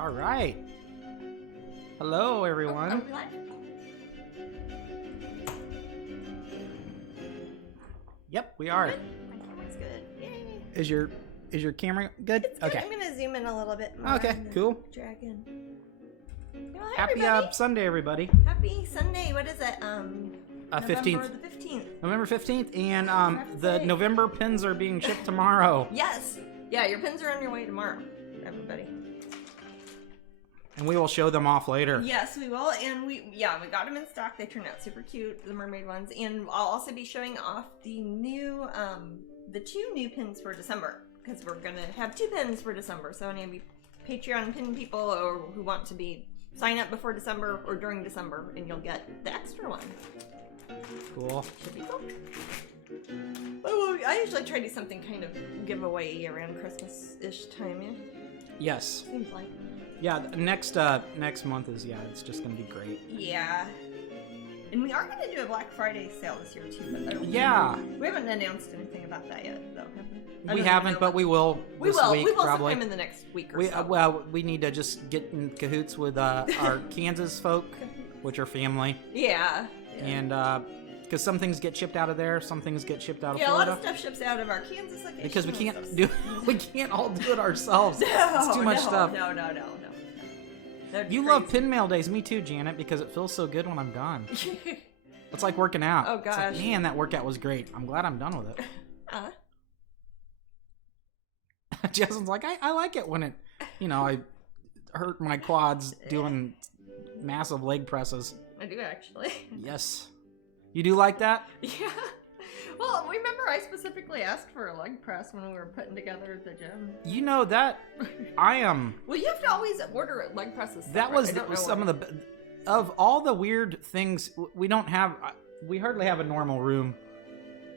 All right. Hello, everyone. Are we live? Yep, we are. Good? My camera's good. Yay. Is your camera good? It's good. I'm gonna zoom in a little bit more. Okay, cool. Drag in. Well, hi, Happy everybody. Sunday, everybody. Happy Sunday. What is it? 15th. November the 15th. November 15th, and the say. November pins are being shipped tomorrow. Yes. Yeah, your pins are on your way tomorrow, everybody. And we will show them off later. Yes, we will. And we got them in stock. They turned out super cute, the mermaid ones. And I'll also be showing off the new, the 2 new pins for December. Because we're going to have 2 pins for December. So any of you Patreon pin people or who want to sign up before December or during December, and you'll get the extra one. Cool. Should be cool. Oh, I usually try to do something kind of giveaway around Christmas-ish time, yeah? Yes. Seems like. Yeah, next month is, it's just going to be great. Yeah. And we are going to do a Black Friday sale this year, too. But I don't we haven't announced anything about that yet, though, have we? We haven't, but we will this week, We will probably. sometime in the next week or so. Well, we need to just get in cahoots with our Kansas folk, which are family. Yeah. And because some things get shipped out of there, some things get shipped out of Florida. Florida. A lot of stuff ships out of our Kansas location. Because we can't all do it ourselves. It's too much stuff. No. You love pin mail days, me too, Janet, because it feels so good when I'm done. It's like working out. Oh gosh. It's like, man, that workout was great. I'm glad I'm done with it. Jasmine's like, I like it when it, I hurt my quads doing massive leg presses. I do actually. Yes. You do like that? Yeah. Well, remember I specifically asked for a leg press when we were putting together the gym. You know that I am. Well, you have to always order leg presses. That was some of of all the weird things we don't have. We hardly have a normal room.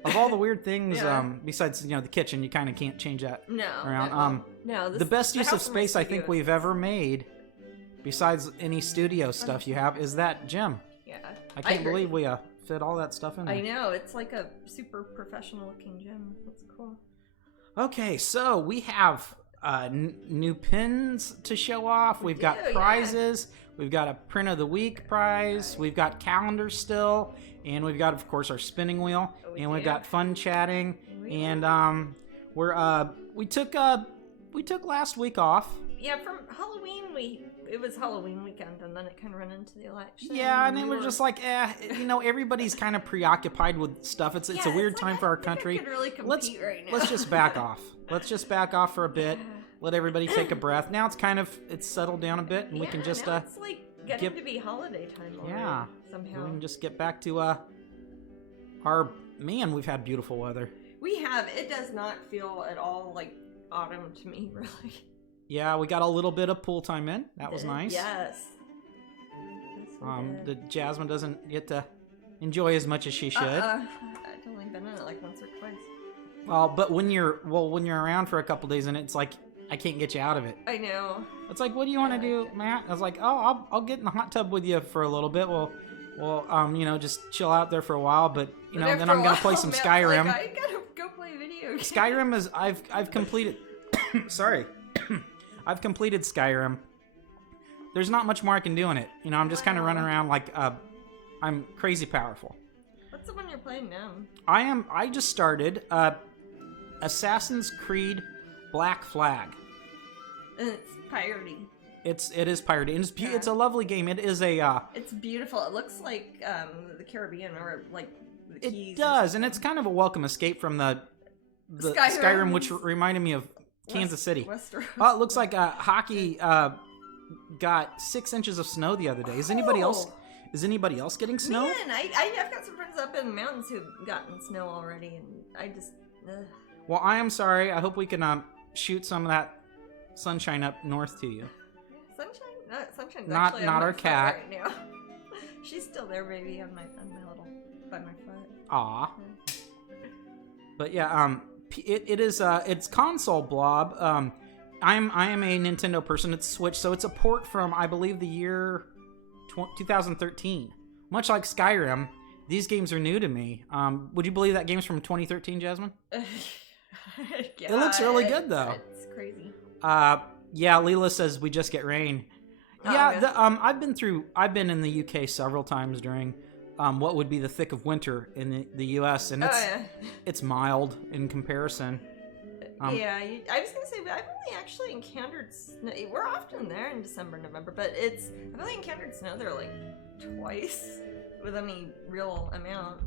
Of all the weird things, besides the kitchen, you kind of can't change that around. No. The best use of space I think we've ever made, besides any studio stuff you have, is that gym. Yeah, I can't believe we fit all that stuff in there. I know, it's like a super professional looking gym. That's cool. Okay, so we have new pins to show off. We've got prizes. Yeah. We've got a print of the week prize. We've got calendars still, and we've got, of course, our spinning wheel. We've got fun chatting. And we took last week off. Yeah, from Halloween it was Halloween weekend, and then it kind of ran into the election. Yeah, and then we're just like, everybody's kind of preoccupied with stuff. It's a weird time for our country. I could really compete right now. Let's just back off. Let's just back off for a bit. Let everybody take a breath. Now it's settled down a bit, and we can just now it's like getting to be holiday time already. Somehow we can just get back to we've had beautiful weather. We have. It does not feel at all like autumn to me, really. Yeah, we got a little bit of pool time in. That was nice. Yes. The Jasmine doesn't get to enjoy as much as she should. I've only been in it like once or twice. Well, but when you're around for a couple days and it's like I can't get you out of it. I know. It's like, what do you want to do, Matt? I was like, I'll get in the hot tub with you for a little bit. We'll just chill out there for a while. But then I'm gonna play some Skyrim. Like, I gotta go play video games. Skyrim is I've completed. Sorry. I've completed Skyrim. There's not much more I can do in it. I'm just kind of running around like I'm crazy powerful. What's the one you're playing now? I just started Assassin's Creed Black Flag. And it's piratey. It is piratey. And it's a lovely game. It is a it's beautiful. It looks like the Caribbean or like the Keys. It does, and it's kind of a welcome escape from the Skyrim, which reminded me of Kansas City. Westeros. Oh, it looks like hockey got 6 inches of snow the other day. Is anybody else getting snow? Man, I've got some friends up in the mountains who've gotten snow already, and I just. Well, I am sorry. I hope we can shoot some of that sunshine up north to you. Sunshine? Sunshine's not actually on our my cat foot right now. She's still there, baby, on my little by my foot. Aw. But yeah, it is it's console blob. I am a Nintendo person. It's Switch, so it's a port from I believe the year 2013. Much like Skyrim, these games are new to me. Would you believe that game's from 2013, Jasmine? Yeah, it looks really good though. It's crazy. Yeah, Leela says we just get rain. I've been in the UK several times during what would be the thick of winter in the US, and it's mild in comparison. I was gonna say, I've only actually encountered snow. We're often there in December, November, but I've only encountered snow there like twice with any real amount.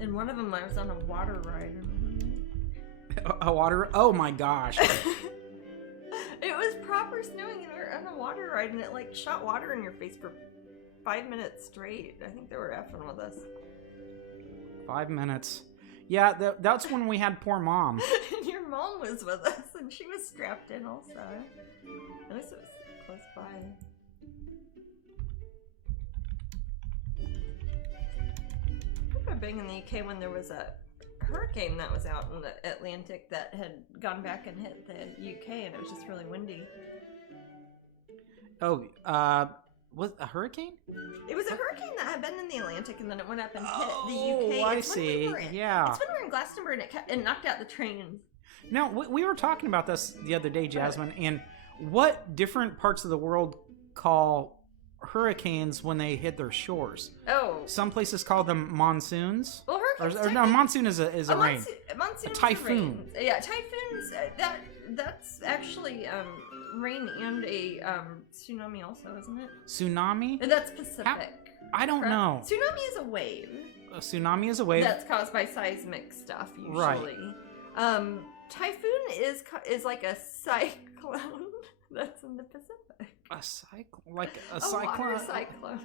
And one of them, I was on a water ride. A water? Oh my gosh! It was proper snowing, and we were on a water ride, and it like shot water in your face for 5 minutes straight. I think they were effing with us. 5 minutes. Yeah, that's when we had poor mom. And your mom was with us, and she was strapped in also. At least it was close by. I remember being in the UK when there was a hurricane that was out in the Atlantic that had gone back and hit the UK, and it was just really windy. Oh, was a hurricane? It was a hurricane that had been in the Atlantic, and then it went up and hit the UK. Oh, I see. Yeah. It's when we were in Glastonbury, and it knocked out the trains. Now, we were talking about this the other day, Jasmine, and what different parts of the world call hurricanes when they hit their shores? Oh. Some places call them monsoons. Well, hurricanes. Or no, monsoon is a rain. Monsoon a typhoon. Is a rain. Yeah, typhoons. That's actually rain and a tsunami also, isn't it? Tsunami? That's Pacific. I don't know. Tsunami is a wave. A tsunami is a wave. That's caused by seismic stuff usually. Right. Typhoon is like a cyclone that's in the Pacific. A cyclone? Like a cyclone? cyclone? Water cyclone.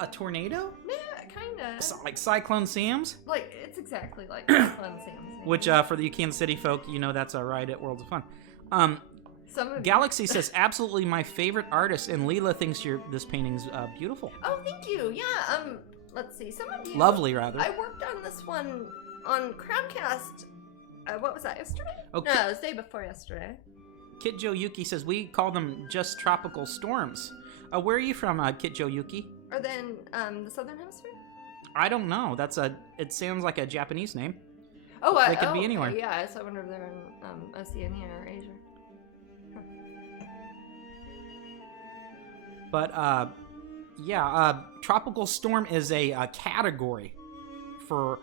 A tornado? Yeah, kind of. Like Cyclone Sam's? Like, it's exactly like Cyclone Sam's. Which, for the Kansas City folk, you know that's a ride at Worlds of Fun. Galaxy says, absolutely my favorite artist, and Leela thinks this painting's beautiful. Oh, thank you. Yeah, let's see. Some of you... Lovely, rather. I worked on this one on Crowdcast, what was that, yesterday? Okay. No, it was the day before yesterday. Kit Joe Yuki says, we call them just tropical storms. Where are you from, Kit Joe Yuki? Are they in the Southern Hemisphere? I don't know. It sounds like a Japanese name. Oh, they could be anywhere. Yeah, so I wonder if they're in Oceania or Asia. But, tropical storm is a category for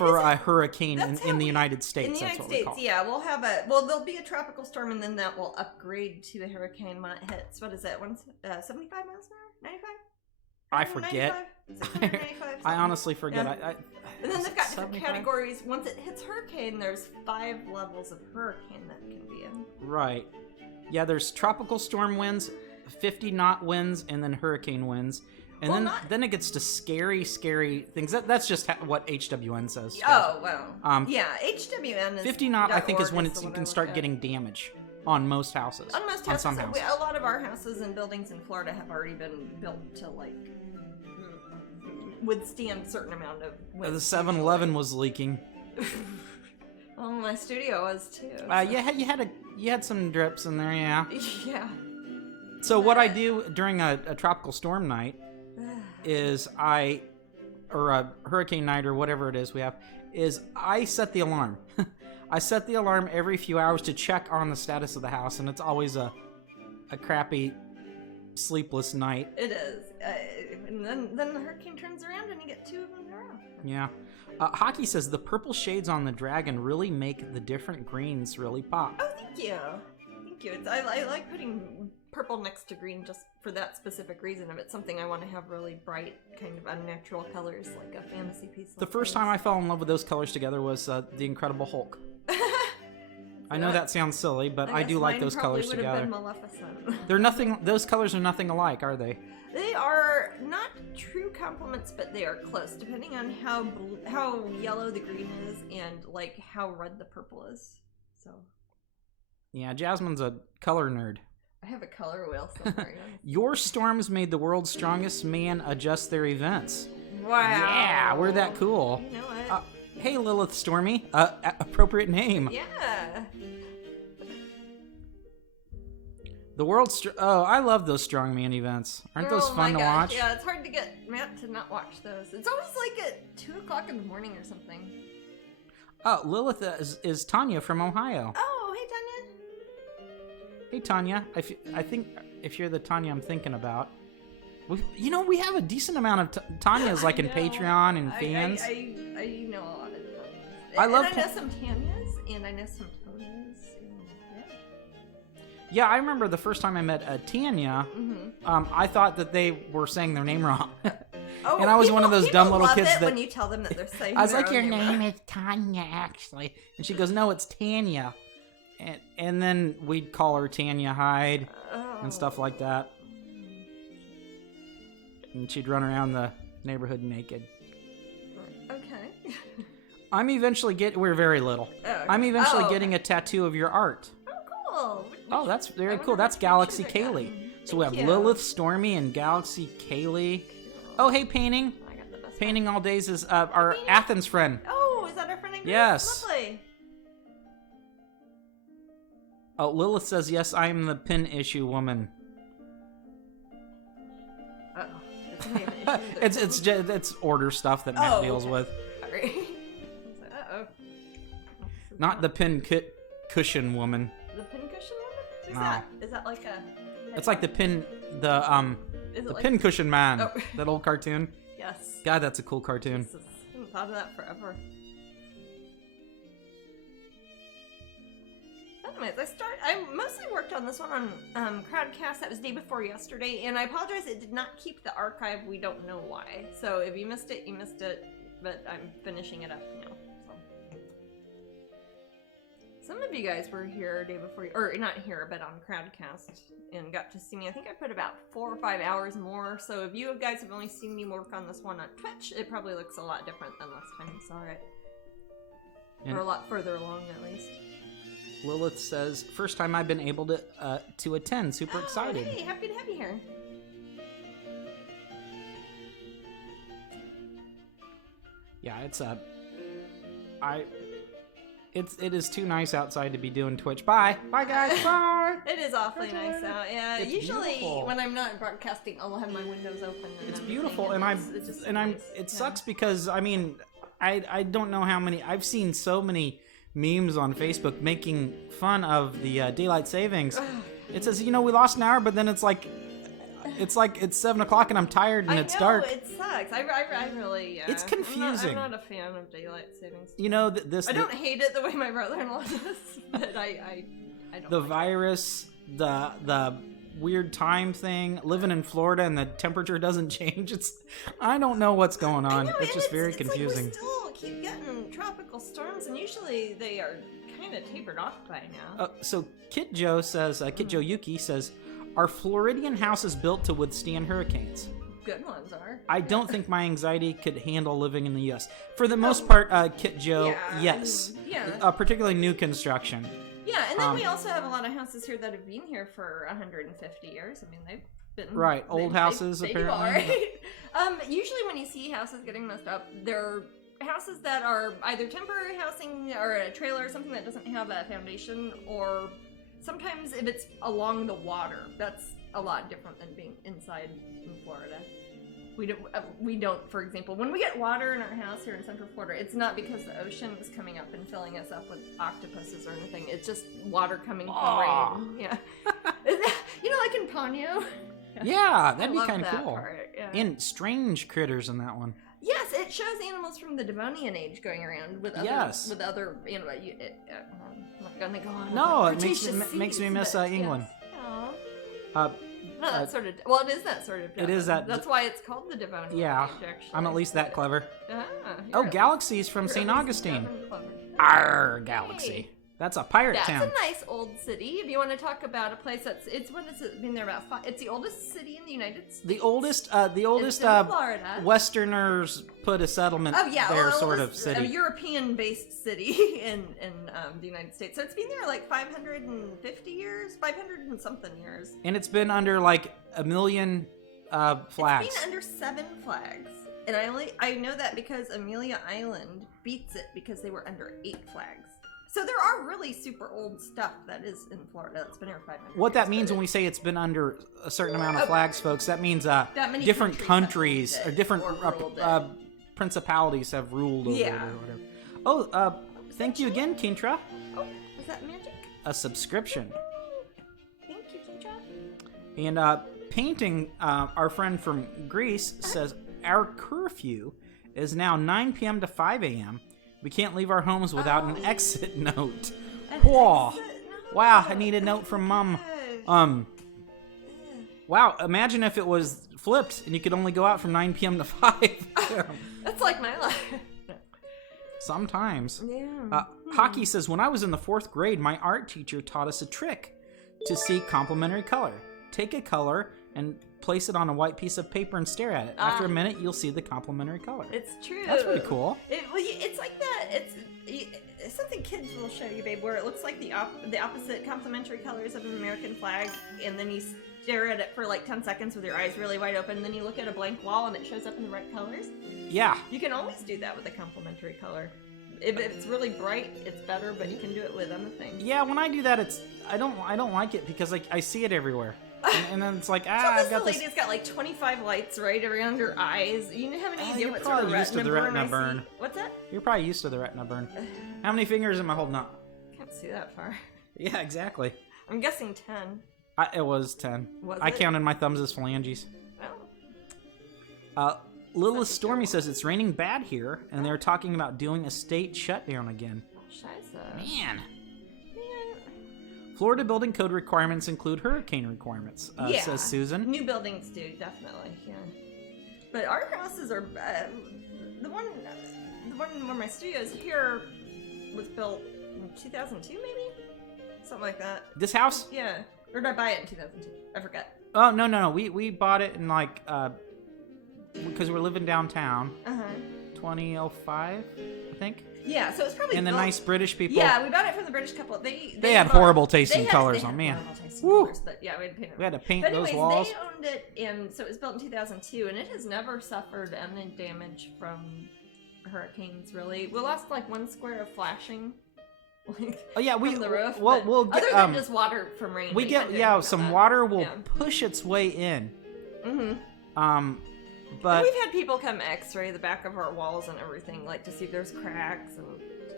a hurricane in the United States. In the United States, yeah, there'll be a tropical storm, and then that will upgrade to a hurricane when it hits. What is it? 75 miles an hour? 95? I forget. 95, I honestly forget. Yeah. And then they've got different categories. Once it hits hurricane, there's 5 levels of hurricane that can be in. Right. Yeah, there's tropical storm winds, 50-knot winds, and then hurricane winds. And then it gets to scary things. That's just what HWN says. Oh, well. Yeah, HWN is... 50-knot, I think, is when you can start getting damage on most houses. On most houses. Some houses. A lot of our houses and buildings in Florida have already been built to, like, withstand a certain amount of wind. The 7-Eleven was leaking. Well, my studio was, too. So. You had some drips in there, yeah. Yeah. So what I do during a tropical storm night is or a hurricane night or whatever it is we have, is I set the alarm. I set the alarm every few hours to check on the status of the house, and it's always a crappy, sleepless night. It is. And then the hurricane turns around and you get 2 of them in a row. Yeah. Hockey says the purple shades on the dragon really make the different greens really pop. Oh, thank you. Thank you. I like putting purple next to green just for that specific reason. If it's something I want to have really bright, kind of unnatural colors, like a fantasy piece. The first time I fell in love with those colors together was The Incredible Hulk. I know that sounds silly, but I do like those colors together. Been Maleficent. They're nothing. Those colors are nothing alike, are they? They are not true complements, but they are close, depending on how yellow the green is and like how red the purple is. So. Yeah, Jasmine's a color nerd. I have a color wheel somewhere. Your storms made the world's strongest man adjust their events. Wow. Yeah, we're that cool. You know what? Hey, Lilith Stormy. Appropriate name. Yeah. The world's... Oh, I love those strongman events. Aren't those fun to watch? Yeah, it's hard to get Matt to not watch those. It's always like at 2 o'clock in the morning or something. Oh, Lilith is Tanya from Ohio. Oh, hey, Tanya. Hey, Tanya. I think if you're the Tanya I'm thinking about, we have a decent amount of Tanyas like in Patreon and fans. I know a lot of Tanyas. I know some Tanyas, and I know some Tonyas. Yeah, I remember the first time I met Tanya. I thought that they were saying their name wrong. And I was one of those dumb little kids that when you tell them that they're saying I was their like, own your name name is Tanya, actually. And she goes, no, it's Tanya. And then we'd call her Tanya Hyde and stuff like that. And she'd run around the neighborhood naked. Okay. I'm eventually we're very little. Oh, okay. I'm eventually getting a tattoo of your art. Oh, cool. Oh, that's very cool. That's Galaxy Kaylee. So we have Lilith, Stormy, and Galaxy Kaylee. Oh, hey, painting. I got the best Painting all days is our Athens friend. Oh, is that our friend in Greece? Yes. Lovely. Oh, Lilith says, yes, I am the pin issue woman. Uh-oh. It's order stuff that Matt deals with. Sorry. Uh-oh. Not the pin cushion woman. The pin cushion woman? Who's No. that? Is that like a... It's like the pin cushion man. Oh. That old cartoon. Yes. God, that's a cool cartoon. Jesus. I haven't thought of that forever. Anyways, I mostly worked on this one on Crowdcast. That was day before yesterday, and I apologize, it did not keep the archive. We don't know why. So if you missed it, you missed it, but I'm finishing it up now. So. Some of you guys were here day before, or not here, but on Crowdcast, and got to see me. I think I put about 4 or 5 hours more, so if you guys have only seen me work on this one on Twitch, it probably looks a lot different than last time you saw it. Or a lot further along, at least. Lilith says, first time I've been able to attend. Super excited. Hey, happy to have you here. Yeah, it is too nice outside to be doing Twitch. Bye guys. Bye. It is awfully nice out. Yeah, It's usually beautiful. when I'm not broadcasting, I'll have my windows open. And It's everything, beautiful, and it's just nice. it sucks because I mean, I don't know how many I've seen so many memes on Facebook making fun of the daylight savings. It says, we lost an hour, but then it's like it's 7:00 and I'm tired and it's dark. It sucks. I really. It's confusing. I'm not a fan of daylight savings. This. I don't hate it the way my brother-in-law does, but I don't. The like virus, the weird time thing, living in Florida and the temperature doesn't change. I don't know what's going on. I know, it's just very it's confusing. Like we still keep getting tropical storms, and usually they are kind of tapered off by now. So Kit Joe says, Kit Joe Yuki says, are Floridian houses built to withstand hurricanes? Good ones are. I don't think my anxiety could handle living in the U.S. For the most part, Kit Joe, yes. Particularly new construction. Yeah, and then we also have a lot of houses here that have been here for 150 years. I mean, they've been... Right, old houses, they apparently. Do all right. Usually when you see houses getting messed up, they're houses that are either temporary housing or a trailer or something that doesn't have a foundation, or sometimes if it's along the water. That's a lot different than being inside in Florida. We don't, for example, when we get water in our house here in Central Florida, it's not because the ocean is coming up and filling us up with octopuses or anything. It's just water coming from rain. Yeah. Like in Ponyo. Yeah, that'd be kind of that cool. Part, yeah. And strange critters in that one. Yes, it shows animals from the Devonian age going around with other I'm not gonna go on. No, it makes me miss England. Yes. No, that's sort of... Well, it is that sort of... It is that... That's why it's called the Devonian age, actually. I'm at least that clever. Ah, Galaxy's from St. Augustine. Arr, Galaxy. Hey. That's a pirate town. That's a nice old city. If you want to talk about a place been there about it's the oldest city in the United States. The oldest Florida. Westerners put a settlement there, sort of city. A European-based city in the United States. So it's been there like 550 years, 500 and something years. And it's been under like a million flags. It's been under 7 flags. And I know that because Amelia Island beats it because they were under 8 flags. So there are really super old stuff that is in Florida that's been here 500 What that years, means when we say it's been under a certain amount of flags, folks, that means different countries or different principalities have ruled over it or whatever. Oh, thank you again, Kintra. Oh, was that magic? A subscription. And painting, our friend from Greece says, our curfew is now 9 p.m. to 5 a.m. We can't leave our homes without an exit note. Whoa. Wow, I need a note from Mom. Wow, imagine if it was flipped and you could only go out from 9 p.m. to 5. That's like my life. Sometimes. Yeah. Hockey says, when I was in the 4th grade, my art teacher taught us a trick to see complementary color. Take a color and place it on a white piece of paper and stare at it. After a minute, you'll see the complementary color. It's true. That's pretty cool. It's like that. It's something kids will show you, babe, where it looks like the opposite complementary colors of an American flag, and then you stare at it for like 10 seconds with your eyes really wide open, and then you look at a blank wall and it shows up in the right colors. Yeah. You can always do that with a complementary color. If it's really bright, it's better, but you can do it with anything. Yeah, when I do that, I don't like it because I see it everywhere. And then it's like, I've got lady's got like 25 lights right around her eyes. You have an idea what's probably her used to the retina burn. What's that? You're probably used to the retina burn. How many fingers am I holding up? Can't see that far. Yeah, exactly. I'm guessing 10. It was 10. Was I it? counted my thumbs as phalanges. Oh. Littlest Stormy says it's raining bad here, and they're talking about doing a state shutdown again. Scheiße. Man. Florida building code requirements include hurricane requirements, says Susan. New buildings do, definitely, yeah. But our houses are, the one where my studio is here was built in 2002, maybe? Something like that. This house? Yeah. Or did I buy it in 2002? I forget. Oh, no. We bought it in like, because we're living downtown. 2005, I think. Yeah, so it's probably and the nice British people. Yeah, we bought it from the British couple. They had horrible taste in colors. Oh man, colors, but yeah, we had to paint it. Those walls. They owned it, and so it was built in 2002, and it has never suffered any damage from hurricanes. Really, we lost like 1 square of flashing. From the roof. Well, we'll get other than just water from rain. We get some water will push its way in. But and we've had people come X-ray the back of our walls and everything, like to see if there's cracks, and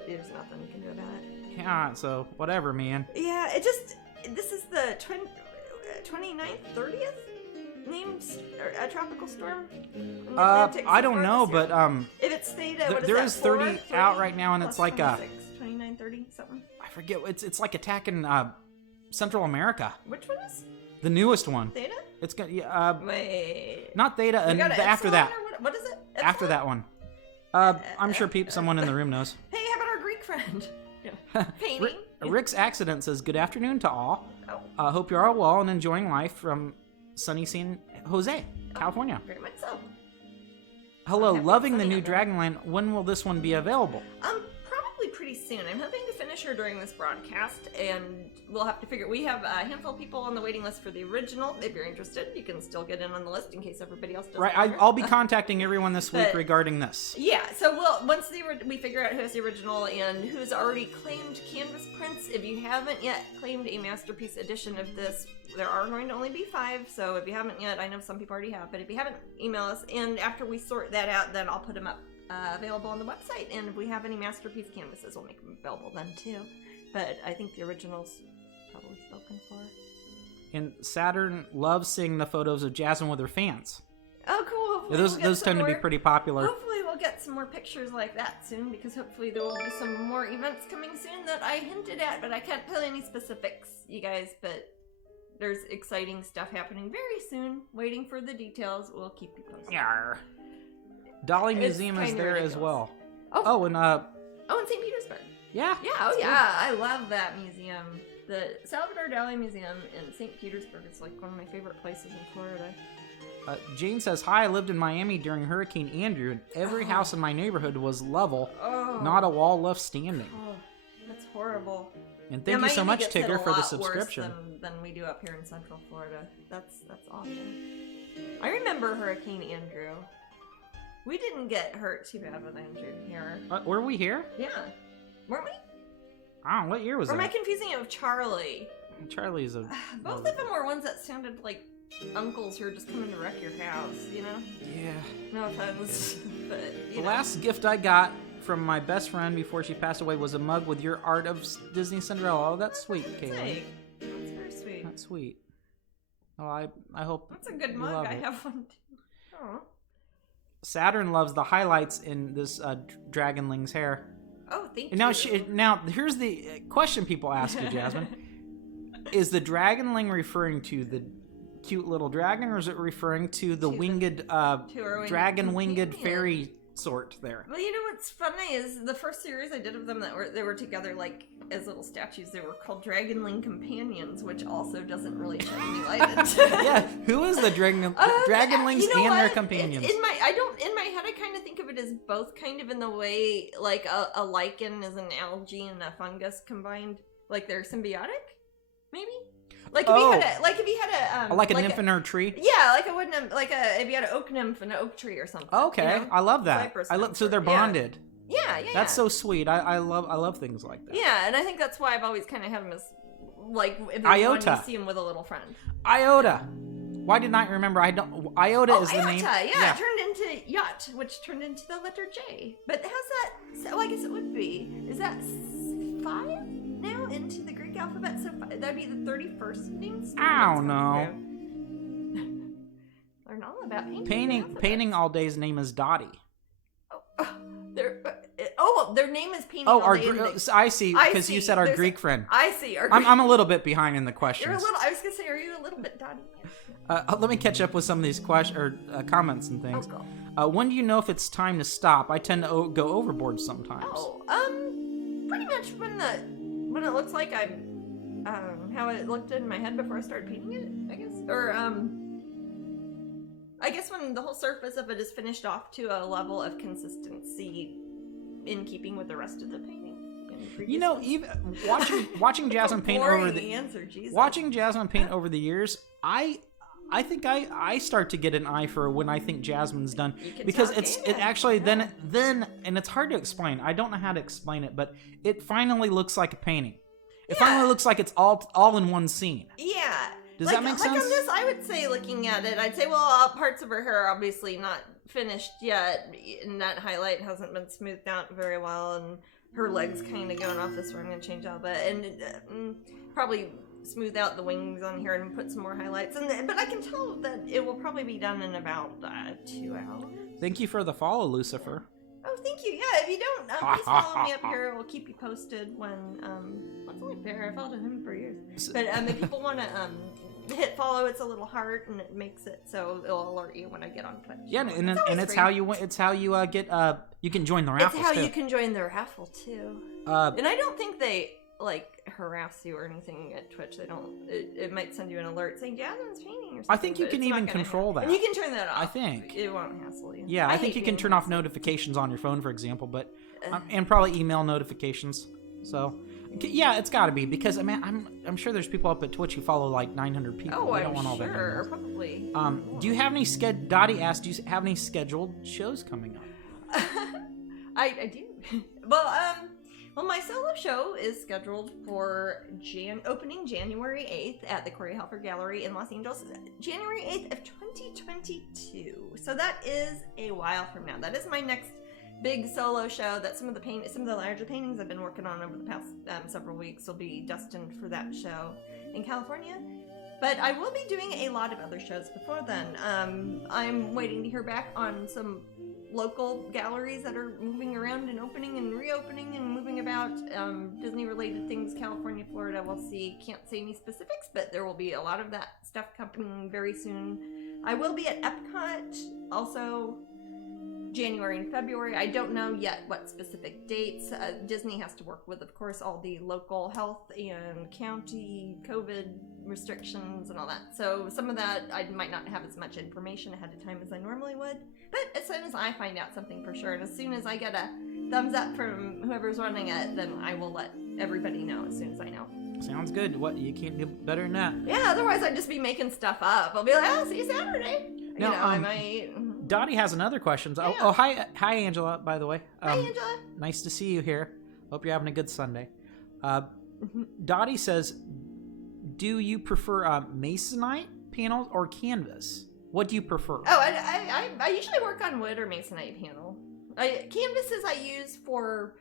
there's nothing you can do about it. Yeah, so whatever, man. Yeah, this is the 29th, 30th named a tropical storm. I don't know, but if it's stayed, there is 30 out right now, and it's like 29, 30 something. I forget. It's like attacking Central America. Which one is? The newest one. Theta? It's gonna wait. Not Theta, and after that. What is it? Epsilon? After that one. I'm sure someone in the room knows. Hey, how about our Greek friend? Painting. Rick's accident says, "Good afternoon to all. Oh. Hope you're all well and enjoying life from sunny San Jose, California." Very much so. Hello, loving the new Dragonland. When will this one be available? Probably pretty soon. I'm hoping to finish her during this broadcast, and we'll have to figure. We have a handful of people on the waiting list for the original. If you're interested, you can still get in on the list in case everybody else doesn't. Right, I'll be contacting everyone this week regarding this. Yeah, so once we figure out who has the original and who's already claimed canvas prints. If you haven't yet claimed a masterpiece edition of this, there are going to only be 5. So if you haven't yet, I know some people already have, but if you haven't, email us. And after we sort that out, then I'll put them up. Available on the website, and if we have any masterpiece canvases, we'll make them available then too. But I think the original's probably spoken for. And Saturn loves seeing the photos of Jasmine with her fans. Oh, cool! Yeah, those tend to be pretty popular. Hopefully, we'll get some more pictures like that soon, because hopefully there will be some more events coming soon that I hinted at, but I can't tell any specifics, you guys. But there's exciting stuff happening very soon. Waiting for the details. We'll keep you posted. Yarr. Dolly Museum is there ridiculous. as well. In St. Petersburg. Yeah. Yeah, I love that museum. The Salvador Dali Museum in St. Petersburg is like one of my favorite places in Florida. Jane says, "Hi, I lived in Miami during Hurricane Andrew, and every house in my neighborhood was level, not a wall left standing." Oh, that's horrible. And thank you so much, Tigger, for the subscription. Worse than we do up here in Central Florida. That's awesome. I remember Hurricane Andrew. We didn't get hurt too bad with Andrew here. Were we here? Yeah. Weren't we? I don't know. What year was that? Or am I confusing it with Charlie? Charlie's a... Both of them were ones that sounded like uncles who were just coming to wreck your house, you know? Yeah. No offense, but, The last gift I got from my best friend before she passed away was a mug with your art of Disney Cinderella. Oh, that's sweet, Kaylee. That's very sweet. That's sweet. Oh, I hope that's a good you mug. love I it. have one too. Oh. Saturn loves the highlights in this Dragonling's hair. Oh, thank And you. now here's the question people ask you, Jasmine. Is the Dragonling referring to the cute little dragon, or is it referring to the winged dragon winged fairy sort there? Well, you know what's funny is the first series I did of them they were together like as little statues. They were called Dragonling companions, which also doesn't really shed any light into. Yeah, who is the Dragonlings and their companions? In my head I kind of think of it as both, kind of in the way like a lichen is an algae and a fungus combined, like they're symbiotic, maybe. Like if you had a like a nymph in her tree. Yeah, like a wood nymph, if you had an oak nymph and an oak tree or something. Okay, you know? I love that. Cypress So they're bonded. Yeah. That's so sweet. I love things like that. Yeah, and I think that's why I've always kind of had them as like if there's one, you see him with a little friend. Iota. Why didn't I remember? Iota is the name. Yeah, turned into yacht, which turned into the letter J. But how's that? Well, I guess it would be. Is that 5 now into the Greek alphabet? So that'd be the 31st name. I don't know. Learn all about painting. Painting all day's name is Dottie. Their name is painting all day. I see, because you said our Greek friend. I see. I'm a little bit behind in the questions. You're a little. I was gonna say, are you a little bit Dottie? Let me catch up with some of these comments and things. Oh, cool. When do you know if it's time to stop? I tend to go overboard sometimes. Pretty much when it looks like I'm, how it looked in my head before I started painting it, I guess. Or, I guess when the whole surface of it is finished off to a level of consistency in keeping with the rest of the painting. You know, even watching Jasmine paint over the answer, Jesus. Watching Jasmine paint over the years, I think I start to get an eye for when I think Jasmine's done, because then and it's hard to explain. I don't know how to explain it, but it finally looks like a painting. It finally looks like it's all in one scene. Yeah. Does that make sense? Like on this, I would say, looking at it, I'd say, well, parts of her hair are obviously not finished yet, and that highlight hasn't been smoothed out very well, and her legs kind of going off. This one I'm going to change out, and probably smooth out the wings on here and put some more highlights. But I can tell that it will probably be done in about 2 hours. Thank you for the follow, Lucifer. Oh, thank you. Yeah, if you don't, please follow me up here. We'll keep you posted when, that's only fair. I followed him for years. But if people want to hit follow, it's a little heart, and it makes it so it'll alert you when I get on Twitch. Yeah, and it's how you get you can join the raffle. It's how you can join the raffle too. And I don't think they harass you or anything at Twitch. They don't. It might send you an alert saying Jasmine's painting or something. I think you can even control that. And you can turn that off. I think it won't hassle you. Yeah, I think you can turn off notifications on your phone, for example, but and probably email notifications. So yeah, it's got to be, because I mean I'm sure there's people up at Twitch who follow like 900 people. Oh, I don't want all that. Sure, probably. Do you have any Dottie asked, do you have any scheduled shows coming up? I do. Well, my solo show is scheduled for opening January 8th at the Corey Helfer Gallery in Los Angeles, January 8th of 2022. So that is a while from now. That is my next big solo show. That some of the larger paintings I've been working on over the past several weeks will be destined for that show in California. But I will be doing a lot of other shows before then. I'm waiting to hear back on some local galleries that are moving around and opening and reopening and moving about. Disney-related things, California, Florida, we'll see. Can't say any specifics, but there will be a lot of that stuff coming very soon. I will be at Epcot also January and February. I don't know yet what specific dates. Disney has to work with, of course, all the local health and county COVID restrictions and all that. So some of that I might not have as much information ahead of time as I normally would. But as soon as I find out something for sure, and as soon as I get a thumbs up from whoever's running it, then I will let everybody know as soon as I know. Sounds good. What, you can't do better than that. Yeah, otherwise I'd just be making stuff up. I'll be like, oh, see you Saturday. Now, I might... Dottie has another question. Yeah. Oh, hi Angela, by the way. Hi, Angela. Nice to see you here. Hope you're having a good Sunday. Dottie says, do you prefer masonite panels or canvas? What do you prefer? Oh, I usually work on wood or masonite panel. Canvases I use for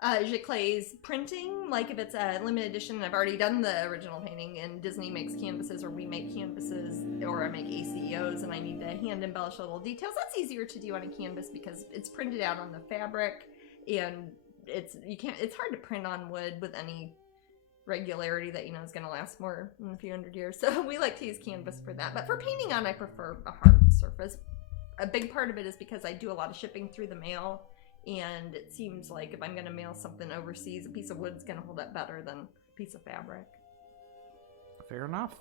Giclées printing, like if it's a limited edition and I've already done the original painting and Disney makes canvases or we make canvases, or I make ACOs and I need to hand embellish little details, that's easier to do on a canvas because it's printed out on the fabric, and it's hard to print on wood with any regularity that you know is going to last more than a few hundred years. So we like to use canvas for that. But for painting on, I prefer a hard surface. A big part of it is because I do a lot of shipping through the mail, and it seems like if I'm going to mail something overseas, a piece of wood's going to hold up better than a piece of fabric. Fair enough.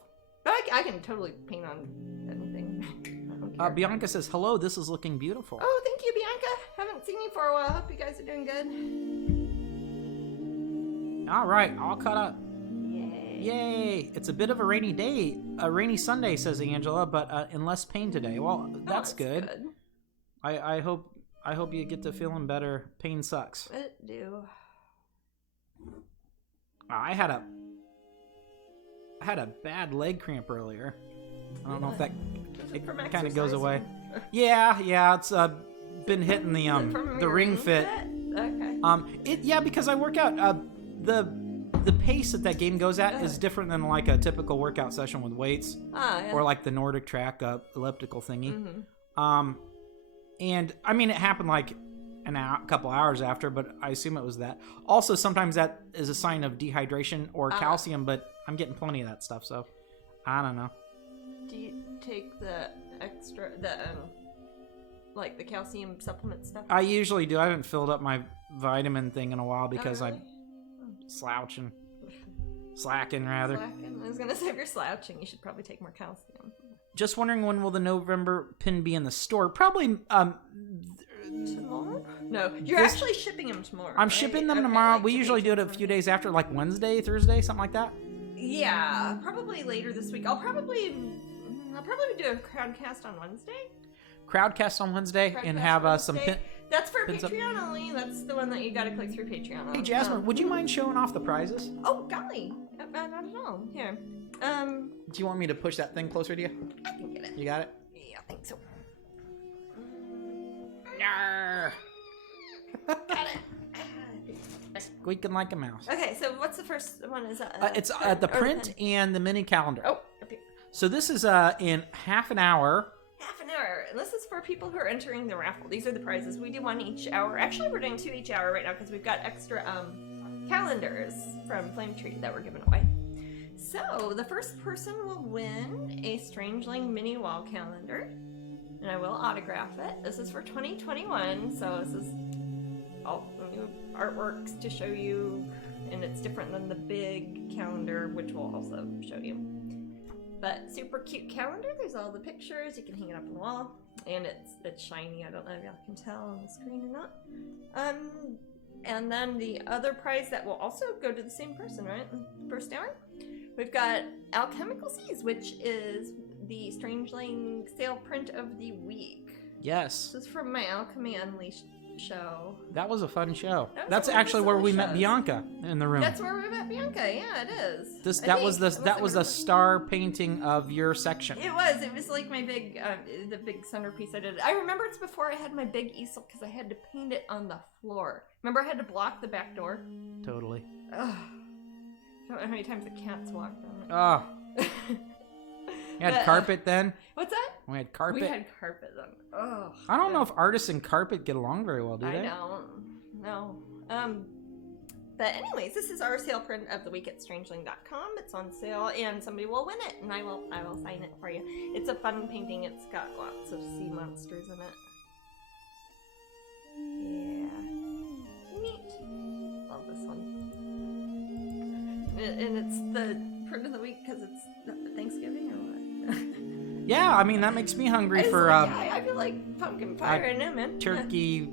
But I can totally paint on anything. I don't care. Bianca says, hello, this is looking beautiful. Oh, thank you, Bianca. Haven't seen you for a while. Hope you guys are doing good. All right, all caught up. Yay. Yay. It's a bit of a rainy day, a rainy Sunday, says Angela, but in less pain today. Well, that's good. I hope you get to feeling better. Pain sucks. It do. I had a bad leg cramp earlier. I don't know if that it kind of goes away. Yeah, it's been hitting the ring fit. Okay. Because I work out. The pace that game goes at is different than like a typical workout session with weights, or like the Nordic track elliptical thingy. Mm-hmm. And I mean, it happened like a couple hours after, but I assume it was that. Also, sometimes that is a sign of dehydration or calcium, but I'm getting plenty of that stuff, so I don't know. Do you take the extra, like the calcium supplement stuff? I usually do. I haven't filled up my vitamin thing in a while because I'm slacking rather. Slacking? I was gonna say, if you're slouching, you should probably take more calcium. Just wondering, when will the November pin be in the store? Probably tomorrow? No, you're actually shipping them tomorrow. I'm shipping them tomorrow. We usually do it a few days after, like Wednesday, Thursday, something like that. Yeah, probably later this week. I'll probably do a crowdcast on Wednesday. Crowdcast on Wednesday and have some pin. That's for Patreon only. That's the one that you got to click through Patreon on. Hey Jasmine, would you mind showing off the prizes? Oh golly, not at all. Here. Do you want me to push that thing closer to you? I can get it. You got it? Yeah, I think so. Got it. Squeaking like a mouse. Okay, so what's the first one? Is that it's the print and the mini calendar. Oh, okay. So this is in half an hour. Half an hour. And this is for people who are entering the raffle. These are the prizes. We do one each hour. Actually, we're doing 2 each hour right now because we've got extra calendars from Flame Tree that we're giving away. So the first person will win a Strangeling mini wall calendar, and I will autograph it. This is for 2021, so this is all new artworks to show you, and it's different than the big calendar, which we'll also show you. But super cute calendar. There's all the pictures. You can hang it up on the wall, and it's shiny. I don't know if y'all can tell on the screen or not. And then the other prize that will also go to the same person, right? First hour. We've got Alchemical Seas, which is the Strangeling sale print of the week. Yes. This is from my Alchemy Unleashed show. That was a fun show. That's actually where we met Bianca in the room. That's where we met Bianca. Yeah, it is. That was the star painting of your section. It was like my big the big centerpiece I did. I remember it's before I had my big easel because I had to paint it on the floor. Remember I had to block the back door? Totally. Ugh. I don't know how many times the cats walked on it. Oh. You had carpet then? What's that? We had carpet. We had carpet then. Oh. I don't know if artists and carpet get along very well, do they? I don't. No. But anyways, this is our sale print of the week at Strangeling.com. It's on sale, and somebody will win it, and I will sign it for you. It's a fun painting. It's got lots of sea monsters in it. Yeah. Neat. Love this one. And it's the print of the week because it's Thanksgiving or what? Yeah, I mean that makes me hungry for I feel like pumpkin pie right now, man. Turkey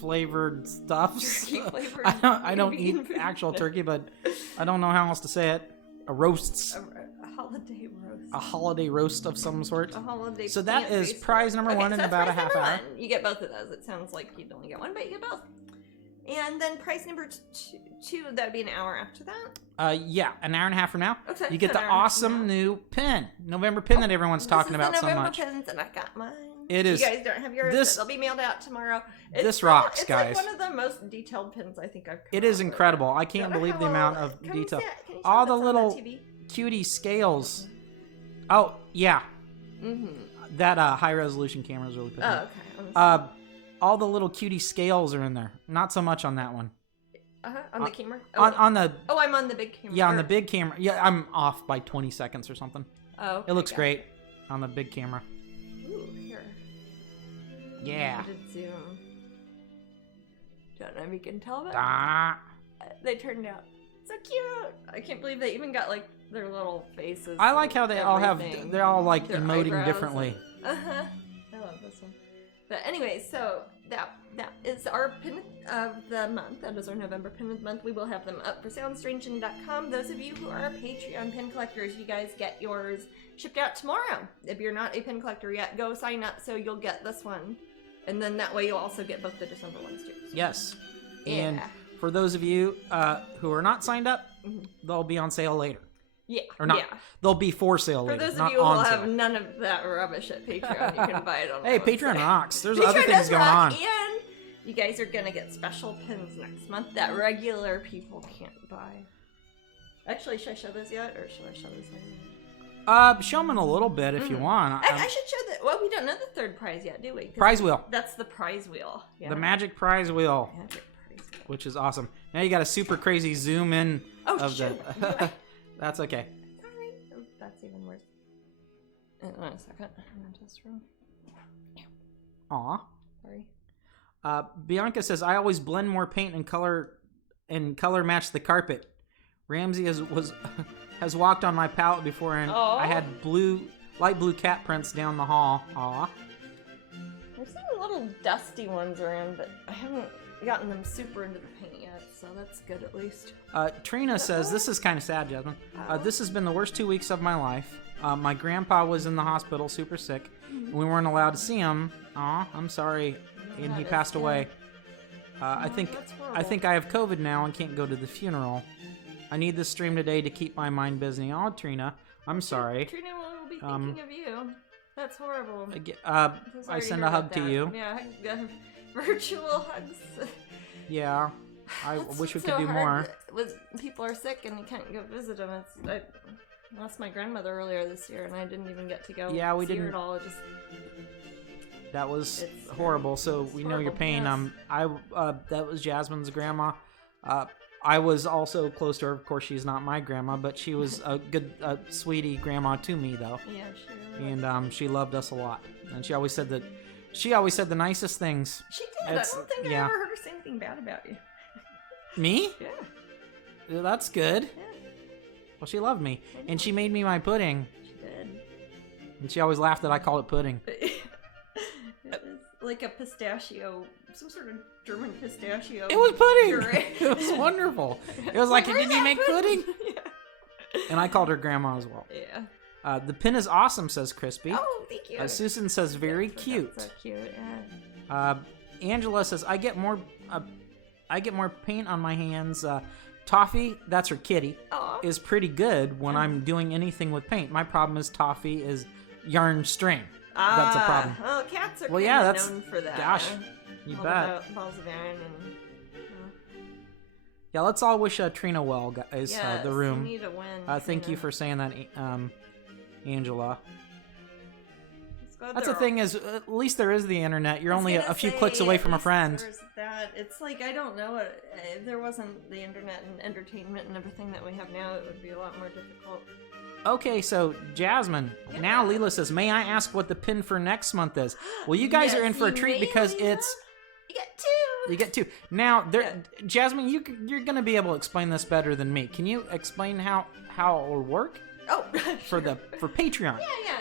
flavored stuff. Turkey flavored. I don't eat actual turkey, but I don't know how else to say it. A roast. A holiday roast. A holiday roast of some sort. A holiday. So that is prize number one in about a half hour. You get both of those. It sounds like you'd only get one, but you get both. And then prize number two, that would be an hour after that? Yeah, an hour and a half from now. Okay, you get the awesome new pin. November pin that everyone's talking about so much. November pins, and I got mine. It is. You guys don't have yours. They'll be mailed out tomorrow. This rocks, guys. It's like one of the most detailed pins I think I've. It is incredible. I can't believe the amount of detail. All the little cutie scales. Oh, yeah. That high resolution camera is really picking. Oh, okay. All the little cutie scales are in there. Not so much on that one. On the camera? On the... Oh, I'm on the big camera. Yeah, on the big camera. Yeah, I'm off by 20 seconds or something. Oh, okay, it looks great on the big camera. Ooh, here. Yeah. I did zoom. Don't know if you can tell, but they turned out so cute. I can't believe they even got like their little faces. I like how they all have. They're all like their emoting eyebrows differently. I love this one. But anyway, so that is our pin of the month. That is our November pin of the month. We will have them up for sale on Strangeling.com. Those of you who are Patreon pin collectors, you guys get yours shipped out tomorrow. If you're not a pin collector yet, go sign up so you'll get this one. And then that way you'll also get both the December ones too. So. Yes. Yeah. And for those of you who are not signed up, they'll be on sale later. Yeah. Or not. Yeah. They'll be for sale later. For those not of you who on will sale. have none of that rubbish at Patreon, you can buy it on Hey, our Patreon website. rocks. There's Patreon other things does going rock, on. And you guys are going to get special pins next month that regular people can't buy. Actually, should I show those yet? Or should I show those later? Show them in a little bit if you want. I should show that. Well, we don't know the third prize yet, do we? 'Cause Prize wheel. That's the prize wheel. Yeah. The magic prize wheel. Magic prize wheel. Which is awesome. Now you got a super crazy zoom in of shoot. the... That's okay. Sorry. Oh, that's even worse. Wait a second. I'm in test room. Aw. Sorry. Bianca says, I always blend more paint and color match the carpet. Ramsey has walked on my palette before, and I had light blue cat prints down the hall. Aw. I've seen little dusty ones around, but I haven't gotten them super into the paint yet, so that's good at least. Trina says, this is kind of sad, Jasmine. This has been the worst 2 weeks of my life. My grandpa was in the hospital super sick. And we weren't allowed to see him. Aw, I'm sorry. And he passed away. I think I have COVID now and can't go to the funeral. I need this stream today to keep my mind busy. Oh, Trina, I'm sorry. Trina will be thinking of you. That's horrible. I send a hug to you. Yeah, virtual hugs. Yeah, I wish we could do hard more. People are sick and you can't go visit them. I lost my grandmother earlier this year and I didn't even get to go we see didn't. her at all. That was horrible. So we know your pain. Yes. That was Jasmine's grandma. I was also close to her. Of course, she's not my grandma, but she was a good, sweetie grandma to me, though. Yeah, she really And she loved us a lot. And she always said the nicest things. She did. I don't think I ever heard her say anything bad about you. Me? Yeah. That's good. Yeah. Well, she loved me, and she made me my pudding. She did. And she always laughed that I called it pudding. It was like a pistachio, some sort of German pistachio. It was pudding. Puree. It was wonderful. It was like, did you make pudding? Yeah. And I called her grandma as well. Yeah. The pin is awesome, says Crispy. Oh, thank you. Susan says very cute. That's so cute. Yeah. Angela says I get more paint on my hands. Toffee, that's her kitty, is pretty good when I'm doing anything with paint. My problem is Toffee is yarn string. That's a problem. Well, cats are known for that. Gosh, you bet. Balls of yarn and. Yeah, let's all wish Trina well, guys. Yes, the room. You need a win. Thank you for saying that, Angela. That's the the thing is, at least there is the internet. You're only a few clicks away from a friend. There's that. It's like, I don't know. If there wasn't the internet and entertainment and everything that we have now, it would be a lot more difficult. Okay, so Jasmine. Yeah. Now Leela says, may I ask what the pin for next month is? Well, you guys are in for a treat because it's... You get two! You get two. Now, Jasmine, you're going to be able to explain this better than me. Can you explain how it will work? Oh, for Patreon. Yeah.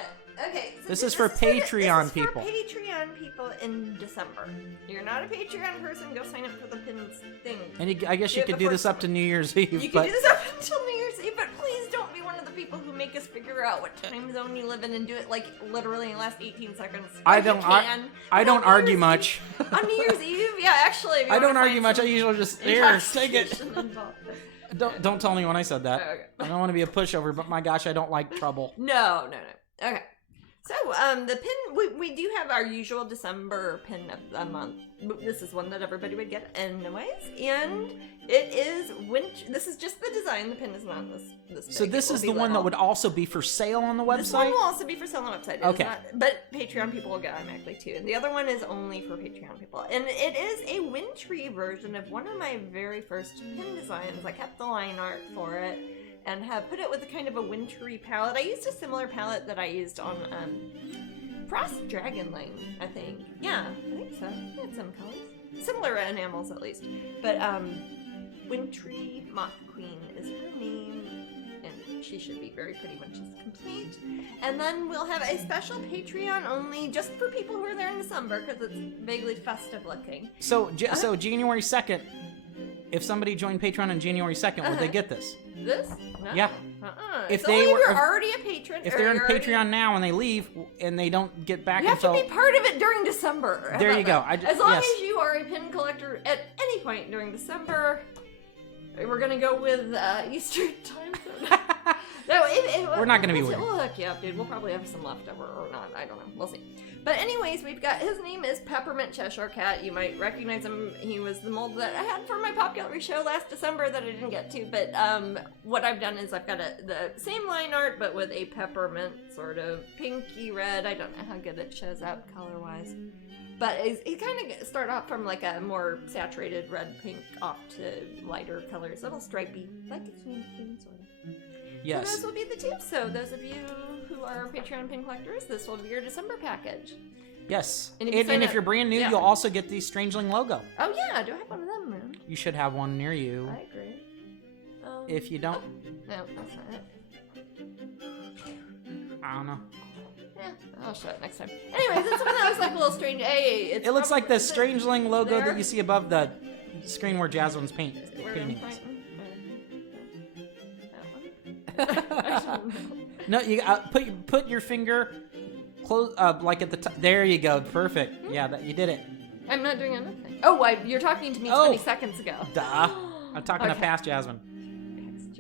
Okay. So this is for Patreon For people. Patreon people in December. You're not a Patreon person, go sign up for the pins thing. And I guess you could do this up to New Year's Eve. You can do this up until New Year's Eve, but please don't be one of the people who make us figure out what time zone you live in and do it like literally in the last 18 seconds. I don't argue much. On New Year's Eve? Yeah, actually. I don't argue much. I usually just, here, take it. Involved. Don't tell anyone I said that. Okay. I don't want to be a pushover, but my gosh, I don't like trouble. No. Okay. So the pin, we do have our usual December pin of the month. This is one that everybody would get anyways, and it is winter. This is just the design. The pin is not this big. So this is the one that would also be for sale on the website? This one will also be for sale on the website. Okay. But Patreon people will get it automatically too. And the other one is only for Patreon people. And it is a wintry version of one of my very first pin designs. I kept the line art for it and have put it with a kind of a wintry palette. I used a similar palette that I used on Frost Dragonling, I think. Yeah, I think so. It had some colors. Similar enamels, at least. But Wintry Moth Queen is her name, and she should be very pretty when she's complete. And then we'll have a special Patreon only just for people who are there in December, because it's vaguely festive looking. So January 2nd, if somebody joined Patreon on January 2nd, would they get this? This? No. Yeah. If you're already a patron. If they're in Patreon now and they leave and they don't get back you until... have to be part of it during December. There you go. As long as you are a pin collector at any point during December, we're going to go with Eastern time zone. No, we're not going to be weird. We'll hook you up, dude. We'll probably have some leftover or not. I don't know. We'll see. But anyways, we've got, his name is Peppermint Cheshire Cat. You might recognize him. He was the mold that I had for my Pop Gallery show last December that I didn't get to. But what I've done is I've got the same line art, but with a peppermint sort of pinky red. I don't know how good it shows up color-wise. But it kind of started off from like a more saturated red-pink off to lighter colors. A little stripey, like a Kieran sort of. Yes. So those will be the two. So those of you who are Patreon pin collectors, this will be your December package. Yes. And if you're brand new, you'll also get the Strangeling logo. Oh yeah, do I have one of them, man? You should have one near you. I agree. If you don't... No, that's not it. I don't know. Yeah, I'll show it next time. Anyways, this one that looks like a little strange. Hey, it looks like the Strangeling logo that you see above the screen where Jasmine's painting. No, you put your finger close, like at the top. There you go. Perfect. Yeah, you did it. I'm not doing anything. Oh, you're talking to me 20 seconds ago. Duh. I'm talking to past Jasmine.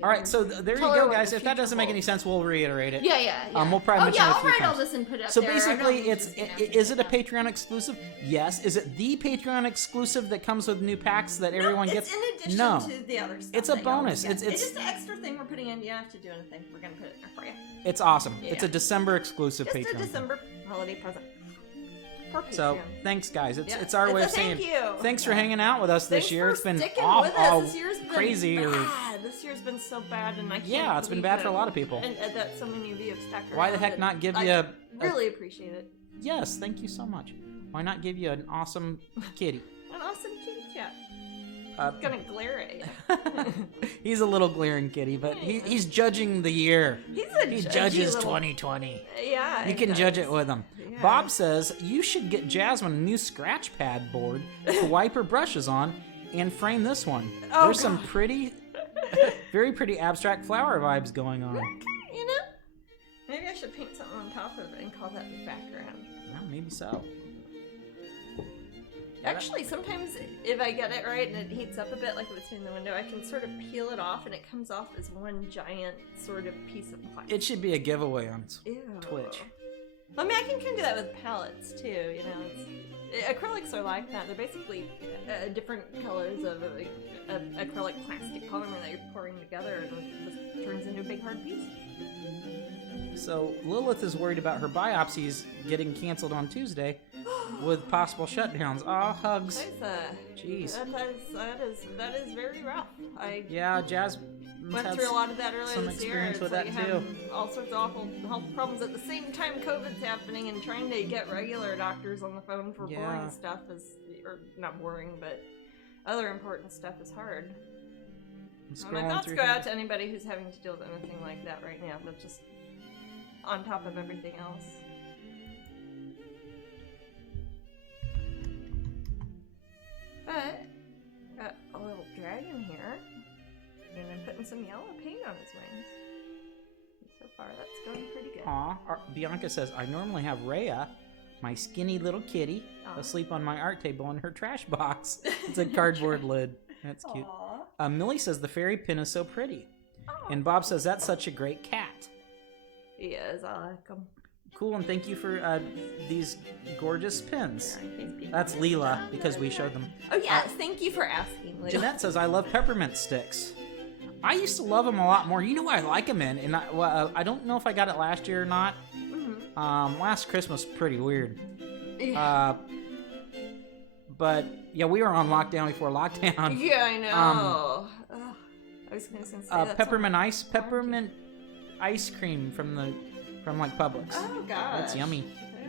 All right, so there you go, guys. If that doesn't make any sense, we'll reiterate it. Yeah. We'll probably mention it a few I'll write all times. this and put it up so there. basically, is it a Patreon exclusive? Yes. Is it the Patreon exclusive that comes with new packs that everyone gets? It's in addition to the other stuff. It's a bonus. It's just an extra thing we're putting in. You don't have to do anything. We're gonna put it there for you. It's awesome. Yeah. It's a December exclusive just Patreon. Just a December holiday present. So thanks, guys. It's our way of saying thanks for hanging out with us this year. It's been all crazy. This year's been so bad, and I can't. Yeah, it's been bad for a lot of people. And that so many of you have stuck around. Why the heck not give you? Really appreciate it. Yes, thank you so much. Why not give you an awesome kitty? An awesome kitty cat. He's gonna glare at you. He's a little glaring kitty, but he's judging the year. He judges 2020. Yeah, you can judge it with him. Yeah. Bob says you should get Jasmine a new scratch pad board to wipe her brushes on and frame this one. There's some pretty, very pretty abstract flower vibes going on. You know, maybe I should paint something on top of it and call that the background. Yeah, maybe so. Actually, sometimes if I get it right and it heats up a bit, like between the window, I can sort of peel it off and it comes off as one giant sort of piece of plastic. It should be a giveaway on Twitch. I mean, I can kind of do that with palettes too, you know. Acrylics are like that. They're basically different colors of acrylic plastic polymer that you're pouring together and it just turns into a big hard piece. So Lilith is worried about her biopsies getting canceled on Tuesday with possible shutdowns. Aw, hugs. Jeez. That is very rough. Jazz went through a lot of that earlier some this year. experience with that too. All sorts of awful health problems at the same time COVID's happening, and trying to get regular doctors on the phone for boring stuff or not boring, but other important stuff is hard. My thoughts go out to anybody who's having to deal with anything like that right now. That's just on top of everything else. But got a little dragon here, and I'm putting some yellow paint on his wings. And so far, that's going pretty good. Aw, Bianca says, I normally have Rhea, my skinny little kitty, asleep on my art table in her trash box. It's a cardboard lid. That's cute. Millie says, the fairy pin is so pretty. And Bob says, that's such a great cat. He is. I like him. Cool, and thank you for these gorgeous pins. Thank That's Leela, because we showed them. Oh, yes. Thank you for asking, Leela. Jeanette says, I love peppermint sticks. I used to love them a lot more. You know what I like them in? And I don't know if I got it last year or not. Mm-hmm. Last Christmas, pretty weird. Yeah. But, yeah, we were on lockdown before lockdown. Yeah, I know. I was going to say that. Peppermint ice cream from like Publix. Oh, God. It's yummy.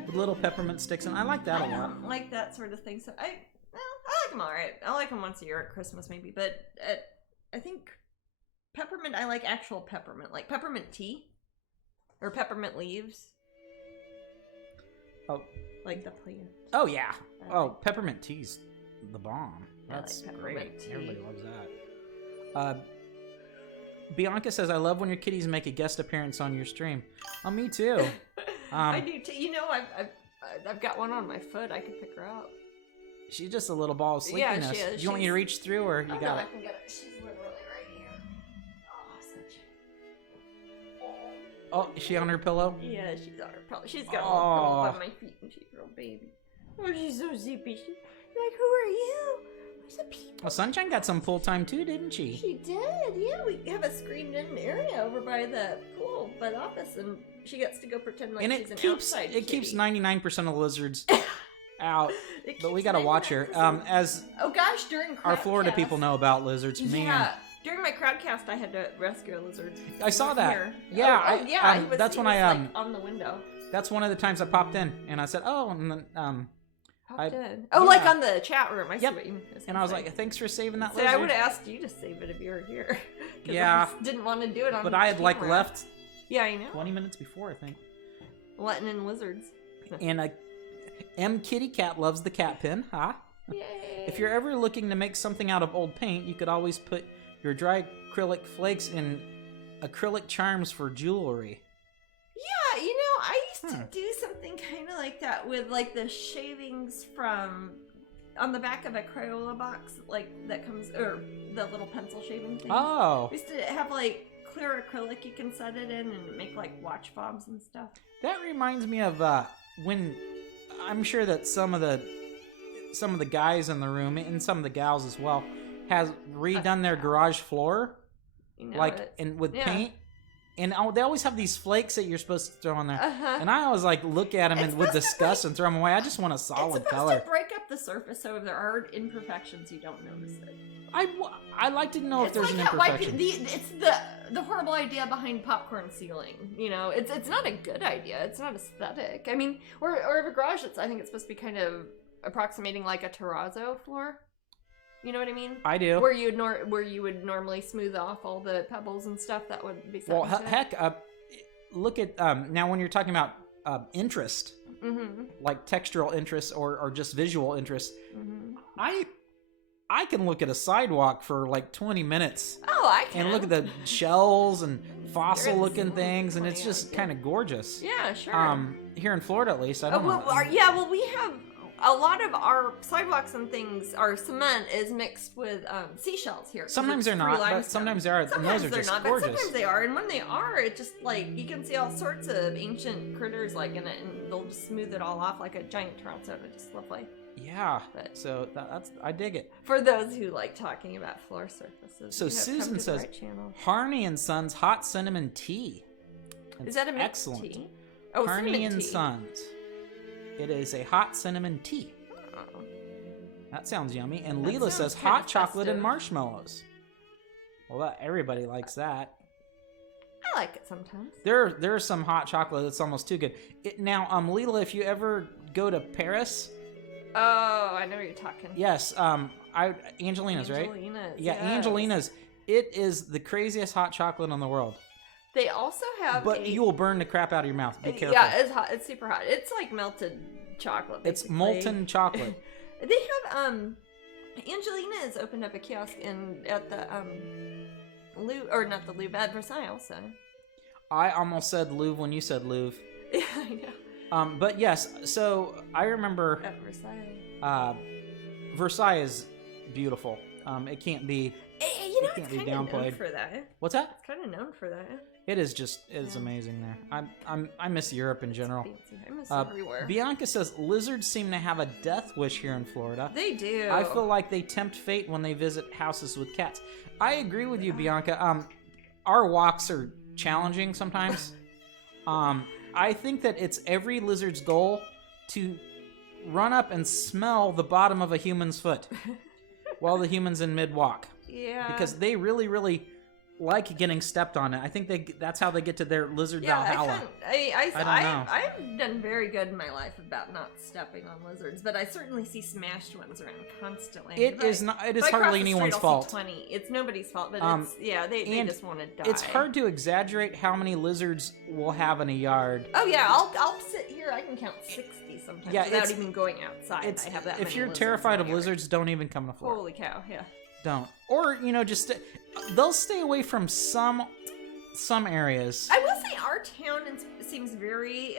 With little peppermint sticks, and I like that a lot. I don't like that sort of thing, so I like them all right. I like them once a year at Christmas, maybe, but I think peppermint, I like actual peppermint, like peppermint tea or peppermint leaves. Oh. Like the plant. Oh, yeah. Peppermint tea's the bomb. That's great. Tea. Everybody loves that. Bianca says, I love when your kitties make a guest appearance on your stream. Oh, me too. I do too. You know, I've got one on my foot. I could pick her up. She's just a little ball of sleepiness. Yeah, she is. Do you want me to reach through, or you got no, it? I can get it. She's literally right here. Oh, is she on her pillow? Yeah, she's on her pillow. She's got a little pillow by my feet, and she's a little baby. Oh, she's so zippy. She's like, who are you? Where's the people? Well, Sunshine got some full time too, didn't she? She did, yeah. We have a screened-in area over by the pool, by the office, and she gets to go pretend like she's an outside kitty. It keeps 99% of lizards out, but we gotta watch her. As oh gosh, during our Florida people know about lizards, man. Yeah, during my crowdcast, I had to rescue a lizard. I saw that. Here. Yeah, he was, that's he when was, I like, on the window. That's one of the times I popped in, and I said, "Oh," and then like on the chat room. I see what you mean. And I was like, "Thanks for saving that lizard." lizard." I would have asked you to save it if you were here. Yeah, I didn't want to do it on. But I had like left. Yeah, I know. 20 minutes before, I think. Letting in lizards. And M Kitty Cat loves the cat pin, huh? Yay! If you're ever looking to make something out of old paint, you could always put your dry acrylic flakes in acrylic charms for jewelry. Yeah, you know, I used to do something kind of like that with like the shavings from on the back of a Crayola box, like that comes, or the little pencil shaving thing. Oh. We used to have like clear acrylic you can set it in and make like watch fobs and stuff. That reminds me of when I'm sure that some of the guys in the room and some of the gals as well has redone their garage floor, with paint. And they always have these flakes that you're supposed to throw on there. And I always look at them with disgust and throw them away. I just want a solid color. It's supposed to break up the surface, so if there are imperfections, you don't notice it. I like to know if there's an imperfection. It's the horrible idea behind popcorn ceiling. You know, it's not a good idea. It's not aesthetic. I mean, or a garage. I think it's supposed to be kind of approximating like a terrazzo floor. You know what I mean? I do. Where you would normally smooth off all the pebbles and stuff that would be. Well, heck, look at now when you're talking about interest, like textural interest or just visual interest. I can look at a sidewalk for like 20 minutes. Oh, I can. And look at the shells and fossil-looking things, and it's just kind of gorgeous. Yeah, sure. Here in Florida, at least, I don't know. Well, we have a lot of our sidewalks and things. Our cement is mixed with seashells here. Sometimes they're not, but sometimes they are. Sometimes and those are they're just not, gorgeous. but sometimes they are. And when they are, it just you can see all sorts of ancient critters in it, and they'll just smooth it all off like a giant terrazzo. It's just lovely. Yeah, so that's I dig it. For those who like talking about floor surfaces. So Susan says, Harney and Sons hot cinnamon tea. Is that a mint excellent tea? Oh, Harney and Sons. It is a hot cinnamon tea. Oh. That sounds yummy. And Leela says hot chocolate and marshmallows. Well, everybody likes that. I like it sometimes. There's some hot chocolate that's almost too good. Now, Leela, if you ever go to Paris. Oh, I know what you're talking. Yes, Angelina's, right? Yeah, yes. Angelina's. It is the craziest hot chocolate in the world. They also have you will burn the crap out of your mouth. Be careful. Yeah, it's hot. It's super hot. It's like melted chocolate, basically. It's molten chocolate. They have, Angelina has opened up a kiosk at the, at Versailles also. I almost said Louvre when you said Louvre. Yeah, I know. But yes, so I remember at Versailles. Versailles is beautiful. It can't be. you know, it can't it's be kind of known downplayed. for that. What's that? It's kind of known for that. It is amazing there. I miss Europe in general. I miss everywhere. Bianca says lizards seem to have a death wish here in Florida. They do. I feel like they tempt fate when they visit houses with cats. I agree with you, Bianca. Our walks are challenging sometimes. I think that it's every lizard's goal to run up and smell the bottom of a human's foot while the human's in mid-walk. Yeah. Because they really, really like getting stepped on it. I think that's how they get to their lizard Valhalla. I don't know. I've done very good in my life about not stepping on lizards, but I certainly see smashed ones around constantly. It is hardly anyone's fault. 20. It's nobody's fault, but they just want to die. It's hard to exaggerate how many lizards we'll have in a yard. Oh yeah, I'll sit here. I can count 60 sometimes without even going outside. I have that. If you're terrified of lizards, don't even come to Florida. Holy cow! Yeah. Don't. Or just they'll stay away from some areas. I will say our town seems very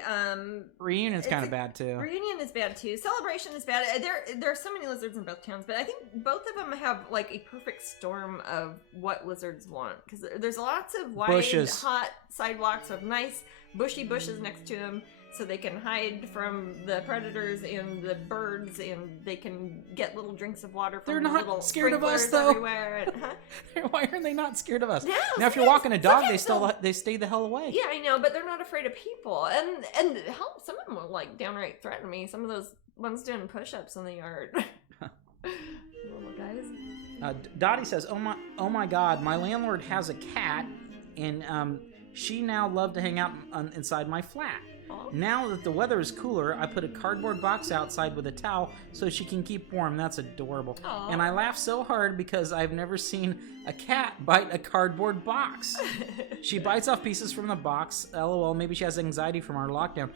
Reunion's kind of bad too. Reunion is bad too. Celebration is bad. There are so many lizards in both towns, but I think both of them have like a perfect storm of what lizards want, because there's lots of wide, bushes. Hot sidewalks with nice bushy bushes next to them, so they can hide from the predators and the birds, and they can get little drinks of water from They're not little scared of us, sprinklers though. everywhere. Why are they not scared of us? No, now, if you're walking a dog, they stay the hell away. Yeah, I know, but they're not afraid of people. And hell, some of them will like downright threaten me. Some of those ones doing push-ups in the yard. Little guys. Dottie says, "Oh my God, my landlord has a cat, and she now loved to hang out inside my flat. Now that the weather is cooler, I put a cardboard box outside with a towel so she can keep warm." That's adorable. Aww. And I laugh so hard because I've never seen a cat bite a cardboard box. She bites off pieces from the box. LOL, maybe she has anxiety from our lockdown.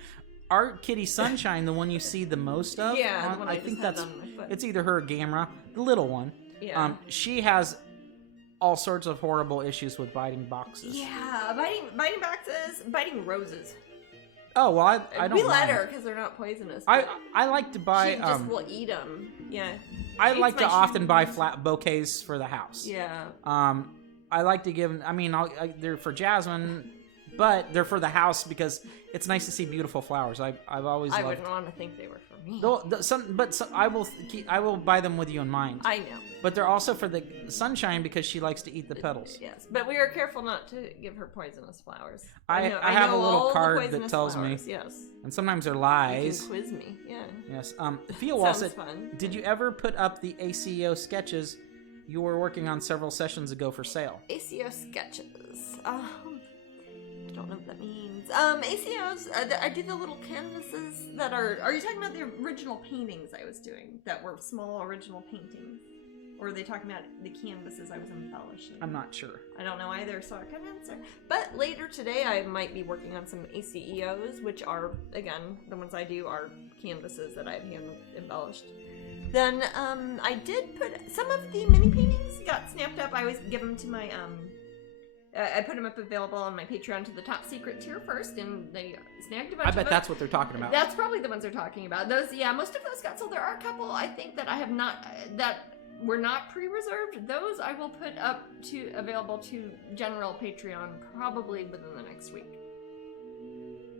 Our kitty Sunshine, the one you see the most of, the one I think just had on my foot. it's either her or Gamera, the little one. Yeah. She has all sorts of horrible issues with biting boxes. Yeah, biting boxes, biting roses. Oh, well, I don't We let mind. her because they're not poisonous. I like to buy... She just will eat them. Yeah. I like to often buy flat bouquets for the house. Yeah. I like to give... they're for Jasmine, but they're for the house because it's nice to see beautiful flowers. I've always loved... I wouldn't want to think they were for me. I will buy them with you in mind. I know. But they're also for the Sunshine because she likes to eat the petals. Yes, but we are careful not to give her poisonous flowers. I have a little card that tells me. Yes. And sometimes they're You lies. can quiz me. Yeah. Yes. Thea Wall said, fun. "Did you ever put up the ACO sketches you were working on several sessions ago for sale?" ACO sketches. I don't know what that means. ACOs, I do the little canvases that are you talking about the original paintings I was doing that were small original paintings? Or are they talking about the canvases I was embellishing? I'm not sure. I don't know either, so I couldn't answer. But later today, I might be working on some ACEOs, which are, again, the ones I do are canvases that I've hand embellished. Then I did put some of the mini paintings got snapped up. I always give them to my I put them up available on my Patreon to the top secret tier first, and they snagged a bunch. I bet that's what they're talking about. That's probably the ones they're talking about. Those, yeah, most of those got sold. There are a couple I think that I have not that were not pre-reserved. Those I will put up to available to general Patreon probably within the next week.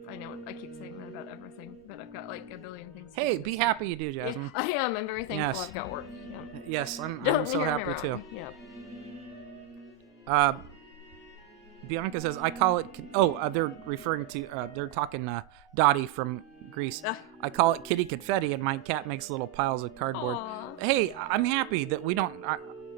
I know I keep saying that about everything, but I've got like a billion things. Hey, be happy you do, Jasmine. Yeah, I am. I'm very thankful. Yes. I've got work. Yeah. Yes, I'm so hear me happy wrong. too. Yeah. Bianca says, "I call it." They're referring to. They're talking Dottie from Greece. I call it kitty confetti, and my cat makes little piles of cardboard. Aww. Hey, I'm happy that we don't.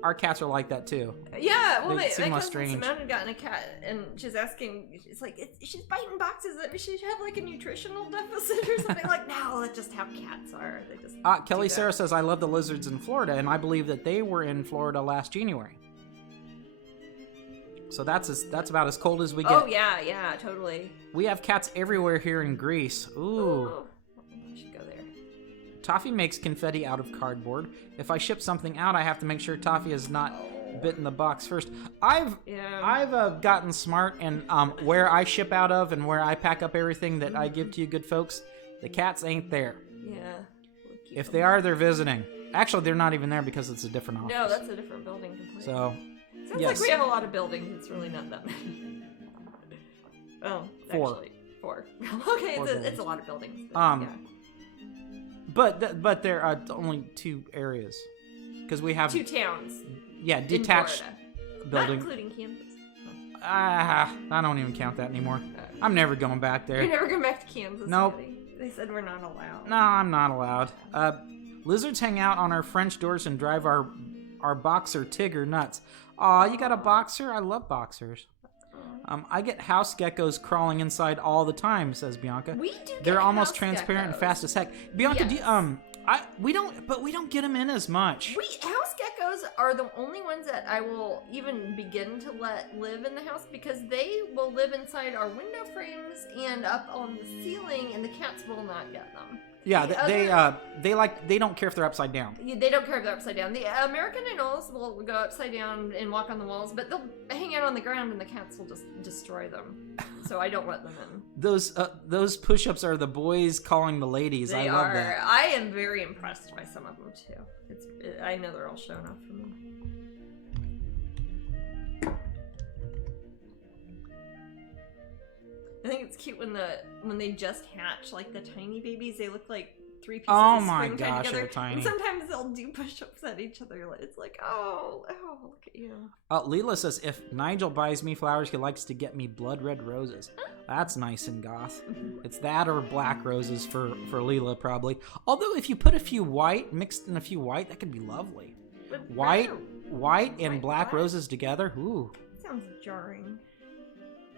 Our cats are like that too. Yeah, well, They seem my less cousin strange. Simone had gotten a cat, and she's asking, she's like, she's biting boxes. That she have like a nutritional deficit or something. Like, no, that's just how cats are. They just Kelly Sarah says, "I love the lizards in Florida," and I believe that they were in Florida last January. So that's about as cold as we get. Oh yeah, totally. We have cats everywhere here in Greece. Ooh. Oh, I should go there. Toffee makes confetti out of cardboard. If I ship something out, I have to make sure Toffee has not bitten the box first. I've gotten smart, and where I ship out of and where I pack up everything that I give to you good folks, the cats ain't there. Yeah. If they are, they're visiting. Actually, they're not even there because it's a different office. No, that's a different building completely. So Sounds Yes. like we have a lot of buildings. It's really not that many. Oh, 4. actually, 4. Okay, 4 it's a lot of buildings. But there are only 2 areas because we have 2 towns. Yeah, detached in Florida. building. Not including Kansas. I don't even count that anymore. I'm never going back there. You're never going back to Kansas. Nope. City. They said we're not allowed. No, I'm not allowed. Lizards hang out on our French doors and drive our boxer Tigger nuts. Aw, you got a boxer? I love boxers. I get house geckos crawling inside all the time, says Bianca. We do. They're almost house transparent geckos. and fast as heck. Bianca, Yes. we don't get them in as much. House geckos are the only ones that I will even begin to let live in the house because they will live inside our window frames and up on the ceiling, and the cats will not get them. Yeah, they don't care if they're upside down. They don't care if they're upside down. The American anoles will go upside down and walk on the walls, but they'll hang out on the ground, and the cats will just destroy them. So I don't let them in. Those push-ups are the boys calling the ladies. I love that. I am very impressed by some of them too. I know they're all showing off for me. I think it's cute when they just hatch, like the tiny babies. They look like 3 pieces Oh of my string tied gosh, together. they're tiny. And sometimes they'll do push-ups at each other. It's like, oh, look at you. Leela says, if Nigel buys me flowers, he likes to get me blood red roses. That's nice and goth. It's that or black roses for Leela, probably. Although if you put mixed in a few white, that could be lovely. But White and White black black? Roses together? Ooh. Sounds jarring.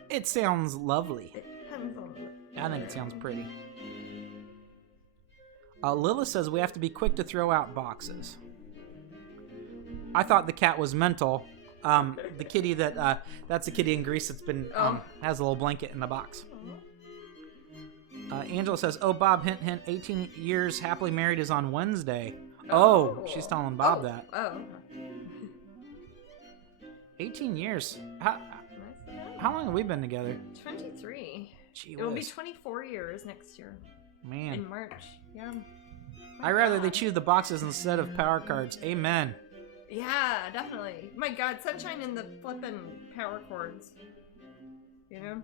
It sounds lovely. It depends on I think it sounds pretty. Lila says we have to be quick to throw out boxes. I thought the cat was mental. The kitty that's the kitty in Greece that's been has a little blanket in the box. Angela says, "Oh, Bob, hint, hint. 18 years happily married is on Wednesday." Oh, she's telling Bob that. Oh. 18 years. How long have we been together? 23. Gee It will be whiz. 24 years next year. Man. In March. Yeah. I'd rather they chew the boxes instead of power cards. Amen. Yeah, definitely. My God, sunshine in the flippin' power cords. You know?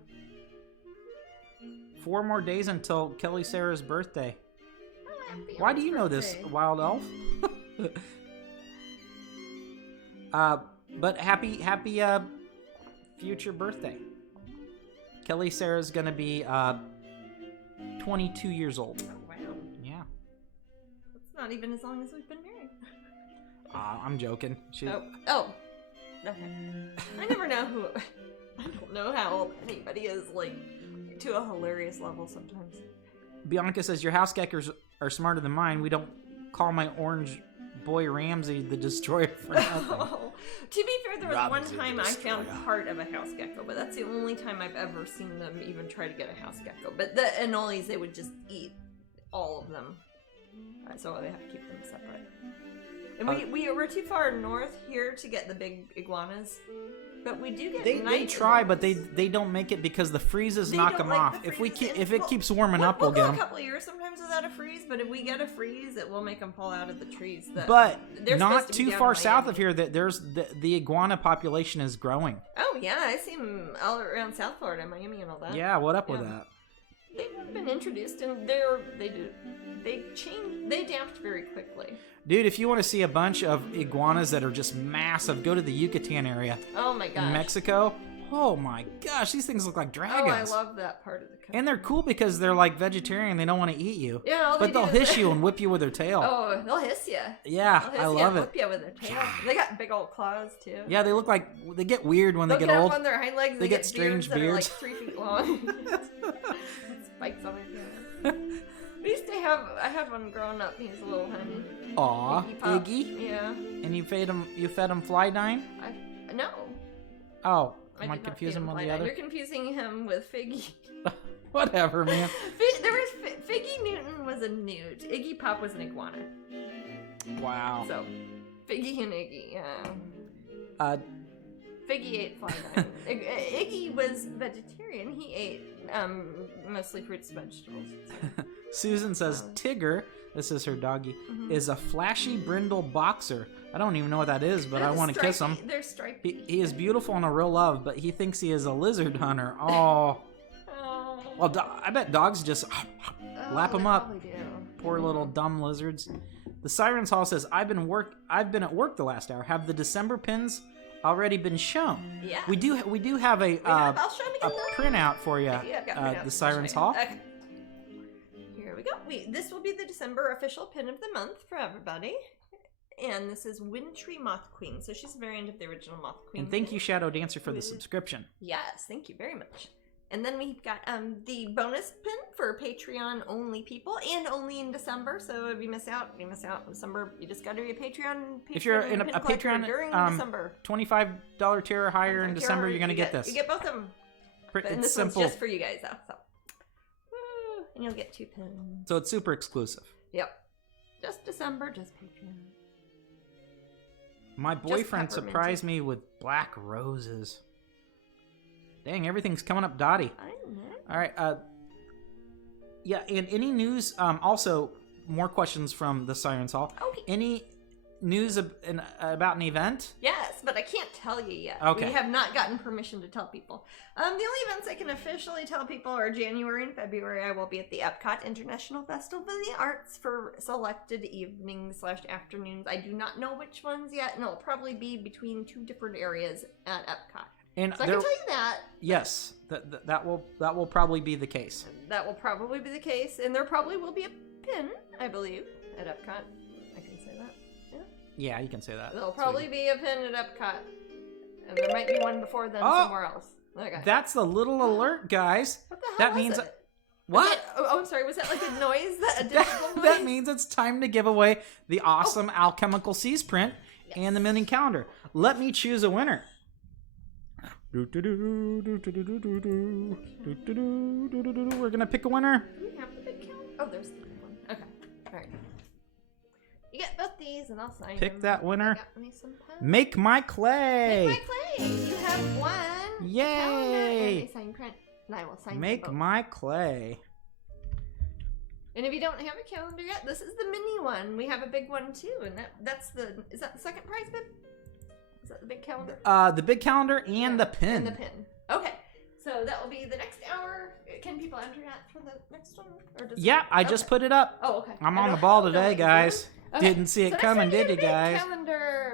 4 more days until Kelly Sarah's birthday. Oh, happy Why do you know this, birthday. Wild Elf? But happy future birthday. Kelly Sarah's gonna be 22 years old. Oh, wow. Yeah. That's not even as long as we've been married. I'm joking. Oh. Okay. I never know who... I don't know how old anybody is, like, to a hilarious level sometimes. Bianca says, your house geckos are smarter than mine. We don't call my orange boy Ramsey the destroyer for nothing. To be fair, there was Robinson one time I found Destroyer. part of a house gecko, but that's the only time I've ever seen them even try to get a house gecko. But the anoles, they would just eat all of them. So they have to keep them separate. And we're too far north here to get the big iguanas. But we do get They try, but they don't make it because the freezes They knock don't them like off. the If freezes. it keeps warming up, we'll we'll get go them. a couple of years sometimes without a freeze, but if we get a freeze, it will make them fall out of the trees. But they're not supposed to be too down far in south Miami. of here, that there's the iguana population is growing. Oh yeah, I see them all around South Florida, Miami, and all that. Yeah, what up with Yeah. that? They've been introduced, and they adapt very quickly. Dude, if you want to see a bunch of iguanas that are just massive, go to the Yucatan area Oh my gosh. in Mexico. Oh my gosh, these things look like dragons. Oh, I love that part of the country. And they're cool because they're like vegetarian. They don't want to eat you. Yeah, all But they they'll do is- hiss you and whip you with their tail. Oh, they'll hiss you. Yeah, I love it. Whip you with their tail. They got big old claws too. Yeah, they look like they get weird when They'll they get get up old. on their hind legs. They They get strange that are like beards. 3 feet long. Spikes on their tail. I had one growing up. He's a little honey. Aw, Pop. Iggy. Yeah. And you fed him fly dine? No. Oh, I am I did not confusing feed him one with Fly the Dye. other? You're confusing him with Figgy. Whatever, man. Figgy Newton was a newt. Iggy Pop was an iguana. Wow. So, Figgy and Iggy, yeah. Uh, Figgy ate fly dye. Iggy was vegetarian. He ate mostly fruits and vegetables. Susan says Tigger, this is her doggy, is a flashy brindle boxer. I don't even know what that is, but I want to kiss him. They're stripy. He is beautiful and a real love, but he thinks he is a lizard hunter. Oh. Well, I bet dogs just lap him up. Probably do. Poor little dumb lizards. The Siren's Hall says, I've been at work the last hour. Have the December pins already been shown? Yeah. We do have a I'll show them again, printout for you. Yeah, I've got printouts. The Siren's Hall. Okay. Here we go. This will be the December official pin of the month for everybody. And this is Wintry Moth Queen. So she's a variant of the original Moth Queen. And thank you, Shadow Dancer, for the subscription. Yes, thank you very much. And then we've got the bonus pin for Patreon only people, and only in December. So if you miss out in December. You just got to be a Patreon. If you're in a Patreon during December, $25 tier or higher in December, you're gonna get this. You get both of them. And this simple. one's just for you guys, though. So. And you'll get 2 pins. So it's super exclusive. Yep. Just December, just Patreon. My boyfriend surprised me with black roses. Dang, everything's coming up dotty. I know. All right. Yeah, and any news? Also, more questions from the Siren's Hall. Okay. Any news about an event? Yes, but I can't tell you yet. Okay. We have not gotten permission to tell people. The only events I can officially tell people are January and February. I will be at the Epcot International Festival of the Arts for selected evenings/afternoons. I do not know which ones yet, and it'll probably be between 2 different areas at Epcot. And so I can tell you that. Yes, that will probably be the case. That will probably be the case, and there probably will be a pin, I believe, at Epcot. I can say that. Yeah, you can say that. There'll probably be a pin at Epcot, and there might be one before then somewhere else. Okay. That's the little alert, guys. What the hell that was means it? What? Oh, I'm sorry. Was that like a noise? That additional noise? That means it's time to give away the awesome Alchemical Seas print and the mini calendar. Let me choose a winner. We're gonna pick a winner. Do we have the big calendar? Oh, there's the big one. Okay. All right. You get both these, and I'll sign Pick them. that winner. Got me some pens. Make my clay. Make my clay. You have one. Yay. Calendar and a signed print. And I will sign Make both. my clay. And if you don't have a calendar yet, this is the mini one. We have a big one too, and that's the. Is that the second prize, babe? Is that the big calendar? The big calendar and the pin. And the pin. Okay. So that will be the next hour. Can people enter that for the next one? Or does I just put it up. Oh, okay. I'm on the ball today, guys. Okay. Didn't see it coming, did you guys?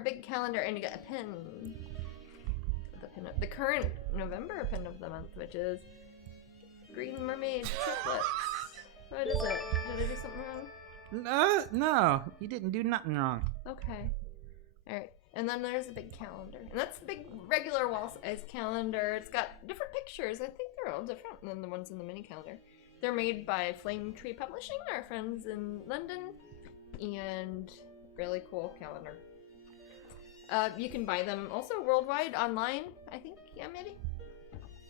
Big calendar, and you get a pin. The current November pin of the month, which is Green Mermaid Triplets. What is it? Did I do something wrong? No, you didn't do nothing wrong. Okay. All right. And then there's a big calendar. And that's the big regular wall-size calendar. It's got different pictures. I think they're all different than the ones in the mini calendar. They're made by Flame Tree Publishing, our friends in London. And really cool calendar. You can buy them also worldwide online, I think. Yeah, maybe?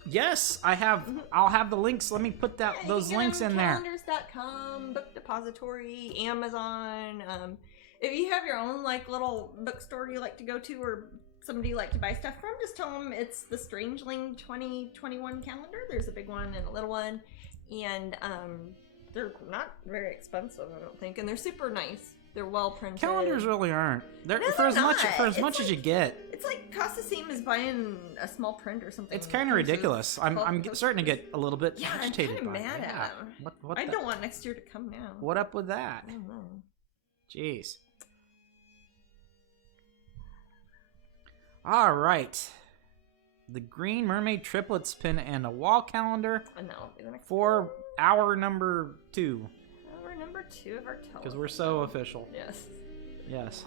Yes, I have. I'll have the links. Let me put those links in there. Calendars.com, Book Depository, Amazon. If you have your own little bookstore you like to go to, or somebody you like to buy stuff from, just tell them it's the Strangeling 2021 calendar. There's a big one and a little one, and they're not very expensive, I don't think, and they're super nice. They're well printed. Calendars really aren't. They're for as much as you get. It's like cost the same as buying a small print or something. It's kind of ridiculous. I'm starting to get a little bit agitated. I'm kind of mad at them. I don't want next year to come now. What up with that? I don't know. Jeez. All right. The Green Mermaid Triplets pin and a wall calendar for hour number 2. Hour number 2 of our television. Because we're so official. Yes. Yes.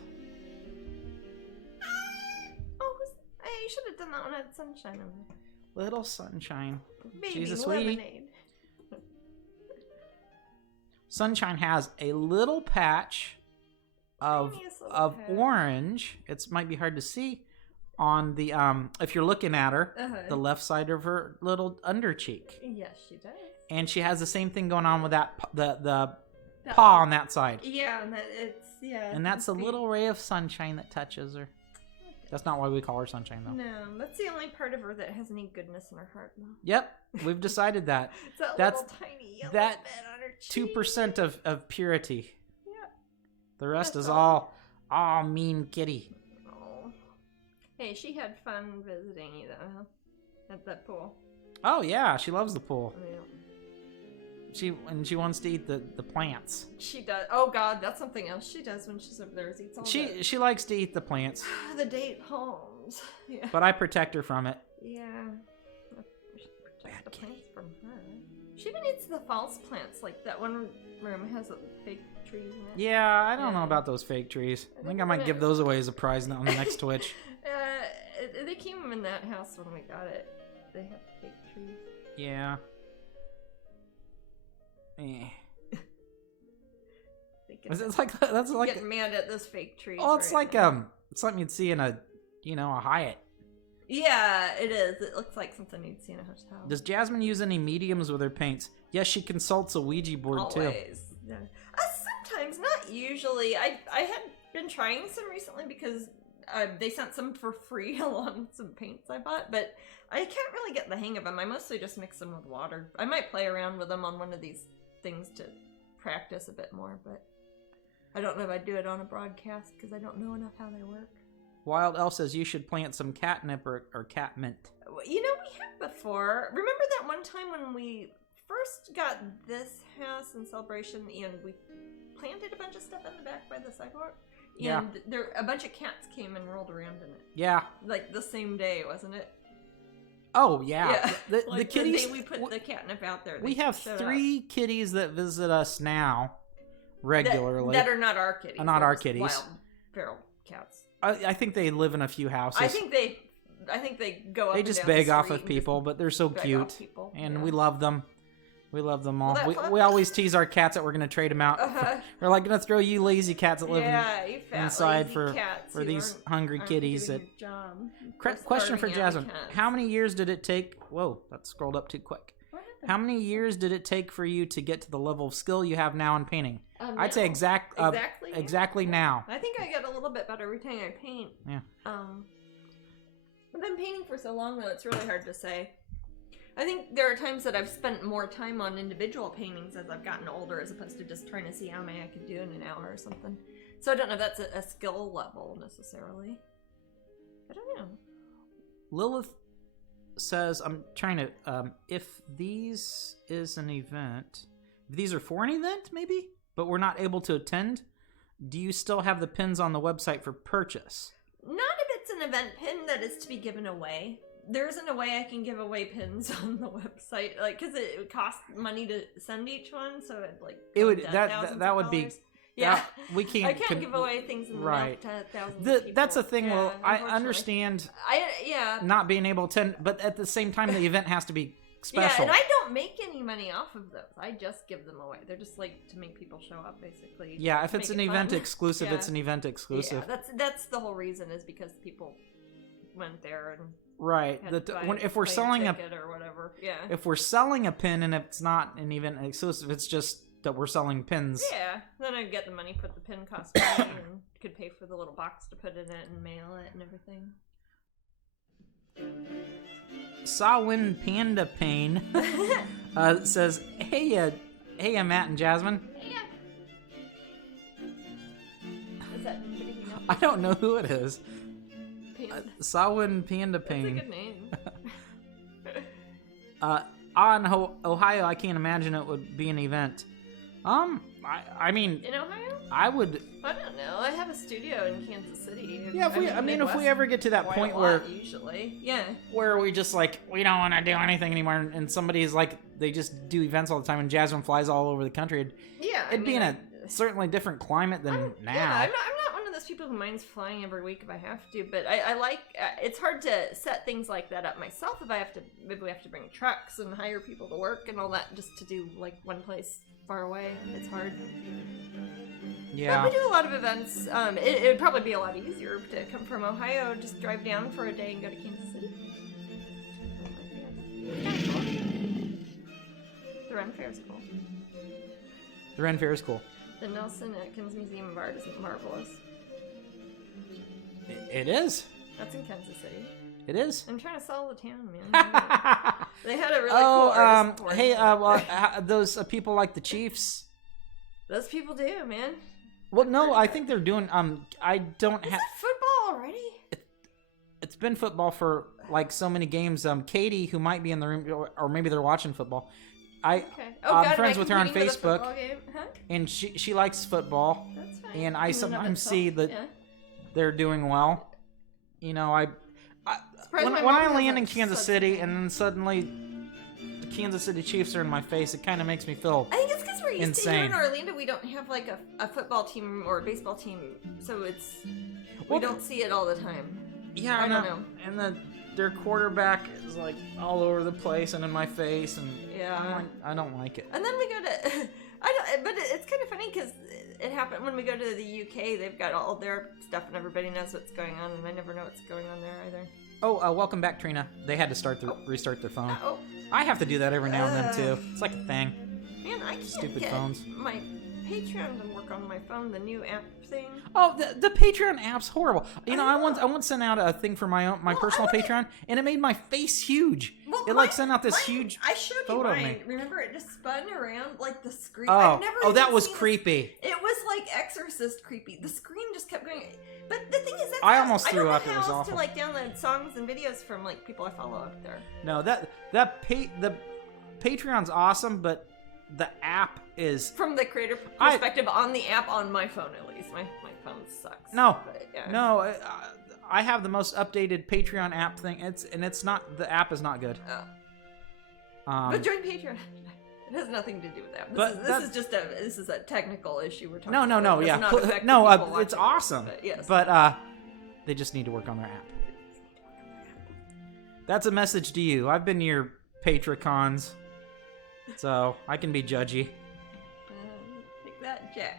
Oh, you should have done that one at Sunshine on there. Little Sunshine. Baby She's a sweetie. lemonade. Sunshine has a little patch of orange. It might be hard to see on the if you're looking at her, the left side of her little under cheek. Yes, she does. And she has the same thing going on with that the paw on that side. Yeah, and And that's a little ray of sunshine that touches her. That's not why we call her Sunshine, though. No, that's the only part of her that has any goodness in her heart, though. Yep, we've decided that. That's little tiny yellow bit on her cheek. 2% of purity. Yeah. The rest is all Oh, mean kitty. Oh. Hey, she had fun visiting you, though, huh? At that pool. Oh, yeah, she loves the pool. Yeah. She wants to eat the plants. She does. Oh, God, that's something else she does when she's over there is eats all She likes to eat the plants. the date palms. Yeah. But I protect her from it. Yeah. We should protect the plants from her. She even eats the false plants, like that one room has fake trees in it. Yeah, I don't know about those fake trees. I think I might give those away as a prize on the next Twitch. They came in that house when we got it. They have fake trees. Yeah. Eh. It's like that's like getting mad at those fake trees. Oh, it's like it's like you'd see in a Hyatt. Yeah, it is. It looks like something you'd see in a hotel. Does Jasmine use any mediums with her paints? Yes, she consults a Ouija board Always. too. Yeah. Sometimes, not usually. I had been trying some recently because they sent some for free along with some paints I bought, but I can't really get the hang of them. I mostly just mix them with water. I might play around with them on one of these things to practice a bit more, but I don't know if I'd do it on a broadcast because I don't know enough how they work. Wild Elf says you should plant some catnip or cat mint. You know, we have before. Remember that one time when we first got this house in Celebration and we planted a bunch of stuff in the back by the sidewalk? And there a bunch of cats came and rolled around in it. Yeah. Like the same day, wasn't it? Oh, yeah. The like kitties... the day we put the catnip out there. We have 3 kitties that visit us now regularly. That are not our kitties. Not our kitties. Wild feral cats. I think they live in a few houses. I think they go up They and just down beg the off street of people, but they're so cute. And we love them. We love them all. Well, we always tease our cats that we're going to trade them out. We're like going to throw you lazy cats that live inside for these hungry kitties. Question for Jasmine. How many years did it take... Whoa, that scrolled up too quick. How many years did it take for you to get to the level of skill you have now in painting? I'd say exactly now. I think I get a little bit better every time I paint. Yeah. I've been painting for so long, though, it's really hard to say. I think there are times that I've spent more time on individual paintings as I've gotten older, as opposed to just trying to see how many I could do in an hour or something. So I don't know if that's a skill level, necessarily. I don't know. Lilith says, I'm trying to, if these is an event, if these are for an event, maybe, but we're not able to attend, do you still have the pins on the website for purchase? Not if it's an event pin that is to be given away. There isn't a way I can give away pins on the website, like, because it would cost money to send each one, so it would that would be we can't. I can't give away things in the mail to thousands of people. That's the thing. Well, I understand. Not being able to, but at the same time, the event has to be special. Yeah, and I don't make any money off of those. I just give them away. They're just like to make people show up, basically. Yeah, if it's an event exclusive, it's an event exclusive. Yeah, that's the whole reason, is because people went there and. Right. If we're selling a or whatever, if we're selling a pin and it's not an event exclusive, it's just that we're selling pins. Yeah. Then I'd get the money for the pin cost money and could pay for the little box to put in it and mail it and everything. Sawin Panda Pain says, "Hey, Matt and Jasmine." Yeah. Is that I don't know who it is. Sawin Panda Pain. That's a good name. On Ohio, I can't imagine it would be an event. I mean, in Ohio, I would. I don't know. I have a studio in Kansas City. Yeah, if we ever get to that point where usually, where we just we don't want to do anything anymore, and somebody's like they just do events all the time, and Jasmine flies all over the country. It'd be in a certainly different climate than now. Yeah, I'm not one of those people who minds flying every week if I have to, but I like. It's hard to set things like that up myself if we have to bring trucks and hire people to work and all that just to do one place far away. It's hard. Yeah. But we do a lot of events. It would probably be a lot easier to come from Ohio, just drive down for a day and go to Kansas City. The Ren Fair is cool. The Ren Fair is cool. The Nelson Atkins Museum of Art is marvelous. It is. That's in Kansas City. It is. I'm trying to sell the town, man. They had a really cool artist hey, those people like the Chiefs. Those people do, man. Well, no, I think they're doing. I don't have. Is it football already? It's been football for like so many games. Katie, who might be in the room, or maybe they're watching football. I'm friends with her on Facebook, and she likes football. That's fine. And I sometimes see that they're doing well. You know, when I land in Kansas City and then suddenly the Kansas City Chiefs are in my face, it kind of makes me feel I think it's because we're used to here insane. in Orlando. We don't have like a football team or a baseball team, so we don't see it all the time. Yeah, I don't know. And their quarterback is like all over the place and in my face, and I don't like it. And then we go to, but it's kind of funny because it happened when we go to the UK. They've got all their stuff, and everybody knows what's going on, and I never know what's going on there either. Oh, welcome back, Trina. They had to restart their phone. I have to do that every now and then too. It's like a thing. Man, I can't Stupid get phones. my Patreon to work on my phone. The new app thing. Oh, the Patreon app's horrible. You know, I once sent out a thing for my personal Patreon, and it made my face huge. Well, it sent out this huge I showed you photo of mine. me. Remember, it just spun around like the screen. Oh, that was seen creepy. It was like Exorcist creepy. The screen just kept going. But the thing is, I almost threw up. It was to awful. like download songs and videos from like people I follow up there. No, the Patreon's awesome, but the app is from the creator perspective on the app on my phone at least. My phone sucks. No, but, yeah. no. I have the most updated Patreon app thing. It's not, the app is not good. Oh. But join Patreon. It has nothing to do with that. This is a technical issue we're talking about. No, yeah. It's awesome. But, yes. But they just need to work on their app. That's a message to you. I've been to your Patricons, so I can be judgy. Take that, Jack.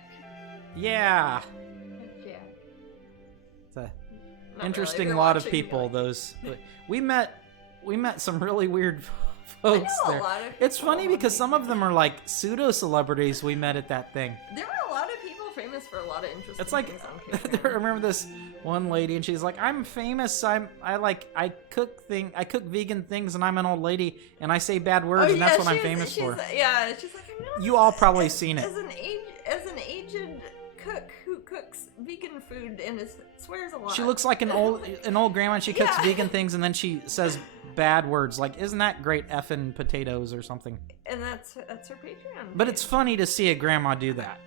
Yeah. Jack. It's a interesting lot of people. Those we met some really weird folks there. It's funny because some of them are like pseudo celebrities we met at that thing. There were a lot of people famous for a lot of interesting it's like, things on Patreon. I remember this one lady, and she's like, "I'm famous. I cook vegan things, and I'm an old lady, and I say bad words, and that's what I'm famous for." Yeah, she's like, "I'm not." You all probably seen it. As an aged cook who cooks vegan food and swears a lot. She looks like an old grandma. And she cooks vegan things, and then she says bad words like, "Isn't that great effing potatoes" or something? And that's her Patreon. But it's funny to see a grandma do that.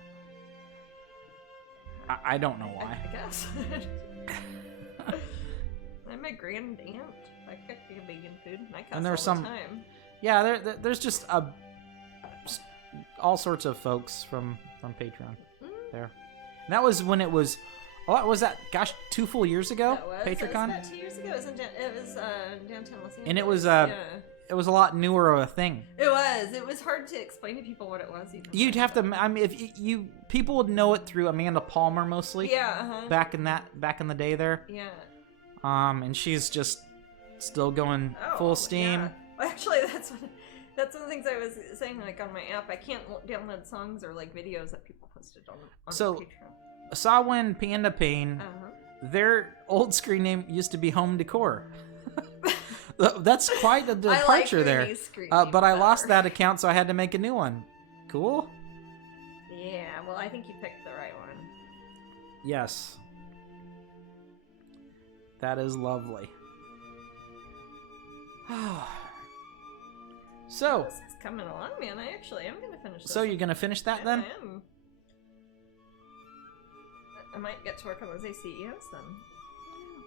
I don't know why. I guess. I'm a grand aunt. I cook vegan food, and I cuss and there's all the time. Yeah, there's just all sorts of folks from Patreon there. And that was when it was. Oh, was that? Gosh, 2 full years ago. Patreon. It was about 2 years ago. It was downtown Los Angeles. And it was a lot newer of a thing. It was. It was hard to explain to people what it was. You'd have to. I mean, if people would know it through Amanda Palmer mostly. Yeah. Uh-huh. Back in the day there. Yeah. And she's just still going full steam. Yeah. Well, actually, that's one of the things I was saying. Like on my app, I can't download songs or like videos that people posted on Patreon. Saw when Panda Pain. Their old screen name used to be Home Decor. That's quite a departure there. But I lost that account, so I had to make a new one. Cool? Yeah, well, I think you picked the right one. Yes. That is lovely. So. This is coming along, man. I actually am going to finish this. So you're going to finish that then? I am. I might get to work on those ACEOs then.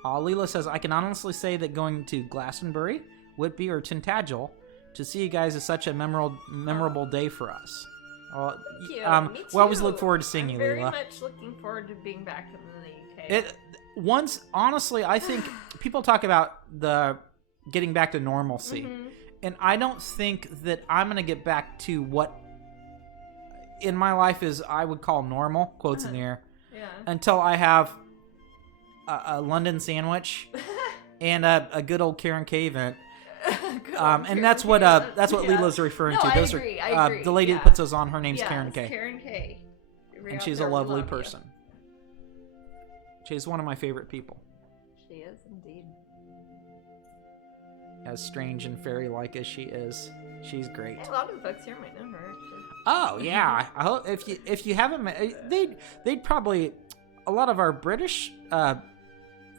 Leela says, I can honestly say that going to Glastonbury, Whitby, or Tintagel to see you guys is such a memorable day for us. Thank you. Me too. We always look forward to seeing you, Leela. Very much looking forward to being back in the UK. Honestly, I think people talk about getting back to normalcy. Mm-hmm. And I don't think that I'm going to get back to what in my life is I would call normal, quotes in the air, until I have a London sandwich and a good old Kieran K event. And that's what Leela's referring to. Those I are agree. The lady that puts those on. Her name's Kieran K. Kieran K. And she's a lovely person. She's one of my favorite people. She is indeed. As strange and fairy-like as she is, she's great. A lot of the folks here might know her. Oh yeah, I hope if you haven't met, they'd probably, a lot of our British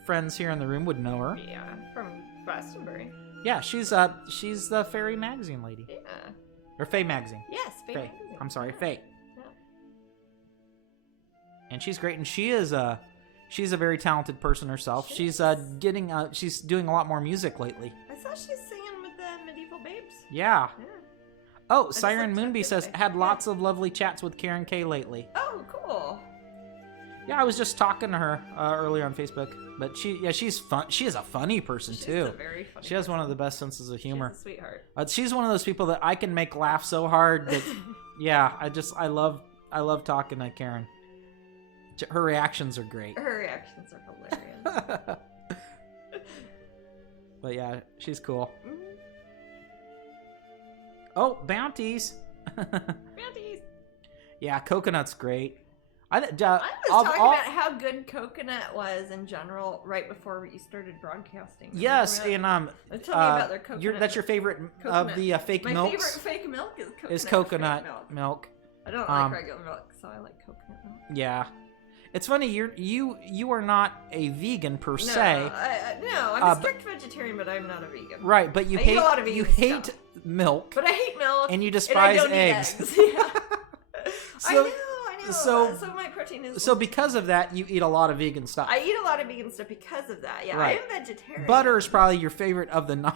friends here in the room would know her. Yeah, from Glastonbury. Yeah, she's the Fairy magazine lady. Yeah. Or Fae magazine. Yes, Fae magazine. I'm sorry, Fae. Yeah. And she's great, and she's a very talented person herself. She's doing a lot more music lately. I saw she's singing with the Medieval Babes. Yeah. Yeah. Oh, Siren Moonbee says had lots of lovely chats with Kieran K lately. Oh, cool. Yeah, I was just talking to her earlier on Facebook, but she's fun. She is a funny person too. She's a very funny. She has one of the best senses of humor. She's a sweetheart. She's one of those people that I can make laugh so hard that, yeah, I love talking to Karen. Her reactions are great. Her reactions are hilarious. But yeah, she's cool. Mm-hmm. Oh, bounties. Bounties. Yeah, coconut's great. I was talking about how good coconut was in general right before you started broadcasting. Yes, and tell me about their coconut. that's your favorite coconut. of the fake milks. My favorite fake milk is coconut milk. I don't like regular milk, so I like coconut milk. Yeah, it's funny. You are not a vegan per se. No, I'm a strict vegetarian, but I'm not a vegan. Right, but you hate milk. But I hate milk, and you despise and I don't eggs. Eat eggs. Yeah. I know. So my protein is. So because of that, you eat a lot of vegan stuff. I eat a lot of vegan stuff because of that. Yeah, right. I am vegetarian. Butter is probably your favorite of the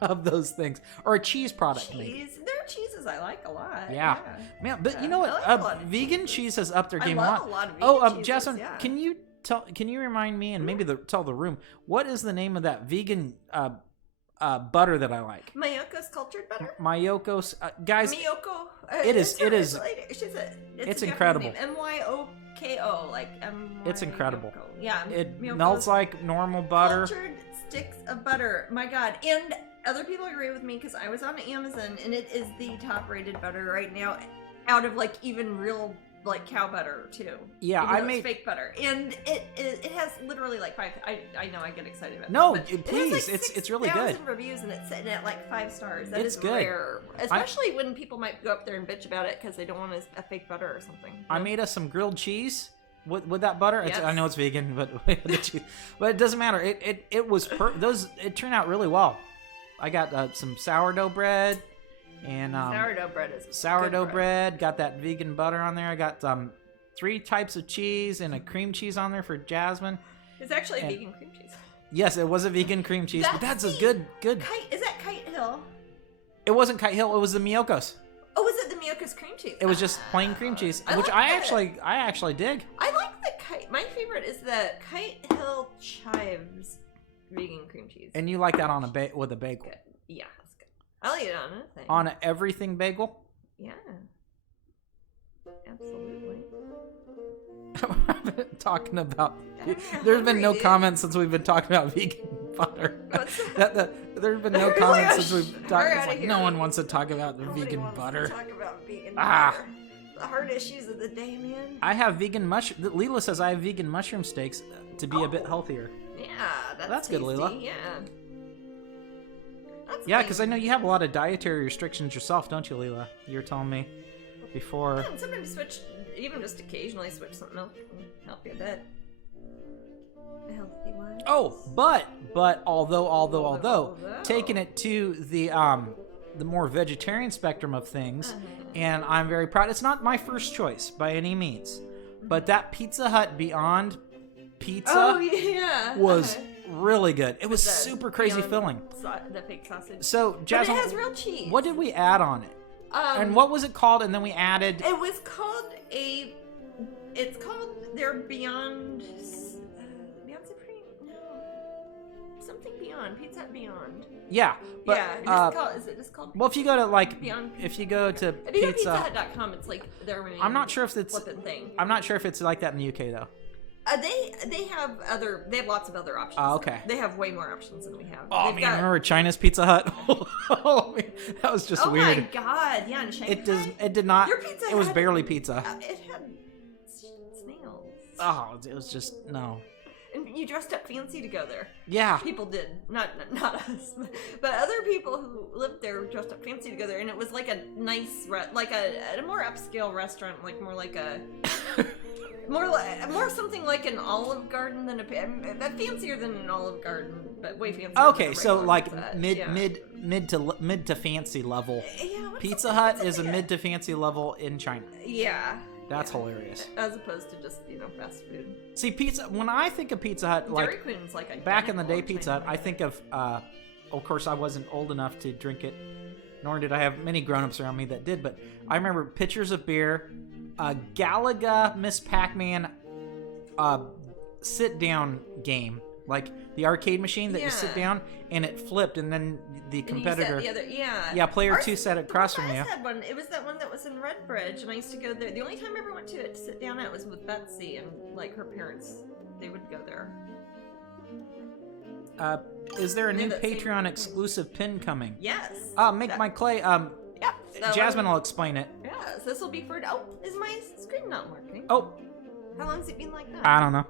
of those things, or a cheese product. Cheese. There are cheeses I like a lot. Yeah, man. But you know what? Vegan cheese has upped their game a lot. A lot of vegan cheeses, Jasmine, yeah. can you remind me and maybe tell the room what is the name of that vegan butter that I like? Mayoko's cultured butter. Mayoko's guys. Miyoko. It is. It's incredible. MYOKO, like It's incredible. Yeah. It melts like normal butter. Cultured sticks of butter. My God. And other people agree with me because I was on Amazon and it is the top-rated butter right now, out of like even real like cow butter too. Yeah, I made fake butter, and it has literally like 5. I know I get excited about. No, this, please, it has like it's really good. Reviews, and it's sitting at like 5 stars. That it's is good. Rare, especially when people might go up there and bitch about it because they don't want a fake butter or something. I made us some grilled cheese with that butter. Yes. I know it's vegan, but but it doesn't matter. It was it turned out really well. I got some sourdough bread. And sourdough bread is sourdough bread. Got that vegan butter on there. I got 3 types of cheese and a cream cheese on there for Jasmine. It's actually a vegan cream cheese. Yes, it was a vegan cream cheese, but that's a good. Is that Kite Hill? It wasn't Kite Hill. It was the Miyoko's. Oh, was it the Miyoko's cream cheese? It was just plain cream cheese, which I actually dig. I like the Kite. My favorite is the Kite Hill Chives vegan cream cheese. And you like that on with a bagel? Good. Yeah. I'll eat it on anything. On an everything bagel? Yeah. Absolutely. Talking about... There's been no comments since we've been talking about vegan butter. There's been no comments since we've talked about... Like, no one wants to talk about the vegan butter. Talk about vegan butter. The hard issues of the day, man. I have vegan mushroom... Leela says I have vegan mushroom steaks to be a bit healthier. Yeah, that's good, Leela. Yeah. Yeah, because I know you have a lot of dietary restrictions yourself, don't you, Leela? You were telling me before. Yeah, and sometimes switch, even just occasionally switch something else can help you a bit. Healthy wise. Oh, but although taking it to the more vegetarian spectrum of things, and I'm very proud. It's not my first choice by any means, but that Pizza Hut Beyond Pizza was really good. It was super crazy filling. The fake sausage. So, Jasmine, but it has real cheese. What did we add on it? And what was it called? And then we added. It was called It's called their Beyond Supreme. No, something Beyond Pizza Hut Beyond. Yeah, but is it just called? Well, if you go to Beyond if you go to pizzahut.com, it's like their main. I'm not sure if it's flipping thing. I'm not sure if it's like that in the UK though. They have lots of other options. Oh, okay. They have way more options than we have. Oh, man, remember China's Pizza Hut? Oh, man, that was just weird. Oh my God, yeah, in Shanghai. It did not. Their pizza it was barely pizza. It had snails. Oh, it was just no. In you dressed up fancy to go there. Yeah. People did, not us, but other people who lived there dressed up fancy to go there, and it was like a nice, like a more upscale restaurant, like more like a. More something like an Olive Garden than fancier than an Olive Garden, but way fancier. Okay, than a so regular like Pizza Hut. mid to fancy level. Yeah, Pizza Hut is a mid to fancy level in China. Yeah. That's hilarious. As opposed to just, fast food. See, pizza. When I think of Pizza Hut, like Dairy Queen's like back in the day, Pizza Hut, I think of. Of course, I wasn't old enough to drink it, nor did I have many grown-ups around me that did. But I remember pitchers of beer, Galaga Miss Pac-Man, sit-down game, like the arcade machine that you sit down and it flipped, and then the competitor, player 2 sat across from you. Had one. It was that one that was in Redbridge, and I used to go there. The only time I ever went to it to sit down at was with Betsy, and like her parents, they would go there. Is there a new Patreon exclusive pin coming? Yes. My clay. Jasmine will explain it. Yes, this will be for. Oh, is my screen not working? Oh. How long's it been like that? I don't know.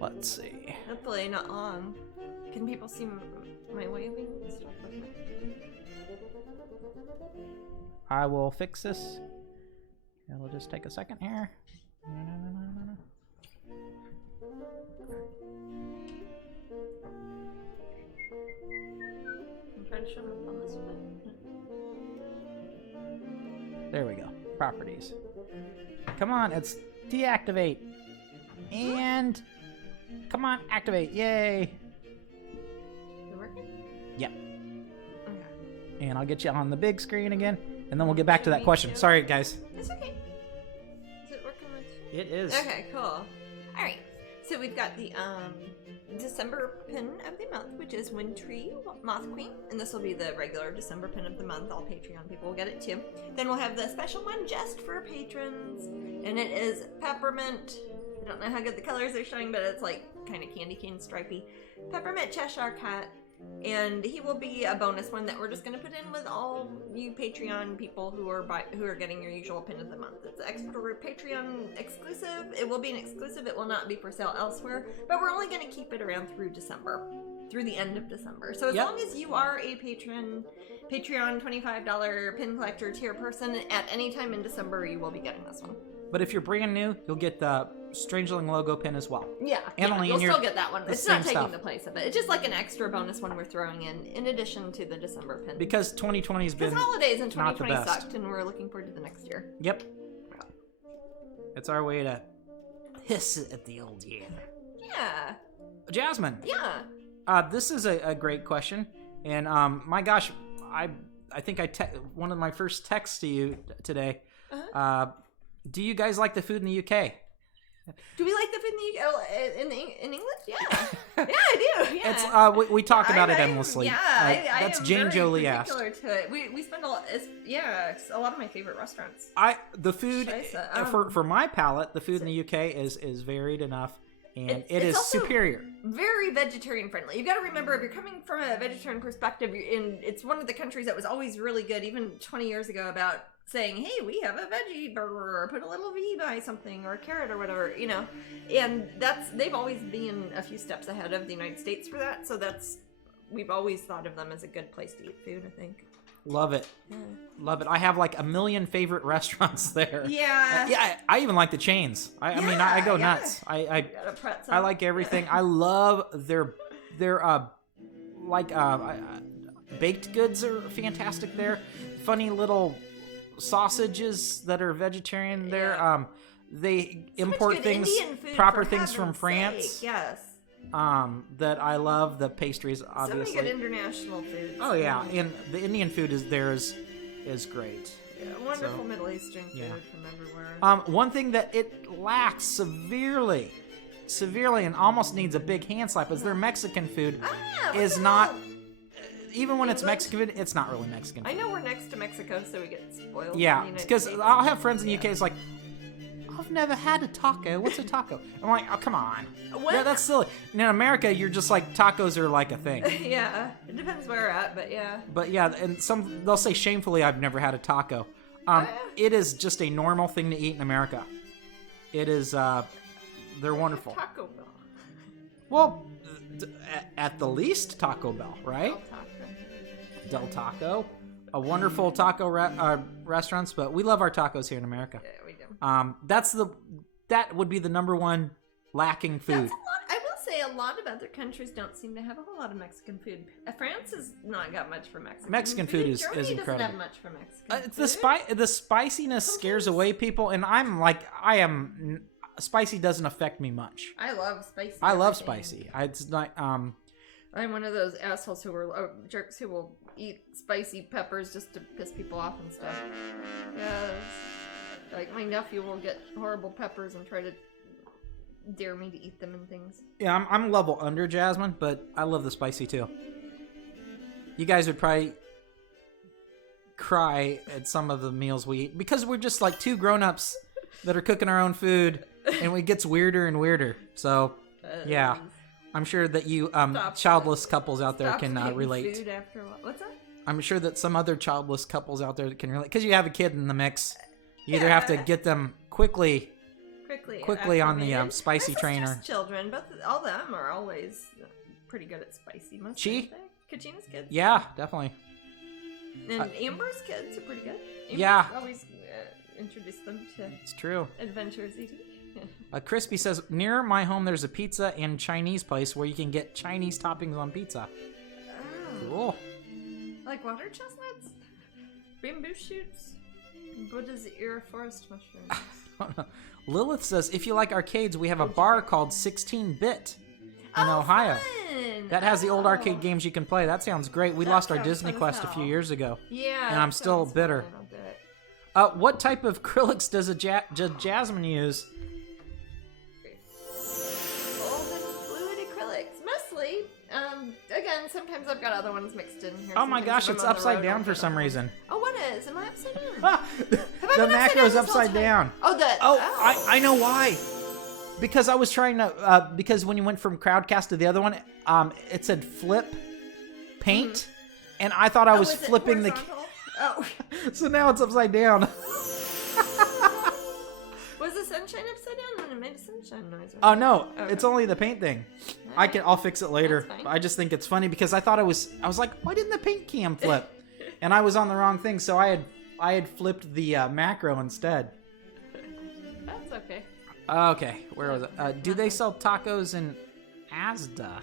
Let's see. Hopefully not long. Can people see my waving and stuff like that? I will fix this. It'll just take a second here. No. I'm trying to show them on this one. There we go. Properties. Come on, it's deactivate. And come on, activate. Yay. Is it working? Yep. Okay. And I'll get you on the big screen again, and then we'll get back to that question. Sorry, guys. It's okay. Is it working with you? It is. Okay, cool. All right. So we've got the December pin of the month, which is Wintry Moth Queen, and this will be the regular December pin of the month. All Patreon people will get it too. Then we'll have the special one just for patrons, and it is Peppermint. I don't know how good the colors are showing, but it's like kind of candy cane stripey. Peppermint Cheshire Cat, and he will be a bonus one that we're just going to put in with all you Patreon people who are getting your usual pin of the month. It's extra Patreon exclusive. It will be an exclusive. It will not be for sale elsewhere, but we're only going to keep it around through December, through the end of December. So as long as you are a Patreon $25 pin collector tier person, at any time in December, you will be getting this one. But if you're brand new, you'll get the Strangeling logo pin as well. Yeah, you'll still get that one. It's not taking the place of it. It's just like an extra bonus one we're throwing in addition to the December pin. Because 2020's been because holidays in 2020 not the best. sucked, and we're looking forward to the next year. Yep. It's our way to hiss at the old year. Yeah. Jasmine. Yeah. This is a great question, and my gosh, I think one of my first texts to you today. Do you guys like the food in the UK? Do we like the food in the UK? In England? Yeah. Yeah, I do. Yeah. It's we talk about it endlessly. Yeah, that's I am Jane very Jolie asked. To it. We spend a lot. It's a lot of my favorite restaurants. The food for my palate, the food in the UK is varied enough, and it is superior. Very vegetarian friendly. You got to remember, if you're coming from a vegetarian perspective, it's one of the countries that was always really good, even 20 years ago, about saying, hey, we have a veggie burger, or put a little V by something, or a carrot, or whatever, and they've always been a few steps ahead of the United States for that, so we've always thought of them as a good place to eat food, I think. Love it. Yeah. Love it. I have like a million favorite restaurants there. Yeah. I even like the chains. I mean, I go nuts. I like everything. I love their baked goods are fantastic there. Funny little sausages that are vegetarian there. They import things, proper things from France. Yes. That I love. The pastries, obviously. So many good international foods. Oh yeah, and the Indian food is great. Yeah, wonderful Middle Eastern food from everywhere. One thing that it lacks severely, and almost needs a big hand slap is their Mexican food is not. Even when it's Mexican food, it's not really Mexican food. I know we're next to Mexico, so we get spoiled. Yeah, because I'll have friends in the UK. It's like, I've never had a taco. What's a taco? I'm like, oh, come on. Yeah, that's silly. In America, you're just like, tacos are like a thing. Yeah, it depends where we're at, but yeah. But yeah, and they'll say shamefully, I've never had a taco. It is just a normal thing to eat in America. It is, they're wonderful. Taco Bell. Well, at the least, Taco Bell, right? Del Taco. Del Taco. A wonderful taco restaurants, but we love our tacos here in America. Yeah, we do. That would be the number one lacking food. That's a lot. I will say a lot of other countries don't seem to have a whole lot of Mexican food. France has not got much for Mexican. Mexican food is Germany incredible. Doesn't have much for Mexican food. The spiciness scares away people, and spicy doesn't affect me much. I love spicy. I love spicy. It's not I'm one of those assholes who are jerks who will eat spicy peppers just to piss people off and stuff. Like my nephew will get horrible peppers and try to dare me to eat them and things. Yeah, I'm level under Jasmine, but I love the spicy too. You guys would probably cry at some of the meals we eat because we're just like two grown-ups that are cooking our own food, and it gets weirder and weirder. So, yeah. I'm sure that you childless couples out there can relate. Food after a while. What's that? I'm sure that some other childless couples out there can relate because you have a kid in the mix. You either have to get them quickly on the spicy train, or children. But all of them are always pretty good at spicy. Most Kachina's kids. Yeah, definitely. And Amber's kids are pretty good. Amber's always introduce them to. It's true. Adventures eating. Crispy says, near my home there's a pizza and Chinese place where you can get Chinese toppings on pizza. Oh. Cool. Like water chestnuts? Bamboo shoots? Buddha's ear forest mushrooms? Lilith says, if you like arcades, we have a bar called 16-Bit in Ohio. Fun. That has the old arcade games you can play. That sounds great. We lost our Disney Quest a few years ago. Yeah. And I'm still bitter. What type of acrylics does Jasmine use? Again, sometimes I've got other ones mixed in here. Oh my gosh, it's upside down for some reason. Oh, what is? Am I upside down? The macro's upside down. I know why. Because I was trying to, because when you went from Crowdcast to the other one, it said flip paint, and I thought I was flipping the. So now it's upside down. Was the sunshine upside down when it made a sunshine noise? Oh no, it's only the paint thing. I'll fix it later. I just think it's funny because I thought I was like, why didn't the paint cam flip? And I was on the wrong thing, so I had flipped the macro instead. That's okay. Okay, where was it? Do they sell tacos in Asda?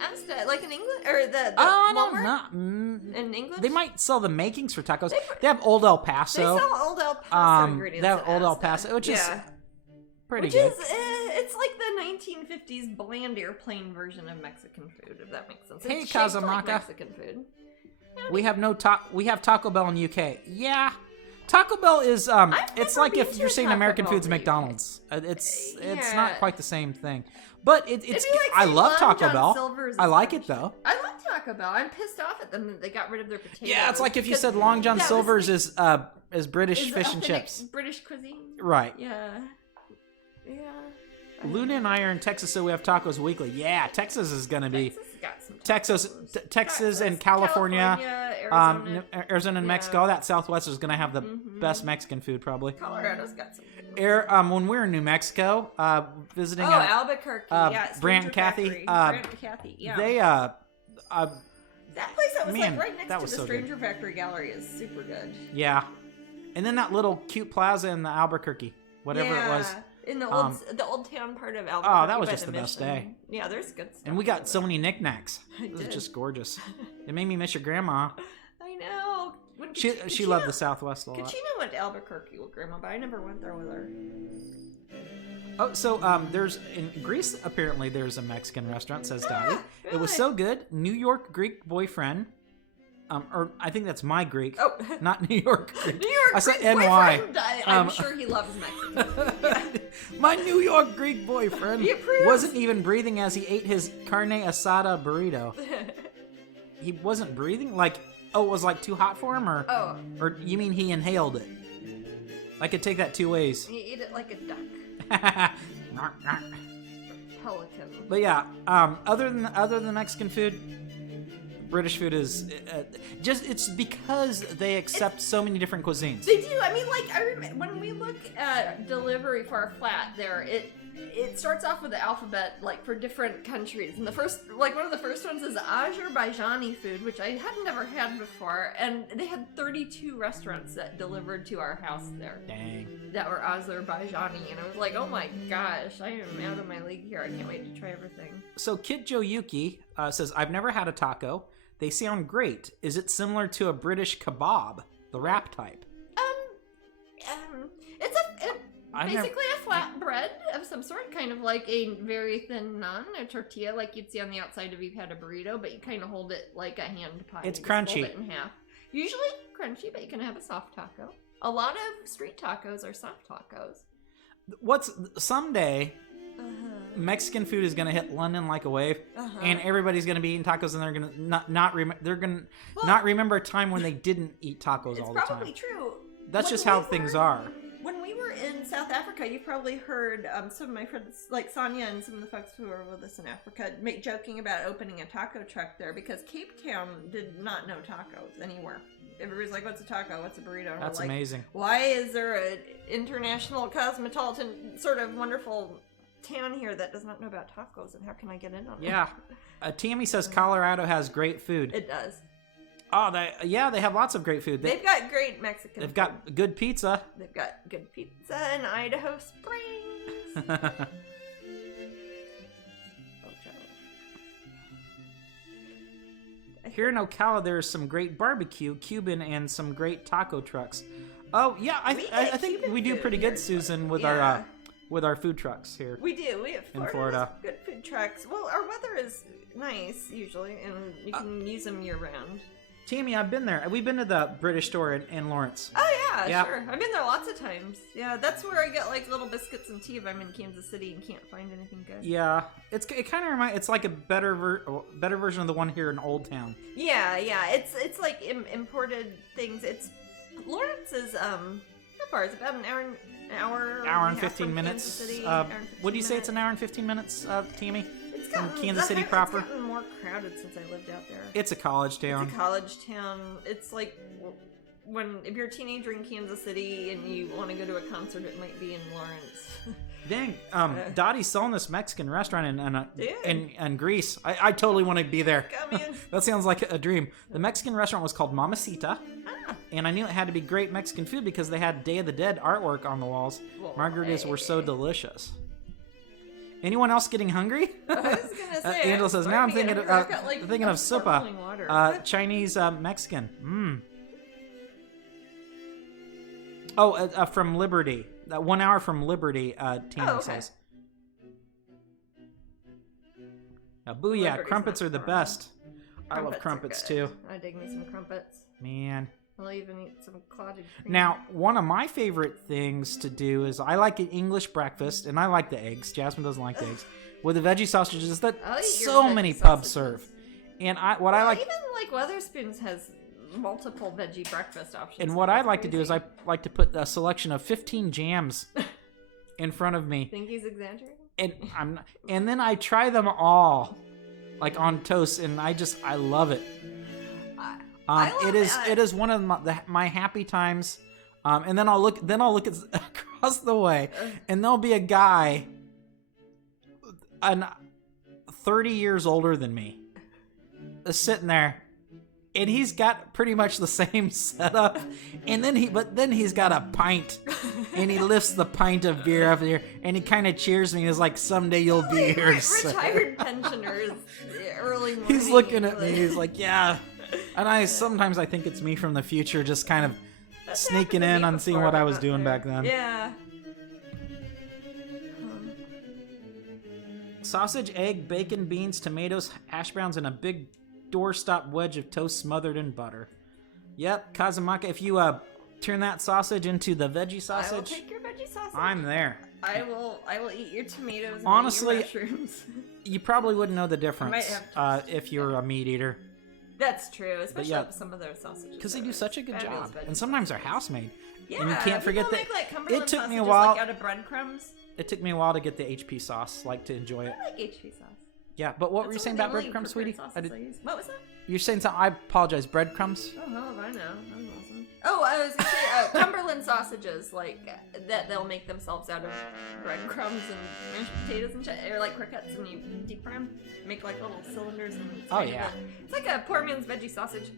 Asda, like in England, or the Walmart? Not in England. They might sell the makings for tacos. They have Old El Paso. They sell Old El Paso ingredients. They have Old El Paso, which is pretty which good. Is it's like the 1950s bland airplane version of Mexican food, if that makes sense. Hey, it's Kazamaka. like Mexican food. We have we have Taco Bell in UK. Yeah. Taco Bell is it's like if you're saying American food's McDonald's. It's not quite the same thing. But it's like I love Taco Bell. Silver's I like it though. I love Taco Bell. I'm pissed off at them that they got rid of their potatoes. Yeah, it's like if you said Long John Silver's is British fish and chips. British cuisine. Right. Yeah. Luna and I are in Texas, so we have tacos weekly. Yeah, Texas is gonna be Texas and California, Arizona and Mexico. That Southwest is gonna have the best Mexican food probably. Colorado's got some. When we're in New Mexico, visiting Albuquerque, Brant and Kathy, yeah. They that place that was man, like right next to the so Stranger good. Factory Gallery is super good. Yeah, and then that little cute plaza in the Albuquerque, whatever it was. In the old town part of Albuquerque. Oh, that was just the best day. Yeah, there's good stuff. And we got so many knickknacks. It was just gorgeous. It made me miss your grandma. I know. She loved the Southwest a lot. Kachina went to Albuquerque with grandma, but I never went there with her. Oh, so there's in Greece apparently there's a Mexican restaurant, says Dottie. Really? It was so good. New York Greek boyfriend. Or I think that's my Greek. Oh. Not New York Greek. New York I said Greek NY. boyfriend. I'm sure he loves Mexican food. Yeah. My New York Greek boyfriend He approves. wasn't even breathing as he ate his carne asada burrito. He wasn't breathing? Like, it was like too hot for him? Or you mean he inhaled it? I could take that two ways. He ate it like a duck. Pelican. But yeah, other than Mexican food, British food is it's because they accept so many different cuisines. They do. I mean, like, I remember when we look at delivery for our flat there, it starts off with the alphabet, like, for different countries. And the first, like, one of the first ones is Azerbaijani food, which I had never had before. And they had 32 restaurants that delivered to our house there. Dang. That were Azerbaijani. And I was like, oh my gosh, I am out of my league here. I can't wait to try everything. So Kid Joe Yuki says, I've never had a taco. They sound great. Is it similar to a British kebab, the wrap type? It's basically a flat bread of some sort, kind of like a very thin naan, a tortilla, like you'd see on the outside if you've had a burrito, but you kind of hold it like a hand pie. It's you crunchy. Fold it in half. Usually crunchy, but you can have a soft taco. A lot of street tacos are soft tacos. Someday Mexican food is gonna hit London like a wave, and everybody's gonna be eating tacos, and they're gonna not remember a time when they didn't eat tacos all the time. It's probably true. That's just how things are. When we were in South Africa, you've probably heard some of my friends, like Sonia and some of the folks who were with us in Africa, joking about opening a taco truck there because Cape Town did not know tacos anywhere. Everybody's like, what's a taco? What's a burrito? And That's like, amazing. Why is there an international cosmopolitan sort of wonderful town here that does not know about tacos, and how can I get in on it? Yeah. Tammy says Colorado has great food. It does. Oh, they have lots of great food. They've got great Mexican They've food. got good pizza. They've got good pizza in Idaho Springs. Here in Ocala, there is some great barbecue, Cuban, and some great taco trucks. Oh yeah, I think we do pretty good, Susan, with our food trucks here. We do. We have in Florida. Good food trucks. Well, our weather is nice usually, and you can use them year round. Tammy, I've been there. We've been to the British store in Lawrence. Oh yeah, sure. I've been there lots of times. Yeah, that's where I get like little biscuits and tea if I'm in Kansas City and can't find anything good. Yeah, it kind of reminds. It's like a better version of the one here in Old Town. Yeah. It's like imported things. Lawrence is how far? It's about an hour and 15 minutes. Would you say it's an hour and 15 minutes, Tammy? From Kansas City proper. It's gotten more crowded since I lived out there. It's a college town. It's a college town. It's like if you're a teenager in Kansas City and you want to go to a concert, it might be in Lawrence. Dang, Dottie's selling this Mexican restaurant in Greece. I totally want to be there. Come in. That sounds like a dream. The Mexican restaurant was called Mamacita. And I knew it had to be great Mexican food because they had Day of the Dead artwork on the walls. Margaritas were so delicious. Anyone else getting hungry? I was gonna say. Angela says, now I'm thinking of sopa. Water. Chinese Mexican. Oh, from Liberty. 1 hour from Liberty, Tammy says. Booyah, Liberty's crumpets are the best. I love Crumpets crumpets are too. good. I dig me some crumpets. Man. I'll even eat some clotted cream. Now, one of my favorite things to do is I like an English breakfast, and I like the eggs. Jasmine doesn't like the eggs. With the veggie sausages that so many pubs serve. And I like... Even like Weatherspoons has multiple veggie breakfast options. And what I like to do is I like to put a selection of 15 jams in front of me. Think he's exaggerating? And then I try them all, like on toast, and I love it. It is one of my happy times, and then I'll look at across the way, and there'll be a guy, 30 years older than me, sitting there, and he's got pretty much the same setup, and then he's got a pint, and he lifts the pint of beer up there, and he kind of cheers me. He's like, "Someday you'll be here." Retired pensioners, early morning. He's looking at me. He's like, "Yeah." And sometimes I think it's me from the future, just kind of sneaking in on seeing what I was doing back then. Yeah. Sausage, egg, bacon, beans, tomatoes, hash browns, and a big doorstop wedge of toast smothered in butter. Yep, Kazumaka, if you turn that sausage into the veggie sausage, I will take your veggie sausage. I'm there. I will eat your tomatoes and honestly, eat your mushrooms. You probably wouldn't know the difference if you're a meat eater. That's true, especially with some of their sausages. Because they do such a good job. And sometimes they're house-made. Yeah, and you can't forget that. Make, like, Cumberland it took me a sausages, while. Like, out of breadcrumbs. It took me a while to get the HP sauce, to enjoy it. I like HP sauce. Yeah, but what were you saying about breadcrumbs, sweetie? What was that? You're saying something? I apologize. Breadcrumbs? Oh, hell if I know. That's awesome. Oh, I was going to say, Cumberland sausages, like, that they'll make themselves out of breadcrumbs and mashed potatoes and shit, or like crickets, and you deep fry them. Make like little cylinders. And it's like a poor man's veggie sausage.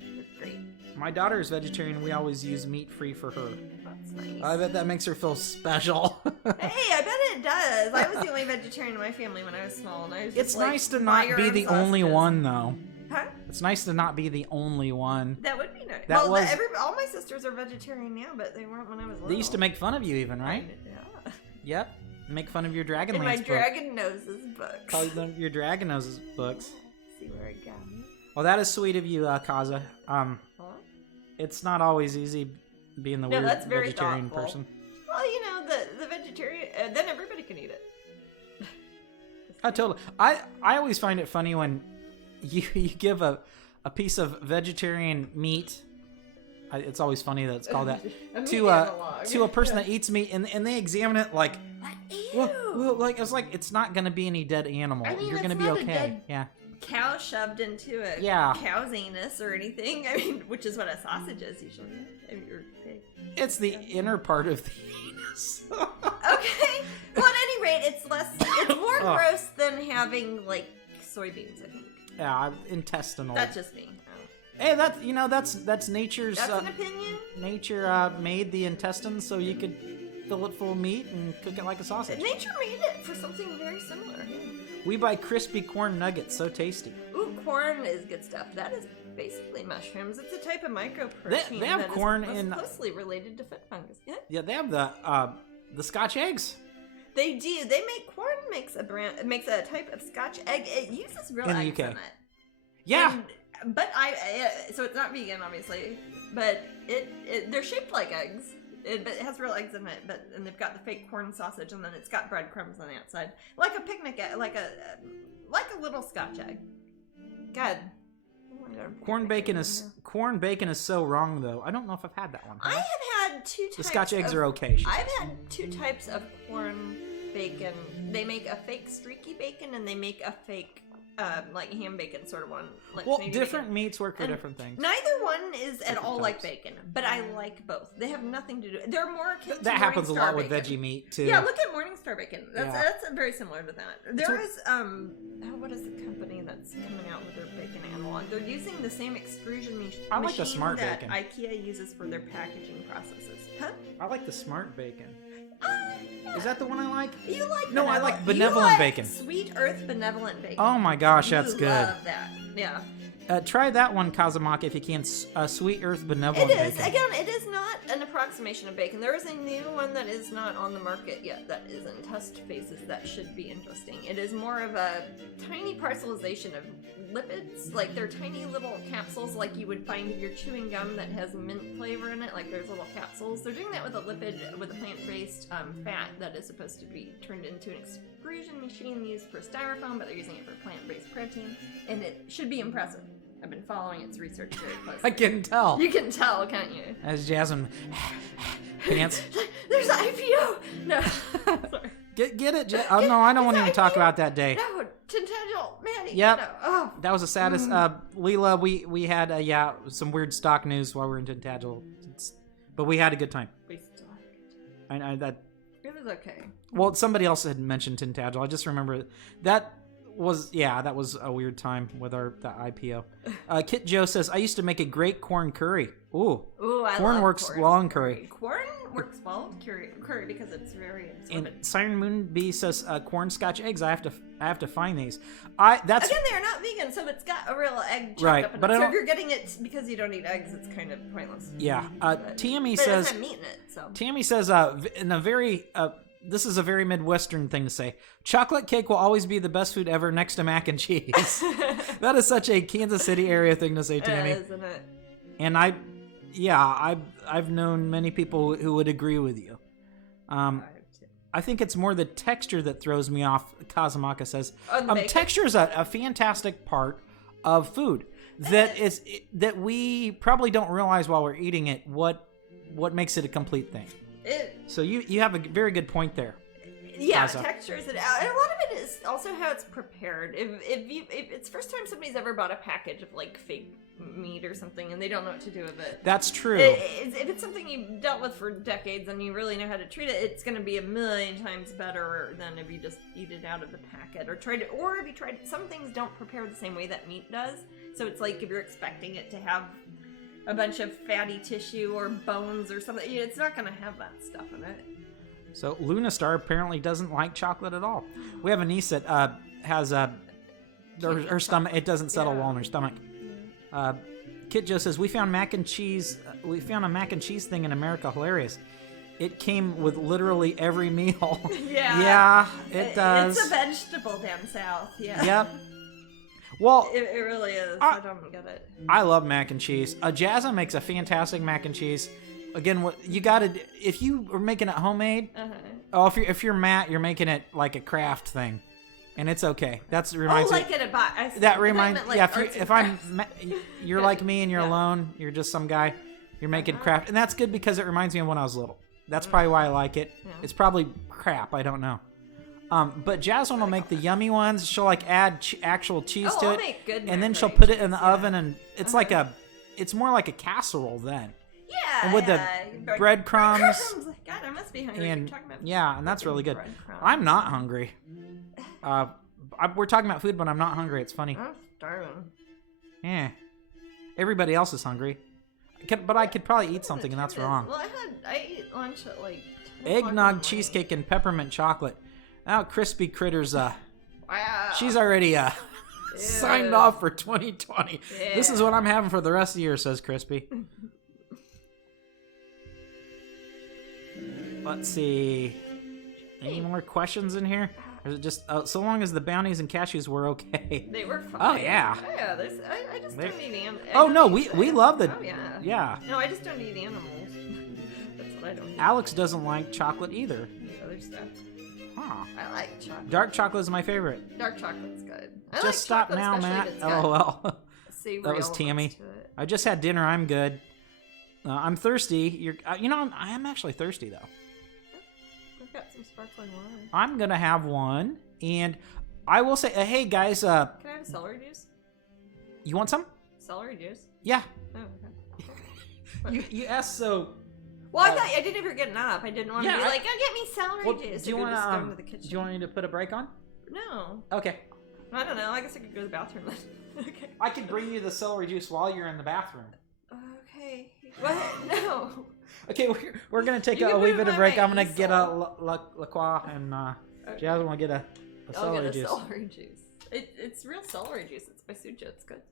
They're great. My daughter is vegetarian. We always use meat-free for her. That's nice. I bet that makes her feel special. Hey, I bet it does. I was the only vegetarian in my family when I was small, and I was just It's nice to not be the only one, though. Huh? It's nice to not be the only one. That would be nice. All my sisters are vegetarian now, but they weren't when I was little. They used to make fun of you even, right? Yeah. Yep. Make fun of your Dragonlance in my book. Dragon Noses books. Call them your Dragon Noses books. See where I got them. Well, that is sweet of you, Kaza. Huh? It's not always easy being the weird that's very vegetarian thoughtful. person. Well, you know, the vegetarian, then everybody can eat it. Oh, totally. I always find it funny when you give a piece of vegetarian meat. It's always funny that it's called that to a person that eats meat, and they examine it like, well, like it's not going to be any dead animal. You're going to be okay. Yeah. Cow shoved into a cow's anus or anything. I mean, which is what a sausage is usually. Or pig. It's the inner part of the anus. Okay. Well, at any rate, it's more gross than having like soybeans, I think. Yeah, intestinal. That's just me. Hey, that's nature's. That's an opinion. Nature made the intestines so you could fill it full of meat and cook it like a sausage. Nature made it for something very similar. Yeah. We buy crispy corn nuggets, so tasty. Ooh, corn is good stuff. That is basically mushrooms. It's a type of microprotein they have that corn is closely related to foot fungus. Yeah. Yeah, they have the Scotch eggs. They do. They make corn makes a type of Scotch egg. It uses real in eggs the UK. in it. Yeah. But so it's not vegan, obviously. But they're shaped like eggs. But it has real eggs in it, and they've got the fake corn sausage, and then it's got breadcrumbs on the outside, like a picnic egg, like a little Scotch egg. God. Corn bacon is so wrong though. I don't know if I've had that one. I have had two types. The Scotch eggs are okay. I've had two types of corn bacon. They make a fake streaky bacon, and they make a fake like ham bacon sort of one. Like well, Canadian different bacon. meats work for different things. Neither one is at all like bacon, but I like both. They have nothing to do. They're more akin to that happens a lot bacon. with veggie meat too. Yeah, look at Morningstar bacon. That's very similar to that. There is what is the company that's coming out with their bacon analog? They're using the same extrusion machine the Smart that bacon. IKEA uses for their packaging processes. Huh? I like the Smart bacon. Is that the one I like? You like No, I like benevolent bacon. Sweet Earth benevolent bacon. Oh my gosh, that's good. Love that. Yeah. Try that one, Kazamaka, if you can. Sweet Earth benevolent bacon. It is. Bacon. Again, it is not an approximation of bacon. There is a new one that is not on the market yet that is in test phases that should be interesting. It is more of a tiny parcelization of lipids. Like they're tiny little capsules like you would find if you're chewing gum that has mint flavor in it. Like there's little capsules. They're doing that with a lipid, with a plant-based fat that is supposed to be turned into an extrusion machine used for styrofoam, but they're using it for plant-based protein. And it should be impressive. I've been following its research very closely. I can tell. You can tell, can't you? As Jasmine pants. There's an IPO! No. Sorry. Get it? Oh, no, I don't want to even talk about that day. No, Tintagel, Maddie. Yep. No. Oh. That was the saddest. Leela, we had, some weird stock news while we were in Tintagel. But we had a good time. We still had a good time. It was okay. Well, somebody else had mentioned Tintagel. I just remember that was a weird time with the IPO. Kit Joe says, I used to make a great corn curry. Ooh, I corn love works corn. well in curry. Corn works well with curry because it's very absorbent. And Siren Moonbee says, corn Scotch eggs. I have to find these. Again, they're not vegan, so it's got a real egg chopped up in it. So if you're getting it because you don't eat eggs, it's kind of pointless. Yeah. Tammy but says, it has meat in it, so. Tammy says, in a very this is a very Midwestern thing to say. Chocolate cake will always be the best food ever next to mac and cheese. That is such a Kansas City area thing to say, Tammy. It is, isn't it? And I've known many people who would agree with you. I think it's more the texture that throws me off, Kazamaka says. Texture is a fantastic part of food that we probably don't realize while we're eating it what makes it a complete thing. So you have a very good point there. Yeah, textures and a lot of it is also how it's prepared. If it's first time somebody's ever bought a package of like fake meat or something and they don't know what to do with it. That's true. If it's something you've dealt with for decades and you really know how to treat it, it's going to be a million times better than if you just eat it out of the packet or if you tried. Some things don't prepare the same way that meat does. So it's like if you're expecting it to have a bunch of fatty tissue or bones or something, it's not going to have that stuff in it. So Luna Star apparently doesn't like chocolate at all. We have a niece that has her stomach. It doesn't settle well in her stomach. Kit Joe says we found mac and cheese. We found a mac and cheese thing in America. Hilarious. It came with literally every meal. Yeah, it does. It's a vegetable down south. Yeah. Yep. Well, it really is. I don't get it. I love mac and cheese. Jasmine makes a fantastic mac and cheese. Again, what you gotta do, if you are making it homemade. If you're Matt, you're making it like a craft thing, and it's okay. That reminds me. That reminds. If you're like me and you're alone, you're just some guy. You're making craft, and that's good because it reminds me of when I was little. That's probably why I like it. Yeah. It's probably crap. I don't know. But Jasmine will make the yummy ones. She'll like add actual cheese to it, make good and then she'll put it in the oven, and it's like it's more like a casserole then. Yeah, and with the breadcrumbs. God, I must be hungry. And that's really good. I'm not hungry. We're talking about food, but I'm not hungry. It's funny. I'm starving. Yeah. Everybody else is hungry. But I could probably eat something, and that's wrong. Well, I ate lunch at like eggnog, cheesecake, and peppermint chocolate. Now, Crispy Critters, wow. She's already signed off for 2020. Yeah. This is what I'm having for the rest of the year, says Crispy. Let's see. Any more questions in here? Or is it just so long as the bounties and cashews were okay? They were fine. Oh yeah. Yeah, I just don't eat animals. Oh no, we love the. Oh yeah. Yeah. No, I just don't eat animals. That's what I don't eat. Alex doesn't like chocolate either. The other stuff. Huh. I like chocolate. Dark chocolate is my favorite. Dark chocolate's good. Just stop now, Matt. LOL. That was Tammy. I just had dinner. I'm good. I'm thirsty. I'm actually thirsty though. I've got some sparkling water. I'm gonna have one, and I will say, hey guys. Can I have celery juice? You want some? Celery juice? Yeah. Oh, okay. you asked so. Well, I thought I didn't ever get up. I didn't want to be like, "Oh, get me celery juice." Do you want to? Do you want me to put a break on? No. Okay. I don't know. I guess I could go to the bathroom then. Okay. I could bring you the celery juice while you're in the bathroom. Okay. What? No. Okay, we're gonna take a wee bit of break. I'm gonna get a La Croix, and Jasmine will get a celery juice. I'll get a celery juice. It's real celery juice. It's by Suja. It's good.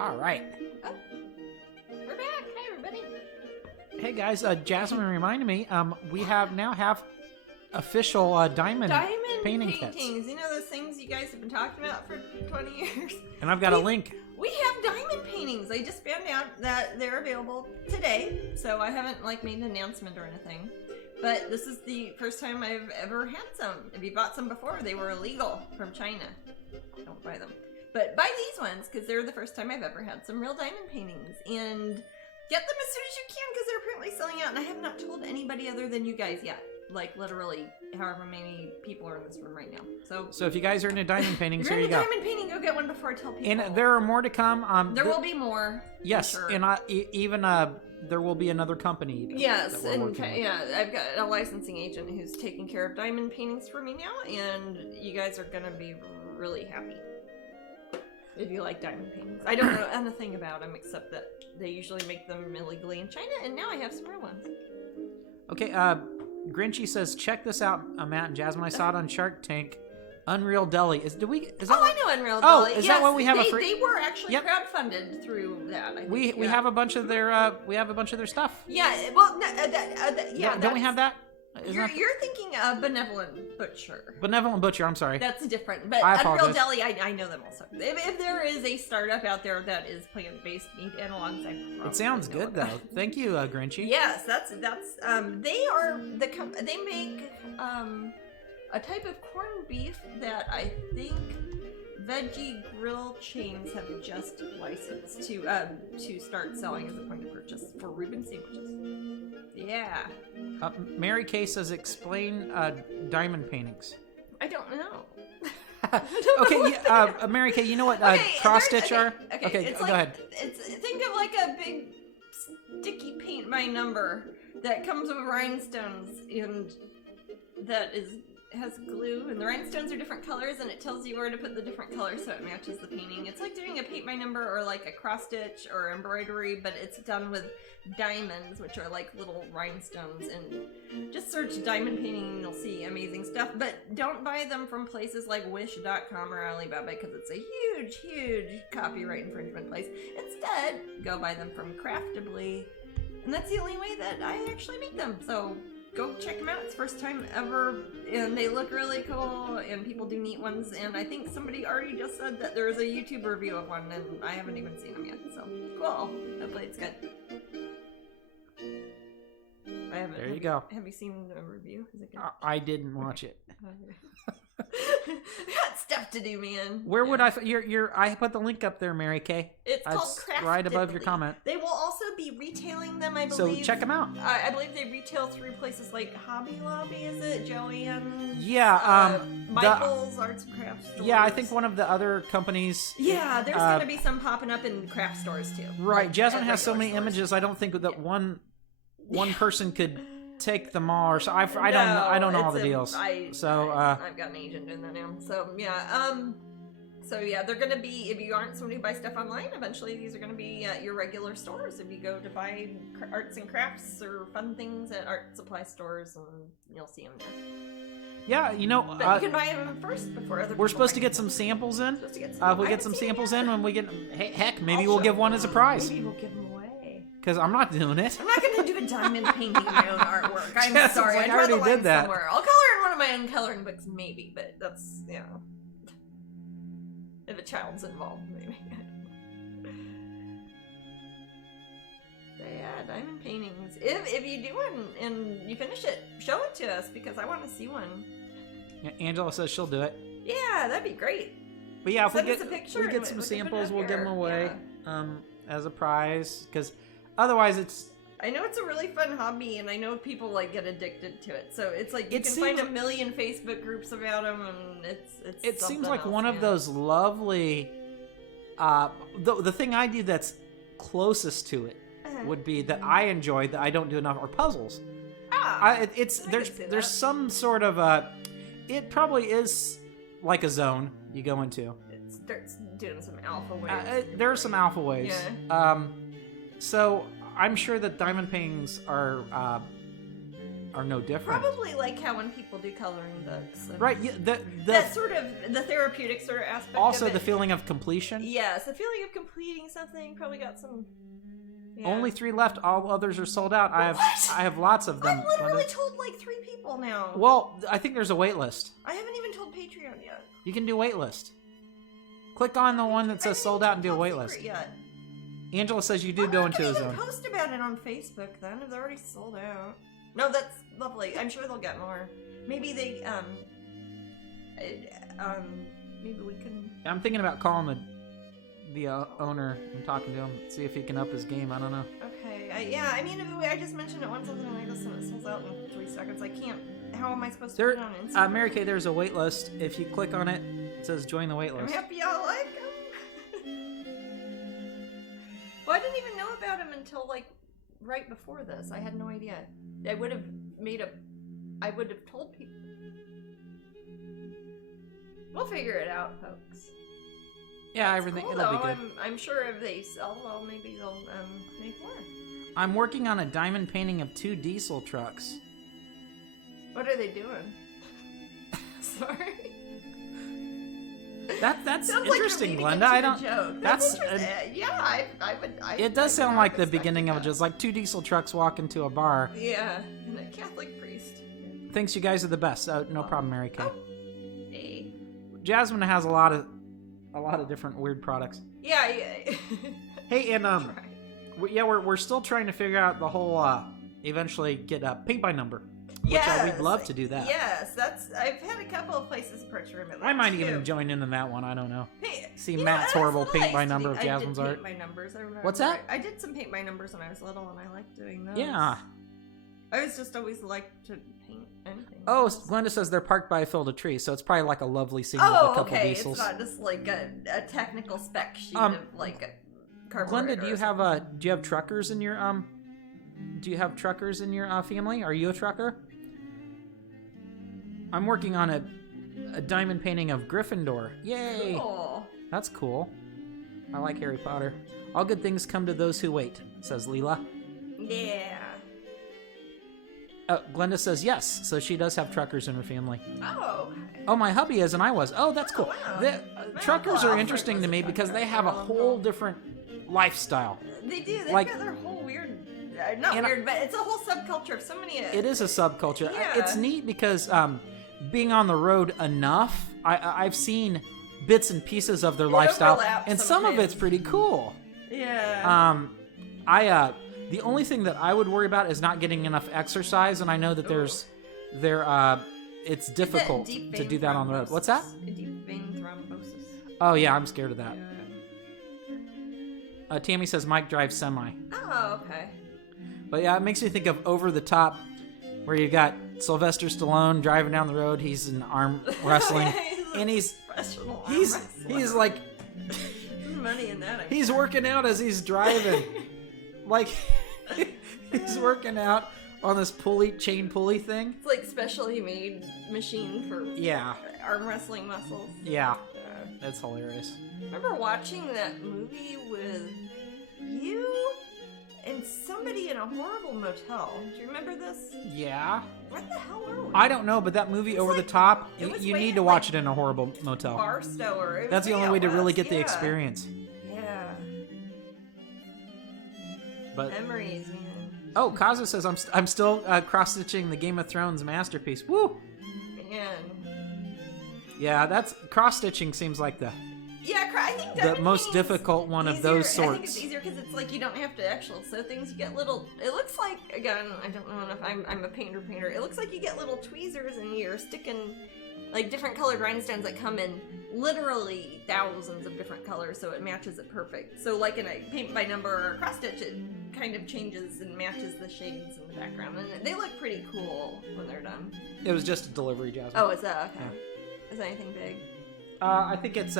All right. Oh, we're back. Hi, everybody. Hey guys, Jasmine reminded me. We now have official diamond painting kits. You know those things you guys have been talking about for 20 years? And I've got a link. We have diamond paintings. I just found out that they're available today, so I haven't made an announcement or anything. But this is the first time I've ever had some. If you bought some before, they were illegal from China. Don't buy them. But buy these ones, because they're the first time I've ever had some real diamond paintings. And get them as soon as you can, because they're apparently selling out. And I have not told anybody other than you guys yet. Literally, however many people are in this room right now. So if you guys are into diamond paintings, here you go. diamond painting, go get one before I tell people. And there are more to come. There will be more. Yes, sure. and even there will be another company. Yes, and I've got a licensing agent who's taking care of diamond paintings for me now, and you guys are gonna be really happy if you like diamond paintings. I don't know anything about them except that they usually make them illegally in China, and now I have some real ones. Okay, Grinchy says, check this out, Matt and Jasmine. I saw it on Shark Tank. Unreal Deli. Is that I know Unreal Deli. Oh, is that what we have? They were actually crowdfunded through that. I think. We have a bunch of their stuff. Yeah. Well, Don't we have that? You're thinking of Benevolent Butcher. Benevolent Butcher. I'm sorry. That's different. But Unreal Deli, I know them also. If there is a startup out there that is plant-based meat analogs, it sounds good though. Thank you, Grinchy. Yes, that's they make a type of corned beef that I think veggie grill chains have just licensed to start selling as a point of purchase for Reuben sandwiches. Yeah. Mary Kay says, explain diamond paintings. I don't know. Okay, Mary Kay, you know what cross stitch are? Okay, go ahead. Think of like a big sticky paint by number that comes with rhinestones and that has glue, and the rhinestones are different colors, and it tells you where to put the different colors so it matches the painting. It's like doing a paint by number or like a cross stitch or embroidery, but it's done with diamonds, which are like little rhinestones. And just search diamond painting and you'll see amazing stuff. But don't buy them from places like Wish.com or Alibaba, because it's a huge copyright infringement place. Instead, go buy them from Craftably, and that's the only way that I actually make them. So go check them out. It's first time ever, and they look really cool, and people do neat ones, and I think somebody already just said that there's a YouTube review of one, and I haven't even seen them yet, so cool. Hopefully it's good. I haven't. There you go. Have you seen a review? Is it good? I didn't watch it. I got stuff to do, man. Where would I? I put the link up there, Mary Kay. It's called Craftably. Right above your comment. They will also be retailing them, I believe. So check them out. I believe they retail through places like Hobby Lobby. Is it Joann's? Yeah. Michael's Arts and Crafts stores. Yeah, I think one of the other companies. Yeah, there's going to be some popping up in craft stores too. Right. Jasmine has so many images. I don't think that one person could take them all, or so I don't know all the deals. I've got an agent doing that now. So yeah, they're gonna be, if you aren't somebody who buys stuff online, eventually these are gonna be at your regular stores. If you go to buy arts and crafts or fun things at art supply stores, and you'll see them there. Yeah, but you can buy them first before other. We're supposed to get some samples in. If we get some samples in, when we get, maybe we'll give one as a prize. Maybe we'll give them away. Because I'm not doing it. I'm not going to do a diamond painting of my own artwork. I'm sorry. I already did that. Somewhere. I'll color in one of my own coloring books, maybe, but that's, if a child's involved, maybe. But yeah, diamond paintings. If you do one and you finish it, show it to us, because I want to see one. Yeah, Angela says she'll do it. Yeah, that'd be great. But yeah, if we get some samples, we'll give them away as a prize, because otherwise it's... I know it's a really fun hobby, and I know people get addicted to it. So it's like you can find a million Facebook groups about them, and it's. It seems like one of those lovely. The thing I do that's closest to it would be that I enjoy that I don't do enough are puzzles. There's some sort of it probably is like a zone you go into. It starts doing some alpha waves. There are some alpha waves. Yeah. So I'm sure that diamond paintings are are no different. Probably like how when people do coloring books. Right. Yeah, that sort of the therapeutic sort of aspect. Also, of it. the feeling of completion. Yes, the feeling of completing something. Probably got some. Yeah. Only 3 left. All others are sold out. What? I have lots of them. I've literally told like 3 people now. Well, I think there's a wait list. I haven't even told Patreon yet. You can do wait list. Click on the one that says sold out and do a wait list. Yet. Angela says you do go into a zone. I'm not gonna even post about it on Facebook then if they're already sold out. No, that's lovely. I'm sure they'll get more. Maybe they maybe we can. I'm thinking about calling the owner and talking to him, see if he can up his game. I don't know. Okay. Yeah. I mean, I just mentioned it once and I just it sells out in 3 seconds. I can't. How am I supposed to put it on Instagram? Mary Kay, there's a wait list. If you click on it, it says join the wait list. I'm happy y'all like him. Well, I didn't even know about him until like right before this. I had no idea. I would have told people. We'll figure it out, folks. Yeah, That's everything. Cool, it'll though. be good. I'm sure if they sell well, maybe they'll make more. I'm working on a diamond painting of 2 diesel trucks. What are they doing? Sorry. That's Sounds interesting, like Glenda. I don't. Joke. That's yeah. I would. It does sound like the beginning of just like 2 diesel trucks walk into a bar. Yeah, and a Catholic priest. Thinks you guys are the best. No problem, Mary Kay. Oh. Hey. Jasmine has a lot of different weird products. Yeah. Hey, and we're still trying to figure out the whole eventually get a paint by number. Which we'd love to do that. Yes, I've had a couple of places approach room. I might even join in on that one. I don't know. Hey, See Matt's horrible paint by number of I Jasmine's did art. Paint by numbers. I remember. What's that? I did some paint by numbers when I was little, and I liked doing those. Yeah. I was just always liked to paint anything. Oh, Glenda says they're parked by a field of trees, so it's probably like a lovely scene with a couple diesels. It's not just like a technical spec sheet of like a carburetor. Glenda, do you have truckers in your family? Are you a trucker? I'm working on a diamond painting of Gryffindor. Yay! Cool. That's cool. I like Harry Potter. All good things come to those who wait, says Leela. Yeah. Glenda says yes, so she does have truckers in her family. Oh. Oh, my hubby is, and I was. Oh, that's cool. Wow. The truckers are interesting to me because they have a whole different lifestyle. They do. They've Like- got their whole weird. Not weird, but it's a whole subculture of so many. It is a subculture. Yeah. It's neat because being on the road enough, I've seen bits and pieces of their lifestyle, overlap and some of it's pretty cool. Yeah. The only thing that I would worry about is not getting enough exercise, and I know that it's difficult to do that on the road. What's that? Deep vein thrombosis. Oh yeah, I'm scared of that. Yeah. Tammy says Mike drives semi. Oh, okay. But yeah, it makes me think of Over the Top, where you got Sylvester Stallone driving down the road. He's in arm wrestling, and he's like money in that. He's working out as he's driving, like he's working out on this chain pulley thing. It's like specially made machine for arm wrestling muscles. Yeah, that's hilarious. Remember watching that movie with you and somebody in a horrible motel. Do you remember this? Yeah. What the hell were we? I don't know, but that movie Over the Top, you need to watch it in a horrible motel. Barstow or that's the only way to really get the experience. Yeah. But memories, man. Oh, Kaza says I'm still cross-stitching the Game of Thrones masterpiece. Woo! Man. Yeah, that's cross-stitching seems like the I think the most difficult one of those sorts. I think it's easier because it's like you don't have to actually sew things. You get little. It looks like, again, I don't know if I'm a painter. It looks like you get little tweezers and you're sticking like different colored rhinestones that come in literally thousands of different colors, so it matches it perfect. So like in a paint by number or a cross stitch, it kind of changes and matches the shades in the background, and they look pretty cool when they're done. It was just a delivery, Jasmine. Oh, is that okay? Yeah. Is that anything big? I think it's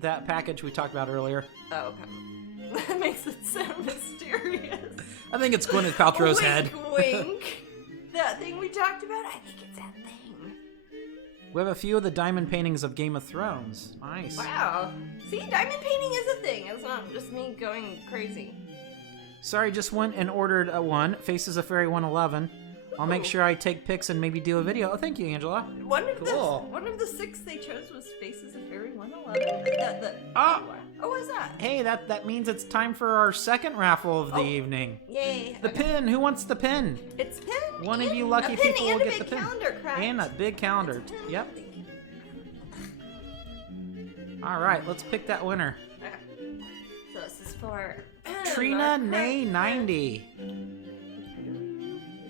that package we talked about earlier. Oh, okay. That makes it sound mysterious. I think it's Gwyneth Paltrow's head. Wink. That thing we talked about, I think it's that thing. We have a few of the diamond paintings of Game of Thrones. Nice. Wow. See, diamond painting is a thing. It's not just me going crazy. Sorry, just went and ordered one. Faces of Fairy 111. I'll make sure I take pics and maybe do a video. Oh, thank you, Angela. One of Cool. the 6 they chose was Faces of Fairy 111. Oh, what was that? hey, that means it's time for our second raffle of the evening. Yay. The pin. Who wants the pin? It's pin. One of you lucky people will get the pin. Calendar, correct? And a big calendar. Yep. All right, let's pick that winner. Okay. So this is for Trina Nay 90.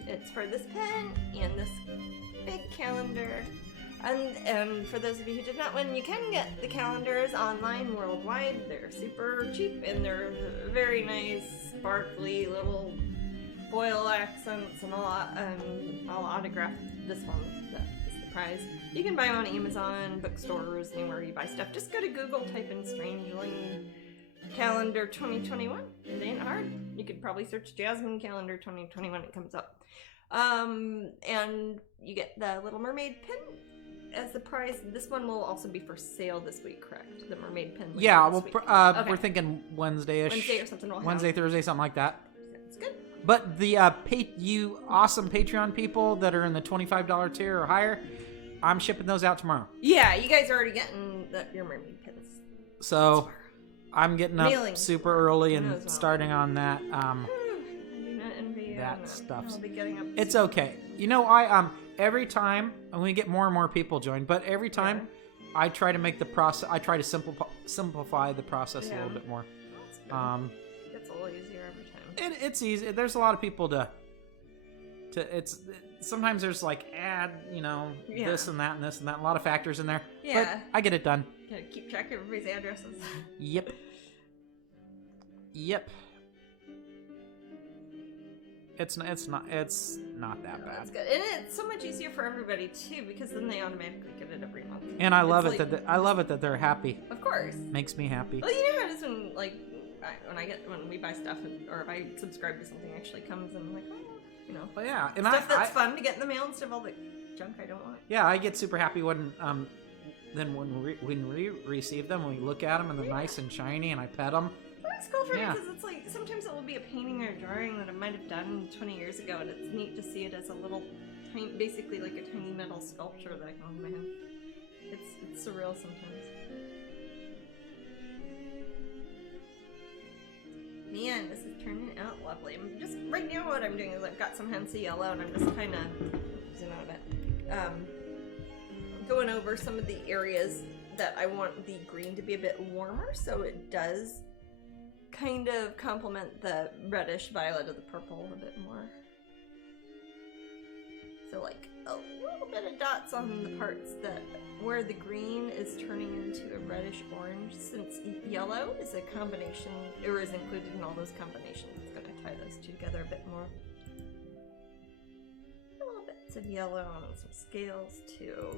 It's for this pen and this big calendar. And for those of you who did not win, you can get the calendars online worldwide. They're super cheap and they're very nice, sparkly little foil accents and I'll autograph this one. That is the prize. You can buy them on Amazon, bookstores, anywhere you buy stuff. Just go to Google, type in Strangeling calendar 2021. It ain't hard. You could probably search Jasmine calendar 2021. It comes up. And you get the Little Mermaid pin as the prize. This one will also be for sale this week, correct? The mermaid pin. Yeah, okay. We're thinking Wednesday-ish. Wednesday or something. Wednesday, Thursday, something like that. Sounds good. But the you awesome Patreon people that are in the $25 tier or higher, I'm shipping those out tomorrow. Yeah, you guys are already getting your mermaid pins. So I'm getting up Mailing. super early and starting on that. I do not envy you. That stuff's. I'll be getting up. It's okay. You know, I every time, and we get more and more people join, but every time I try to make the process. I try to simplify the process a little bit more. That's good. It's a little easier every time. It's easy. There's a lot of people to. Sometimes there's like this and that and this and that. A lot of factors in there. Yeah. But I get it done. Gotta keep track of everybody's addresses. Yep. It's not that bad. That's good, and it's so much easier for everybody too because then they automatically get it every month. And I love it that they're happy. Of course. Makes me happy. Well, you know how it is when we buy stuff or if I subscribe to something, it actually comes and I'm like, Well, yeah, and stuff that's fun to get in the mail instead of all the junk I don't want. Yeah, I get super happy when we receive them, we look at them and they're nice and shiny, and I pet them. That's cool for me because it's like sometimes it will be a painting or a drawing that I might have done 20 years ago, and it's neat to see it as a little, basically like a tiny metal sculpture that I can hold in my hand. It's surreal sometimes. Man, this is turning out lovely. I'm just right now what I'm doing is I've got some Hensi yellow and I'm just kind of zoom out a bit, going over some of the areas that I want the green to be a bit warmer, so it does kind of complement the reddish violet of the purple a bit more. So like a little bit of dots on the parts that where the green is turning into a reddish orange, since yellow is a combination, or is included in all those combinations. It's going to tie those two together a bit more. A little bits of yellow on some scales too.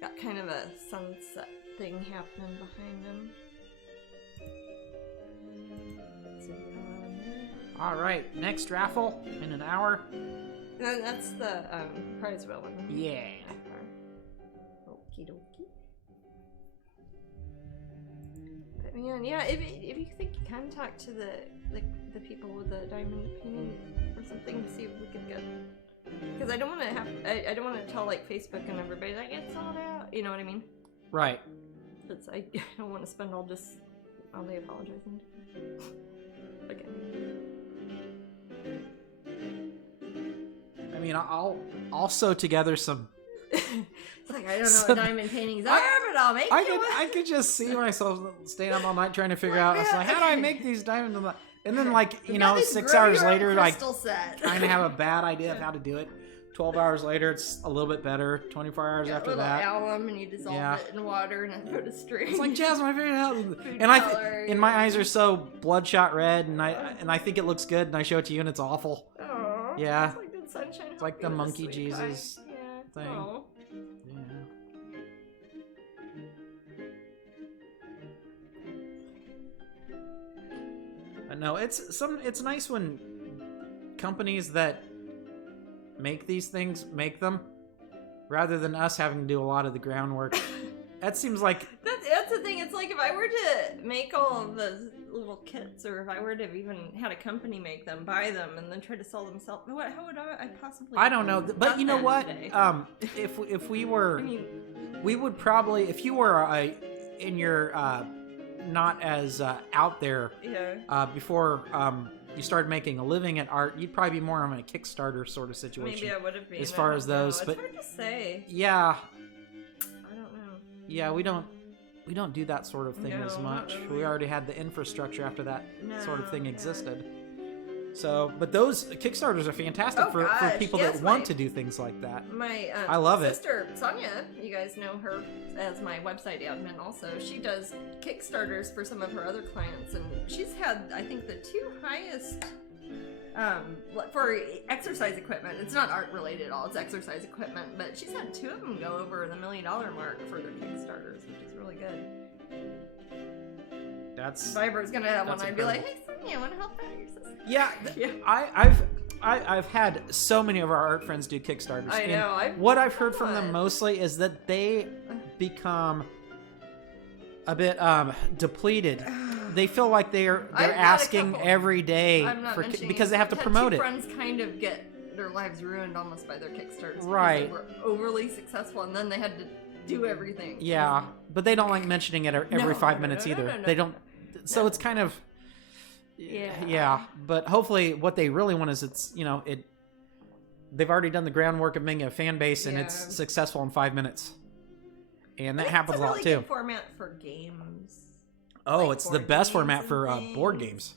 Got kind of a sunset thing happening behind them. All right, next raffle in an hour. And that's the prize wheel one. Yeah. Okie dokie. But man, yeah, if you think you can talk to the people with the diamond painting or something to see if we can get, because I don't want to I don't want to tell like Facebook and everybody like it's sold out. You know what I mean? Right. I don't want to spend all day apologizing. Okay. I mean, I'll sew together some. It's like I don't know what diamond paintings are, but I'll make it. I could just see myself staying up all night trying to figure out. It's like, how do I make these diamonds? And then, like 6 hours later, like trying to have a bad idea of how to do it. 12 hours later, it's a little bit better. 24 hours after that, alum, and you dissolve it in water and then put a string. It's like, Jasmine, I figured it out. And my eyes are so bloodshot red, and I think it looks good, and I show it to you, and it's awful. Aww, yeah. It's like good sunshine. It's like the monkey Jesus thing. Aww. Yeah. No, it's nice when companies that make these things make them, rather than us having to do a lot of the groundwork. That seems like that's the thing. It's like if I were to make all of the little kits, or if I were to have even had a company make them, buy them, and then try to sell them, how would I possibly? I don't know, but you know what? If we were, I mean, we would probably, if you were in your not as out there before you started making a living at art, you'd probably be more on a Kickstarter sort of situation. Maybe I would have been. As far as those, it's but hard to say. Yeah. I don't know. Yeah, we don't do that sort of thing as much. Really. We already had the infrastructure after that sort of thing existed. So, but those Kickstarters are fantastic for people that want to do things like that. I love sister, Sonia, you guys know her as my website admin also. She does Kickstarters for some of her other clients, and she's had, I think, the 2 highest for exercise equipment. It's not art related at all, it's exercise equipment, but she's had 2 of them go over the $1 million mark for their Kickstarters, which is really good. That's Viber's gonna have one. I'd be like, hey Sonia, wanna help out your sister? Yeah, I've had so many of our art friends do Kickstarters. I know. What I've heard from them mostly is that they become a bit depleted. They feel like they're asking every day because they have to promote it. Friends kind of get their lives ruined almost by their Kickstarters. Right. They were overly successful, and then they had to do everything. Yeah, but they don't like mentioning it every 5 minutes either. No. They don't. So it's kind of. Yeah, but hopefully what they really want is they've already done the groundwork of making a fan base, and it's successful in 5 minutes. And that happens a lot too. It's a really good format for games. Oh, it's the best format for board games.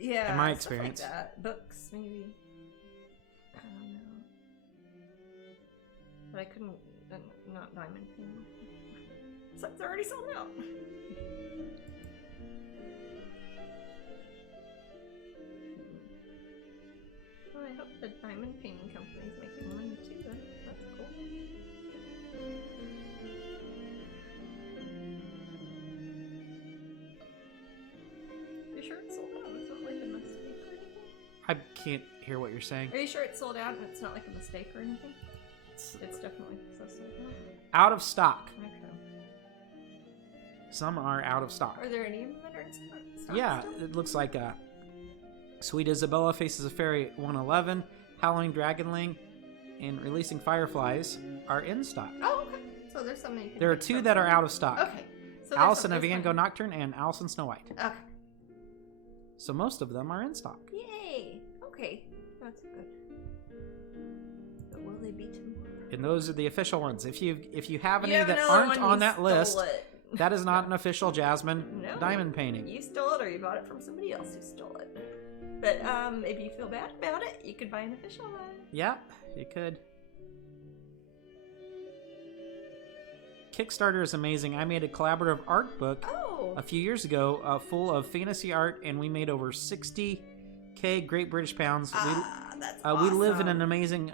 Yeah, in my experience. Like that. Books, maybe. I don't know. But I couldn't. Not Diamond King. So it's already sold out. Well, I hope the diamond painting company's making money too. Then that's cool. You sure it's sold out? It's not like a mistake or anything? I can't hear what you're saying. Are you sure it's sold out and it's not like a mistake or anything? It's definitely sold out. Out of stock. Okay. Some are out of stock. Are there any of them that are in stock? Yeah, still? it looks like Sweet Isabella Faces a Fairy 111, Howling Dragonling, and Releasing Fireflies are in stock. Oh, okay. So there's some that you can There are pick 2 from. that are out of stock. Okay. So Alice and a Van Gogh Nocturne and Alice and Snow White. Okay. So most of them are in stock. Yay. Okay. That's good. But will they be tomorrow? And those are the official ones. If you have any have that another aren't one, on you that list, stole it. that is not an official Jasmine diamond painting. You stole it, or you bought it from somebody else who stole it. But if you feel bad about it, you could buy an official one. Yeah, you could. Kickstarter is amazing. I made a collaborative art book a few years ago full of fantasy art, and we made over 60K Great British Pounds. That's awesome. We live in an amazing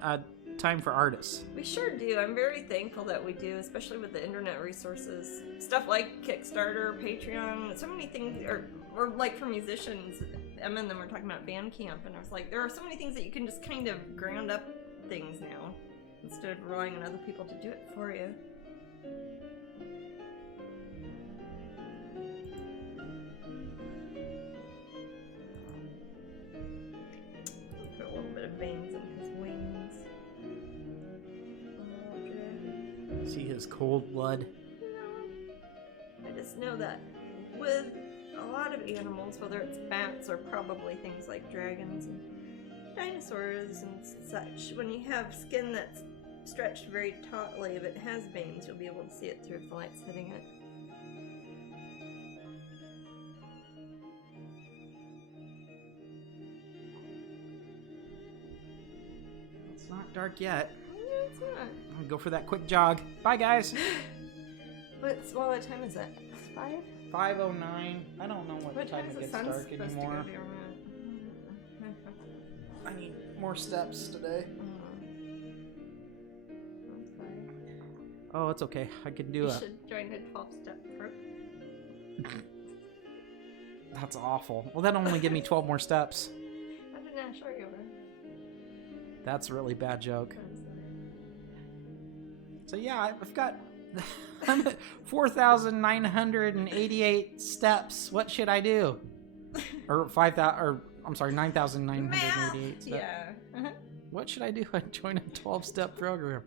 time for artists. We sure do. I'm very thankful that we do, especially with the internet resources. Stuff like Kickstarter, Patreon, so many things, or like for musicians, Emma and them were talking about Bandcamp, and I was like, there are so many things that you can just kind of ground up things now, instead of relying on other people to do it for you. Put a little bit of veins in his wings. See his cold blood? No. I just know that with a lot of animals, whether it's bats or probably things like dragons and dinosaurs and such, when you have skin that's stretched very tautly, if it has veins, you'll be able to see it through if the light's hitting it. It's not dark yet. No, it's not. I'll go for that quick jog. Bye, guys. What time is it? 5? 5:09. I don't know what time it gets dark anymore. I need more steps today. Oh, it's okay. I can do it. You should join the 12-step group. That's awful. Well, that'll only give me 12 more steps. I did not show you. That's a really bad joke. So yeah, I've got 4,988 steps. What should I do? Or 5,000, or I'm sorry, 9,988 steps. Yeah. Uh-huh. What should I do? I join a 12-step program.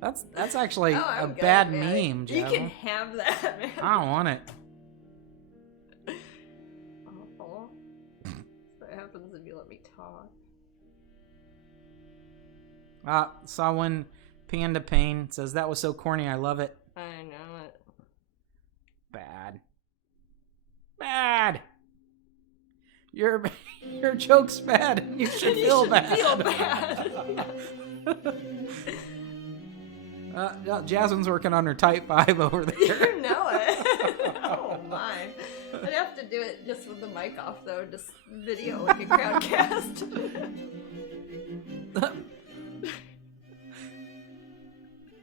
That's actually a I'm good, bad man. meme, You Jasmine. can have that, man. I don't want it. Awful. What happens if you let me talk? Saw one Panda Pain says that was so corny. I love it. I know it. Bad. Your joke's bad. And you should feel bad. Feel bad. Jasmine's working on her Type 5 over there. You know it. Oh my. I'd have to do it just with the mic off though, just video like a crowdcast.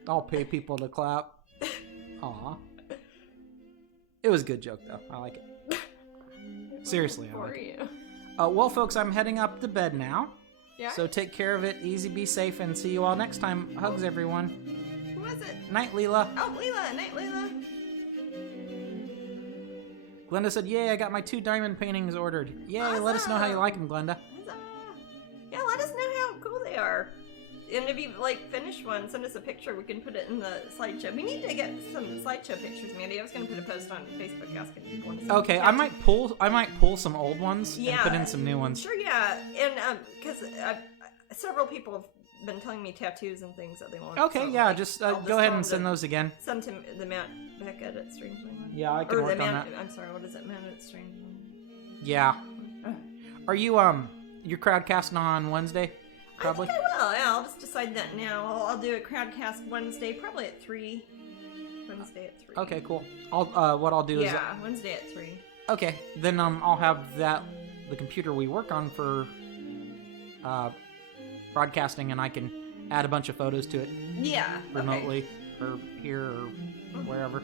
I'll pay people to clap. Aw. It was a good joke though. I like it. Seriously, I like it. Well, folks, I'm heading up to bed now. Yeah. So take care of it. Easy, be safe, and see you all next time. Hugs, everyone. Who was it? Night, Leela. Oh, Leela. Night, Leela. Glenda said, yay, I got my 2 diamond paintings ordered. Yay, let us know how you like them, Glenda. Yeah, let us know how cool they are. And if you finish one, send us a picture. We can put it in the slideshow. We need to get some slideshow pictures, Mandy. I was gonna put a post on Facebook asking people to see. Okay, I might pull some old ones and put in some new ones. Sure, yeah, and because several people have been telling me tattoos and things that they want. Okay, so, yeah, just go ahead and send those again. Send to the Matt Becket at Strangeling. Yeah, I can work on that. I'm sorry, what is it, Matt at Strangeling? Yeah. Are you you're crowdcasting on Wednesday? Probably. I think I will. Yeah, I'll just decide that now. I'll do a crowdcast Wednesday, probably at 3. Wednesday at 3. Okay, cool. What I'll do is Wednesday at 3. Okay, then I'll have the computer we work on for broadcasting, and I can add a bunch of photos to it. Yeah. Remotely or here or wherever.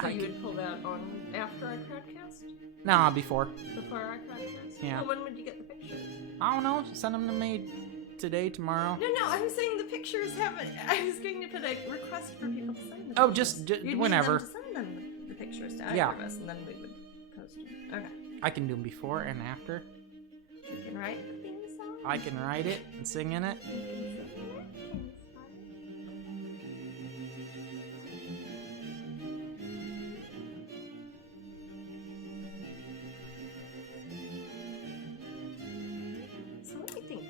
So you would pull that on after I crowdcast? Nah, before. Before I crowdcast? Yeah. Well, when would you get the pictures? I don't know. Send them to me today, tomorrow. No, I'm saying the pictures haven't. I was going to put a request for people to send them. Oh, just whenever. Need them to send them the pictures to either of us, and then we would post them. Okay. I can do them before and after. You can write the theme song. I can write it and sing in it. You can sing in it. So let me think.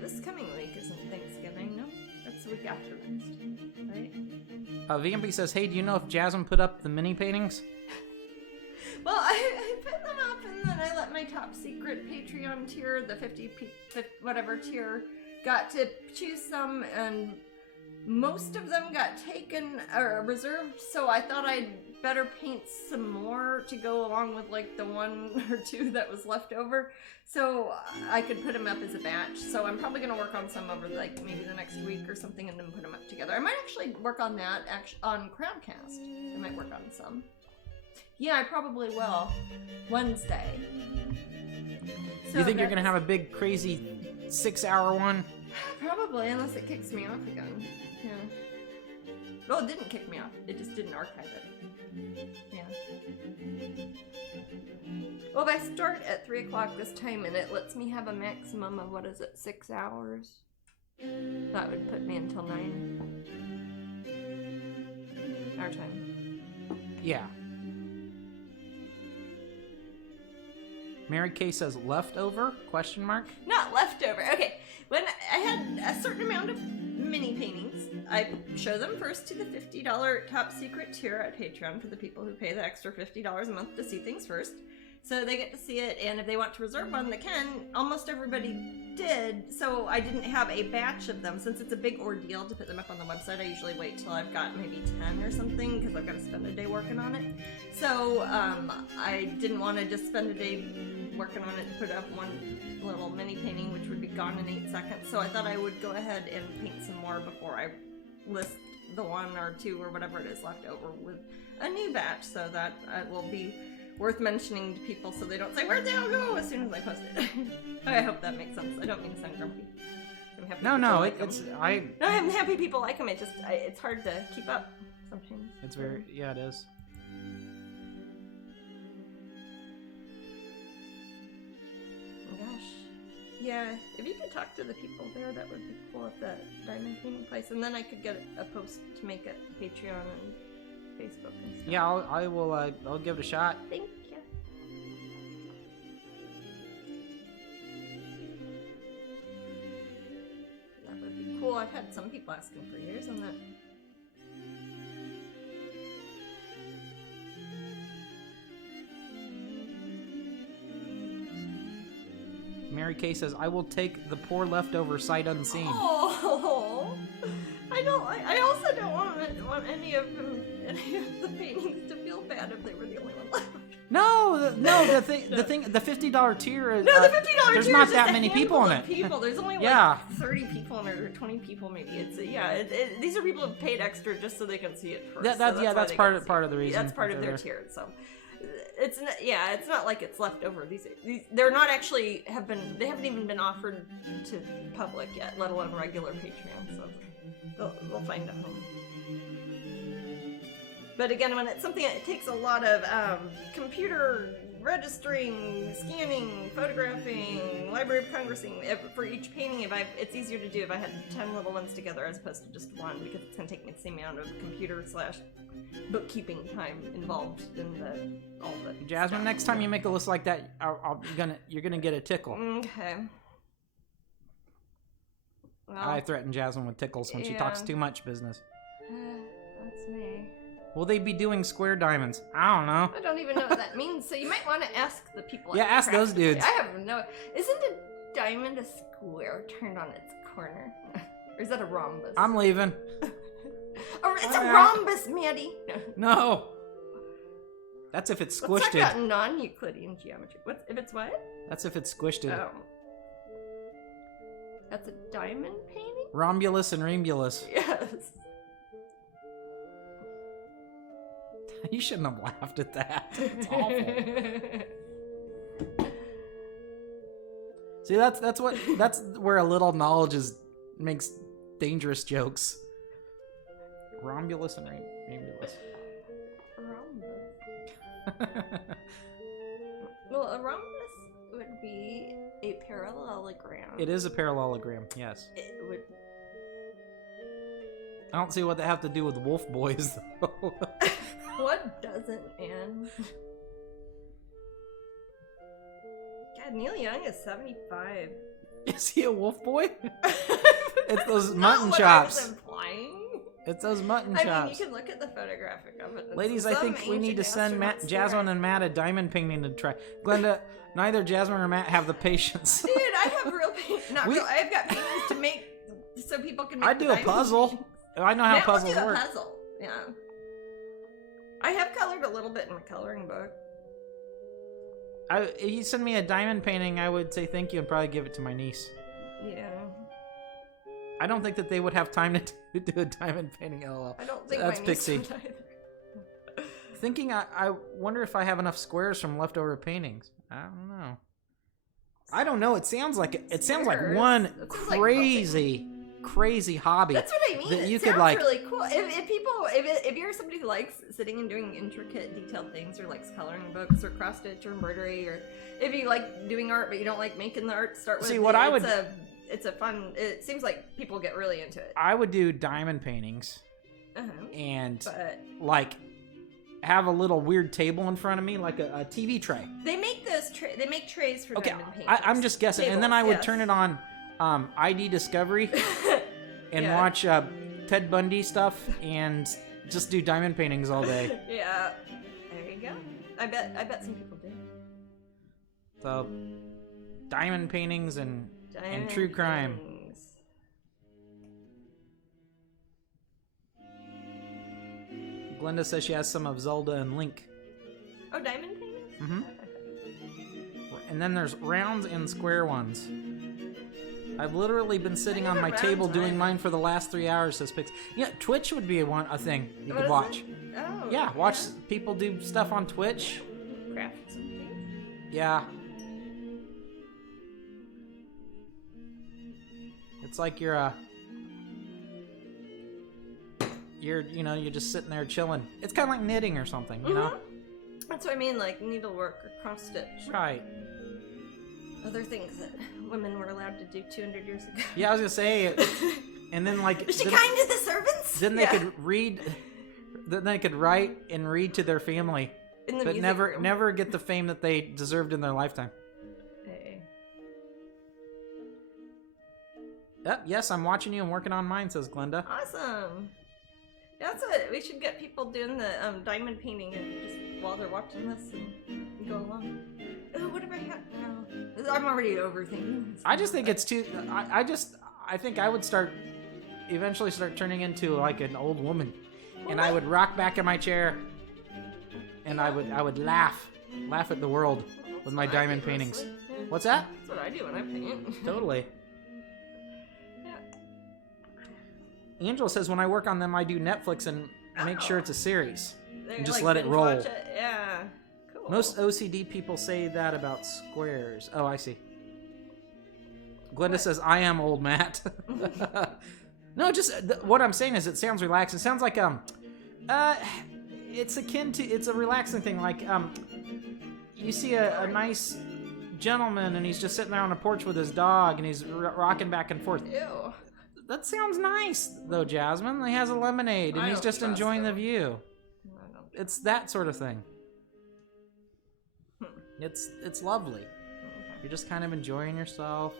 This coming week isn't Thanksgiving, no? That's the week after next, right? Vampy says, hey, do you know if Jasmine put up the mini paintings? Well, I put them up and then I let my top secret Patreon tier, the 50 whatever tier, got to choose some, and most of them got taken or reserved, so I thought I'd better paint some more to go along with the 1 or 2 that was left over, so I could put them up as a batch. So I'm probably going to work on some over maybe the next week or something, and then put them up together. I might actually work on that on Crowdcast. I might work on some. Yeah, I probably will. Wednesday. Do you think you're going to have a big, crazy 6-hour one? Probably, unless it kicks me off again. Yeah. Well, it didn't kick me off. It just didn't archive it. Yeah. Well, if I start at 3 o'clock this time and it lets me have a maximum of, 6 hours? That would put me until 9. Our time. Yeah. Mary Kay says leftover? Question mark? Not leftover. Okay. When I had a certain amount of mini paintings, I show them first to the $50 top secret tier at Patreon for the people who pay the extra $50 a month to see things first. So they get to see it, and if they want to reserve one, they can. Almost everybody did, so I didn't have a batch of them. Since it's a big ordeal to put them up on the website, I usually wait till I've got maybe 10 or something, because I've got to spend a day working on it. So I didn't want to just spend a day working on it to put up one little mini painting, which would be gone in 8 seconds. So I thought I would go ahead and paint some more before I list the 1 or 2 or whatever it is left over with a new batch, so that it will be worth mentioning to people so they don't say, where'd they all go, as soon as I post it. I hope that makes sense. I don't mean to sound grumpy. I'm happy I'm happy people like them. It's hard to keep up sometimes. It's very, yeah, it is. Yeah, if you could talk to the people there, that would be cool at the diamond painting place, and then I could get a post to make it Patreon and Facebook and stuff. Yeah, I'll give it a shot. Thank you. That would be cool. I've had some people asking for years on that. Mary Kay says, "I will take the poor leftover sight unseen." Oh, I also don't want any of the paintings to feel bad if they were the only one left. No, the $50 tier is. No, the $50 there's tier not is that just a many people in handful it. of people. There's only like Yeah. 30 people in it, or 20 people maybe. It's these are people who paid extra just so they can see it first. That's part of the reason. That's part of their tier. So it's not like it's left over. These they're not actually they haven't even been offered to public yet, let alone regular Patreon. So they'll find a home. But again, when it's something that takes a lot of computer registering, scanning, photographing, Library of Congressing for each painting, it's easier to do if I had 10 little ones together as opposed to just one, because it's going to take me the same amount of computer / bookkeeping time involved in all the Jasmine, stuff. next time you make a list like that, you're gonna get a tickle. Okay. Well, I threaten Jasmine with tickles when she talks too much business. That's me. Will they be doing square diamonds? I don't know. I don't even know what that means, so you might want to ask the people. Yeah, ask those dudes. I have no. Isn't a diamond a square turned on its corner? Or is that a rhombus? I'm leaving. It's a rhombus, Maddie. No. That's if it's Let's squished. talk about non-Euclidean geometry. What if it's what? That's if it's squished. Oh. That's a diamond painting? Rhombulus and rhombulus. Yes. You shouldn't have laughed at that. It's awful. See, that's where a little knowledge makes dangerous jokes. Rhombulus and rhombulus. Rhombus. Well, a rhombus would be a parallelogram. It is a parallelogram, yes. It would. I don't see what they have to do with wolf boys, though. What doesn't, man? God, Neil Young is 75. Is he a wolf boy? It's those Not mutton what chops. I was implying. It's those mutton I chops. mean, you can look at the photographic of it. Ladies, I think we need to send Jasmine and Matt a diamond painting to try. Glenda, neither Jasmine or Matt have the patience. Dude, I have real real. I've got paintings to make so people can make. I do a puzzle. Paintings. I know how Matt puzzles will do work. a puzzle. Yeah. I have colored a little bit in my coloring book. If you send me a diamond painting, I would say thank you and probably give it to my niece. Yeah. I don't think that they would have time to do a diamond painting. LOL. I don't think That's my niece Pixie. would either. Thinking, I wonder if I have enough squares from leftover paintings. I don't know. I don't know. It sounds like Squares? one That sounds like crazy hobby. That's what I mean. That you It could sounds like. really cool. If you're somebody who likes sitting and doing intricate, detailed things, or likes coloring books, or cross stitch, or embroidery, or if you like doing art but you don't like making the art, start with. See, what I would. It's a fun. It seems like people get really into it. I would do diamond paintings, and like have a little weird table in front of me, like a TV tray. They make those they make trays for diamond paintings. I'm just guessing, and then I would turn it on ID Discovery and watch Ted Bundy stuff and just do diamond paintings all day. Yeah, there you go. I bet some people do. So, diamond paintings and true crime. Paintings. Glenda says she has some of Zelda and Link. Oh, diamond paintings? Mm-hmm. And then there's round and square ones. I've literally been sitting on my table doing mine for the last 3 hours, says Pix. Yeah, Twitch would be a thing you could watch. Oh. Yeah, watch people do stuff on Twitch. Craft something. Yeah. It's like you're just sitting there chilling. It's kind of like knitting or something, you know? That's what I mean, like needlework or cross stitch. Right. Other things that women were allowed to do 200 years ago. Yeah, I was gonna say, and then like Was she kind to the servants? Then they could read. Then they could write and read to their family, in the but music never room. never get the fame that they deserved in their lifetime. Hey. Yep, yes, I'm watching you and working on mine, says Glenda. Awesome. That's what we should get people doing the diamond painting and just while they're watching this and go along. Oh, what have I had? No. I'm already overthinking. I just think it's too. I think I would eventually start turning into like an old woman, and I would rock back in my chair, and I would laugh at the world with my diamond paintings. What's that? That's what I do when I paint. Totally. Angela says when I work on them, I do Netflix and make sure it's a series. And just let it roll. Watch it. Yeah. Cool. Most OCD people say that about squares. Oh, I see. Glenda says, I am old Matt. No, just what I'm saying is it sounds relaxed. It sounds like, it's akin to, it's a relaxing thing. Like, you see a nice gentleman and he's just sitting there on a porch with his dog and he's rocking back and forth. Ew. That sounds nice, though, Jasmine. He has a lemonade, and he's just enjoying the view. It's that sort of thing. It's lovely. You're just kind of enjoying yourself,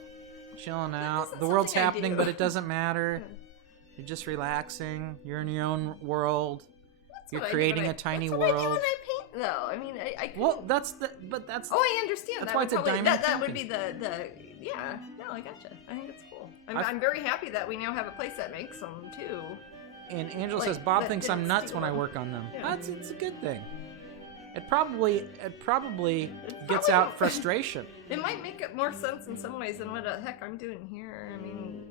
chilling out. The world's happening, but it doesn't matter. You're just relaxing. You're in your own world. You're creating a tiny world. That's what I do when I paint, though. I mean, I well, that's. Oh, I understand. That's why it's a diamond painting. That would be the. Yeah. No, I gotcha. I think it's cool. I'm very happy that we now have a place that makes them too. And Angela says Bob thinks I'm nuts when I work on them. Yeah. It's a good thing. It probably gets out frustration. It might make it more sense in some ways than what the heck I'm doing here. I mean,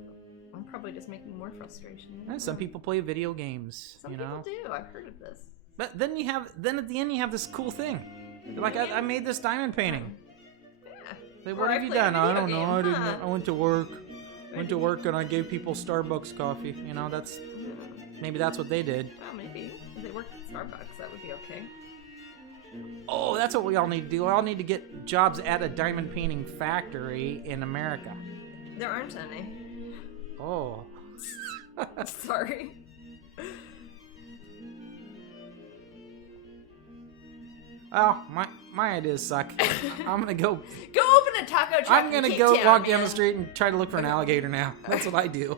I'm probably just making more frustration. Yeah, some people play video games. Some people do. I've heard of this. But then at the end you have this cool thing. You're like, I made this diamond painting. Yeah. Like, what have you done? I don't know. I didn't. I went to work. And I gave people Starbucks coffee. You know, maybe that's what they did. Well, maybe if they worked at Starbucks, that would be okay. Oh, that's what we all need to do. We all need to get jobs at a diamond painting factory in America. There aren't any. Oh. Sorry. Oh, my ideas suck. I'm gonna go. Go open a taco truck. I'm gonna go walk down the street and try to look for an alligator now. That's what I do.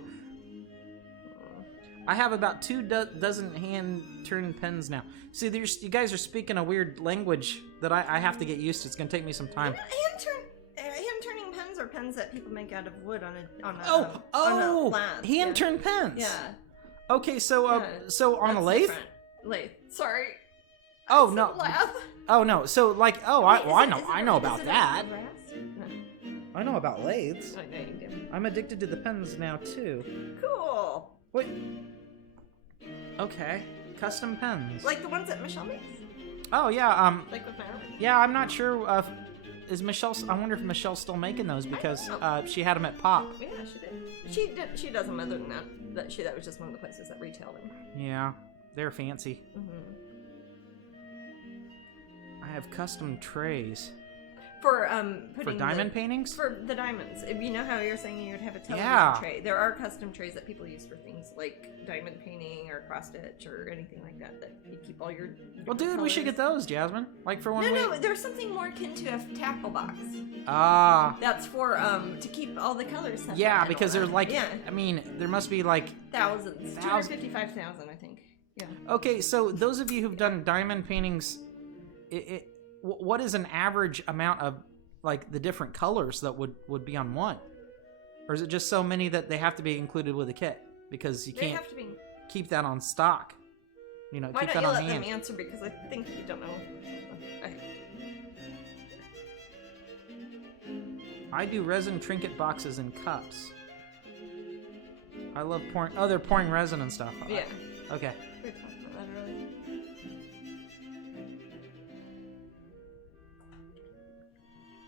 I have about 2 dozen hand-turning pens now. See, you guys are speaking a weird language that I have to get used to. It's gonna take me some time. Hand-turning pens are pens that people make out of wood on a lathe. Hand-turned pens. Yeah. Okay, so on a lathe. Lathe. Sorry. Oh no. Lathe. Oh no. So like, I know about that. No. I know about lathes. I know you do. I'm addicted to the pens now too. Cool. Wait. Okay. Custom pens. Like the ones that Michelle makes? Oh yeah. Like with my arm? Yeah, I'm not sure. Is Michelle? I wonder if Michelle's still making those because she had them at Pop. Yeah, she did. She does them other than that. That was just one of the places that retailed them. Yeah, they're fancy. Mm-hmm. I have custom trays. For putting diamond paintings? For the diamonds. You know how you're saying you would have a television tray? There are custom trays that people use for things like diamond painting or cross stitch or anything like that you keep all your Well, dude, we should get those, Jasmine. Like for when No, there's something more akin to a tackle box. Ah. That's for to keep all the colors separate. Yeah, because there's like yeah. I mean, there must be like thousands. 255,000, I think. Yeah. Okay, so those of you who've done diamond paintings, what is an average amount of like the different colors that would be on one, or is it just so many that they have to be included with a kit because you can't keep that on stock? You know, why keep don't that you on let hand. them answer because I think you don't know. I do resin trinket boxes and cups. I love pouring. Oh, they're pouring resin and stuff. Yeah. Okay. We were talking about that earlier.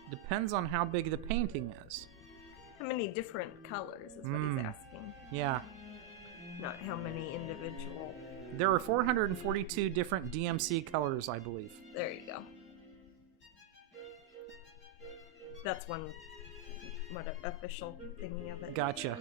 Depends on how big the painting is. How many different colors is what he's asking. Yeah. Not how many individual. There are 442 different DMC colors, I believe. There you go. That's one official thingy of it. Gotcha.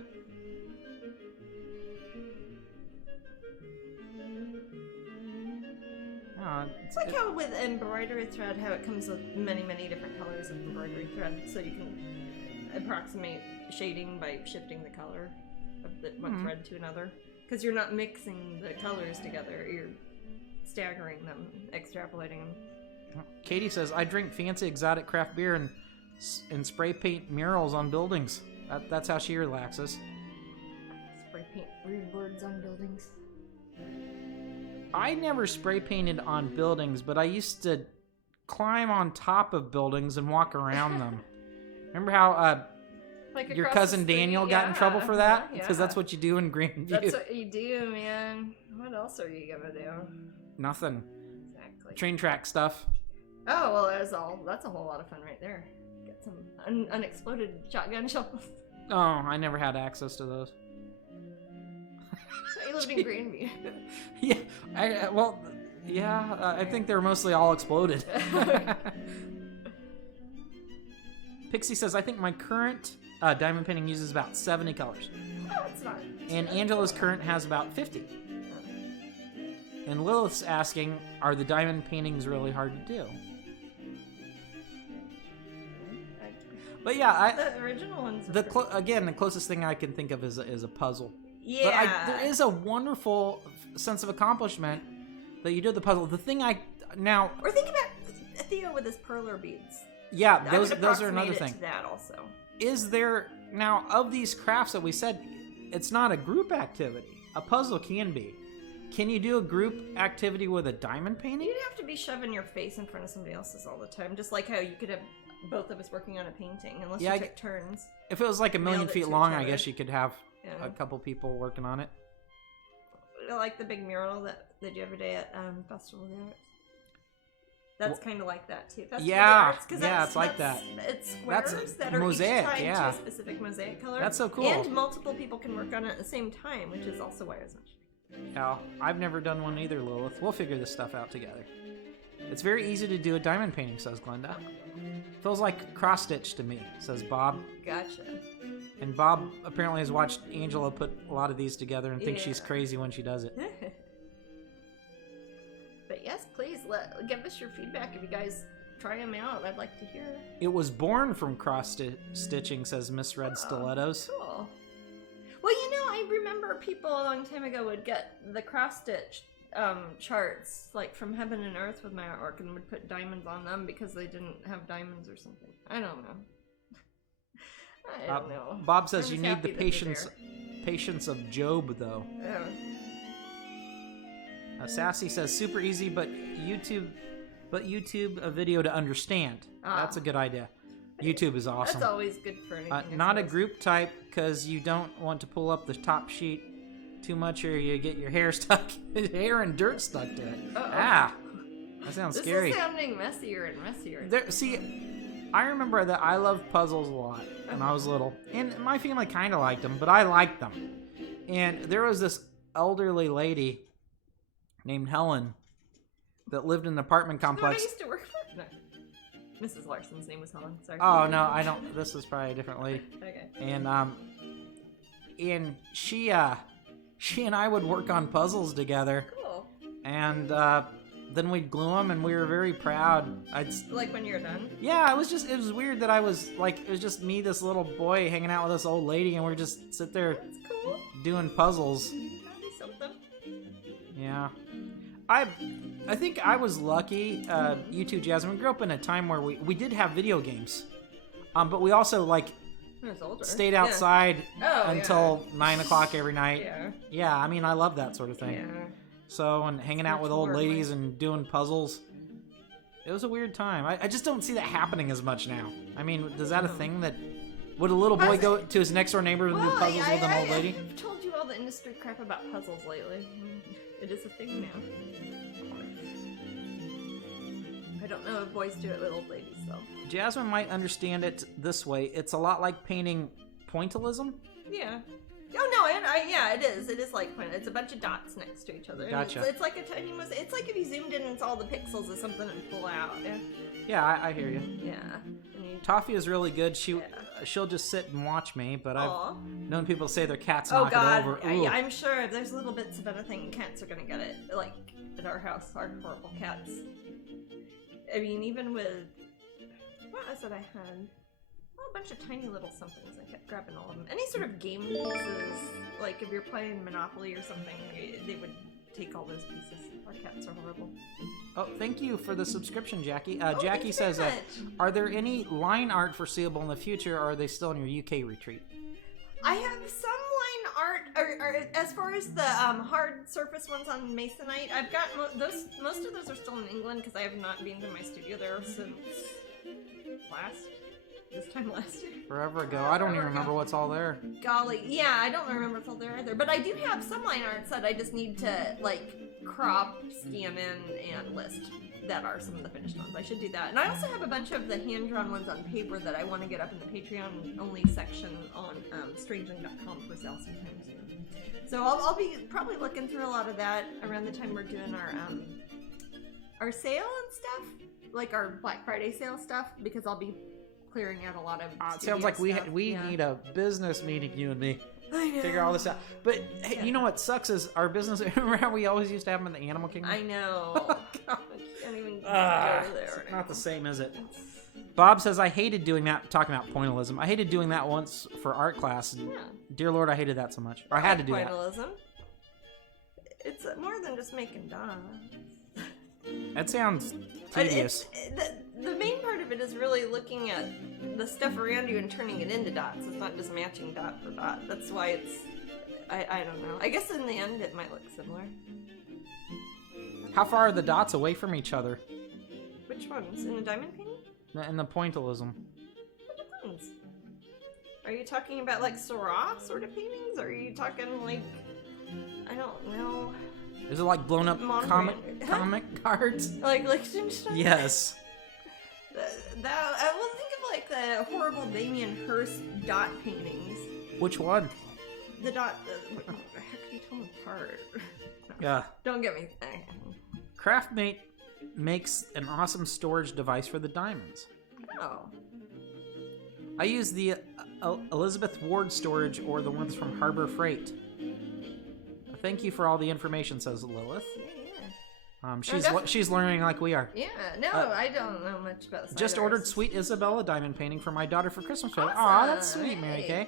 It's like how with embroidery thread, how it comes with many, many different colors of embroidery thread, so you can approximate shading by shifting the color of the one thread to another. Because you're not mixing the colors together, you're staggering them, extrapolating them. Katie says, I drink fancy exotic craft beer and spray paint murals on buildings. That's how she relaxes. Spray paint rude words on buildings. I never spray painted on buildings, but I used to climb on top of buildings and walk around them. Remember how like your cousin Daniel got in trouble for that? Because that's what you do in Grandview. That's what you do, man. What else are you gonna do? Nothing. Exactly. Train track stuff. Oh, well, that's a whole lot of fun right there. Get some unexploded shotgun shells. Oh, I never had access to those. You lived in Grandview. Yeah, I think they're mostly all exploded. Pixie says, I think my current diamond painting uses about 70 colors. Oh, it's not. And Angela's current has about 50. And Lilith's asking, are the diamond paintings really hard to do? But yeah, the original ones. Again, the closest thing I can think of is a puzzle. Yeah. But there is a wonderful sense of accomplishment that you did the puzzle. The thing now. Or think about Theo with his perler beads. Yeah, those are another thing. To that also. Is there now of these crafts that we said, it's not a group activity. A puzzle can be. Can you do a group activity with a diamond painting? You'd have to be shoving your face in front of somebody else's all the time, just like how you could have both of us working on a painting, unless you took turns. If it was like a million feet long, I guess you could have a couple people working on it. Like the big mural that they do every day at Festival of the Arts. That's kind of like that too. It's like that. It's squares that are mosaic, each tied to a specific mosaic color. That's so cool. And multiple people can work on it at the same time, which is also why I was mentioning. Yeah, I've never done one either, Lilith. We'll figure this stuff out together. It's very easy to do a diamond painting, says Glenda. Feels like cross-stitch to me, says Bob. Gotcha. And Bob apparently has watched Angela put a lot of these together and thinks she's crazy when she does it. But yes, please give us your feedback if you guys try them out. I'd like to hear. It was born from cross-stitching, says Miss Red Stilettos. Cool. Well, I remember people a long time ago would get the cross-stitch charts, like from Heaven and Earth with my artwork, and would put diamonds on them because they didn't have diamonds or something. I don't know. I don't know. Bob says you need the patience of Job, though. Yeah. Sassy says super easy, but YouTube a video to understand. That's a good idea. YouTube is awesome. That's always good for anything. Not a group type because you don't want to pull up the top sheet too much, or you get your hair and dirt stuck to it. That sounds scary. This is sounding messier and messier. See, I remember that I loved puzzles a lot when I was little, and my family kind of liked them, but I liked them. And there was this elderly lady named Helen that lived in an apartment complex. I used to work for. No. Mrs. Larson's name was Helen. Sorry. Oh no, I don't. This is probably a different lady. Okay. And she and I would work on puzzles together. Cool. And then we'd glue them, and we were very proud. Like when you're done? Yeah, it was weird that I was like, it was just me, this little boy, hanging out with this old lady, and we're just sit there doing puzzles. That'd be something. Yeah. I think I was lucky, you too, Jasmine. We grew up in a time where we did have video games. But we also, stayed outside until 9 o'clock every night. Yeah. Yeah, I mean, I love that sort of thing. Yeah. So, and hanging out with old ladies and doing puzzles. It was a weird time. I just don't see that happening as much now. I mean, is that a thing that... Would a little boy go to his next-door neighbor and do puzzles with an old lady? I've told you all the industry crap about puzzles lately. It is a thing now. I don't know if boys do it with old ladies, though. Jasmine might understand it this way. It's a lot like painting pointillism. Yeah. Oh, no, it is. It is like point. It's a bunch of dots next to each other. Gotcha. It's like a tiny mosaic. It's like if you zoomed in and saw the pixels of something and pull out. Yeah. Yeah, I hear you. Yeah. Toffee is really good. she'll just sit and watch me, but Aw. I've known people say their cats Oh knock God! it over. Yeah, I'm sure if there's little bits of anything, cats are gonna get it. Like at our house, our horrible cats. I mean, even with what was it I had? Oh, a bunch of tiny little somethings. I kept grabbing all of them. Any sort of game pieces, like if you're playing Monopoly or something, they would take all those pieces. Our cats are horrible. Oh, thank you for the subscription, Jackie. Oh, Jackie says, thank you very much. are there any line art foreseeable in the future, or are they still in your UK retreat? I have some line art, or as far as the hard surface ones on Masonite, I've got most of those are still in England because I have not been to my studio there since this time last year. Forever ago. I don't even remember what's all there. Golly, yeah, I don't remember what's all there either. But I do have some line arts that I just need to like crop, scan in, and list. That are some of the finished ones. I should do that. And I also have a bunch of the hand-drawn ones on paper that I want to get up in the Patreon-only section on Strangeling.com for sale sometime soon. So I'll be probably looking through a lot of that around the time we're doing our sale and stuff, like our Black Friday sale stuff, because I'll be clearing out a lot of. It sounds like we yeah. need a business meeting, you and me. I know. Figure all this out. But hey, you know what sucks is our business. Remember how we always used to have them in the Animal Kingdom? I know. Oh, God, I can't even go there. It's not the same, is it? Bob says, I hated doing that, talking about pointillism. I hated doing that once for art class. And Yeah. dear Lord, I hated that so much. Or I had to do that. Pointillism. It's more than just making dots. That sounds tedious. The main part of it is really looking at the stuff around you and turning it into dots. It's not just matching dot for dot. That's why it's... I don't know. I guess in the end it might look similar. How far are the dots away from each other? Which ones? In the diamond painting? In the pointillism. It depends. Are you talking about like Seurat sort of paintings? Or are you talking like... I don't know. Is it like blown up Monogram. comic cards? Like Liechtenstein? Yes. I will think of like the horrible Damien Hirst dot paintings. Which one? The dot. How can you tell them apart? Yeah. Don't get me. Craftmate makes an awesome storage device for the diamonds. Oh. I use the Elizabeth Ward storage or the ones from Harbor Freight. Thank you for all the information, says Lilith. Yeah. She's learning like we are. Yeah. No, I don't know much about. Just ordered Sweet Isabella diamond painting for my daughter for Christmas. Awesome. Aw, that's sweet, Mary Kay.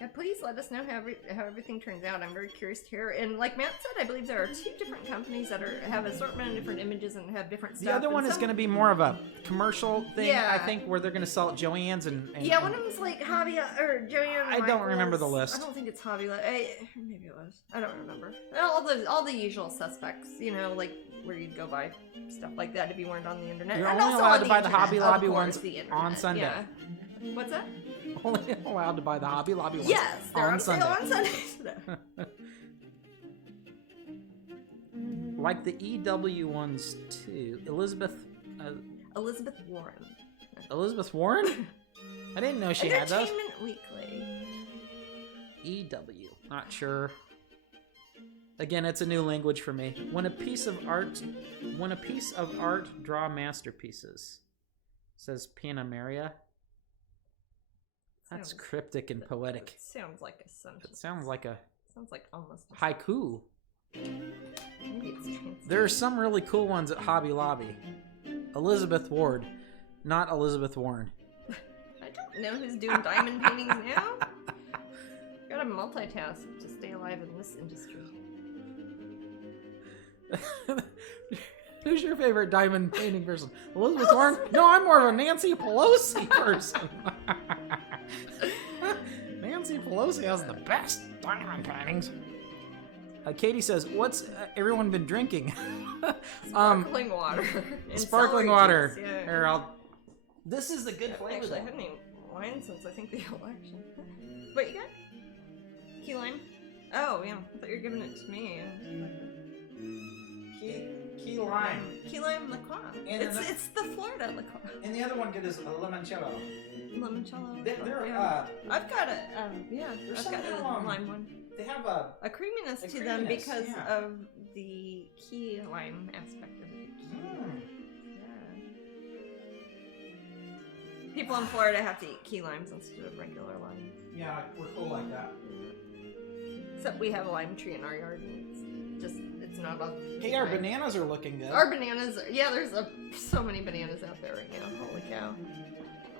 Yeah, please let us know how everything turns out. I'm very curious to hear. And like Matt said, I believe there are 2 different companies that have assortment of different images and have different stuff. The other one is going to be more of a commercial thing, Yeah. I think, where they're going to sell at Joann's and yeah, one of them's like Hobby or Joanne. I don't remember the list. I don't think it's Hobby. Maybe it was. I don't remember. All the usual suspects. You know, like where you'd go buy stuff like that to be weren't on the internet. You're And only also allowed on to the buy the internet, Hobby of Lobby course, ones the internet. on Sunday. Yeah. What's that? Only allowed to buy the Hobby Lobby ones. Yes, they're on Sunday. sale on Sunday. Like the EW ones too. Elizabeth Warren. Elizabeth Warren? I didn't know she had those. Entertainment Weekly. EW. Not sure. Again, it's a new language for me. When a piece of art draw masterpieces. Says Pina Maria. That's cryptic and poetic. Sounds like a sentence. It sounds like almost a haiku. Maybe it's translated. There are some really cool ones at Hobby Lobby. Elizabeth Ward, not Elizabeth Warren. I don't know who's doing diamond paintings now. Gotta multitask to stay alive in this industry. Who's your favorite diamond painting person? Elizabeth Warren? No, I'm more of a Nancy Pelosi person. Nancy Pelosi has the best diamond paintings. Katie says, "What's everyone been drinking?" Sparkling water. And Sparkling celery water. juice, yeah. Here, this is a good flavor. Actually, I though. haven't eaten wine since I think the election. What you got? Key lime? Oh, yeah. I thought you were giving it to me. Key lime. Key lime liqueur. And It's the Florida liqueur. And the other one good is a limoncello. Limoncello. They're yeah. I've got a I've got a somehow, lime one. They have A creaminess to them because of the key lime aspect of it. People in Florida have to eat key limes instead of regular limes. Yeah, we're cool like that. Except we have a lime tree in our yard, and it's not a... Hey, our bananas are looking good. Our bananas, there's so many bananas out there right now. Holy cow.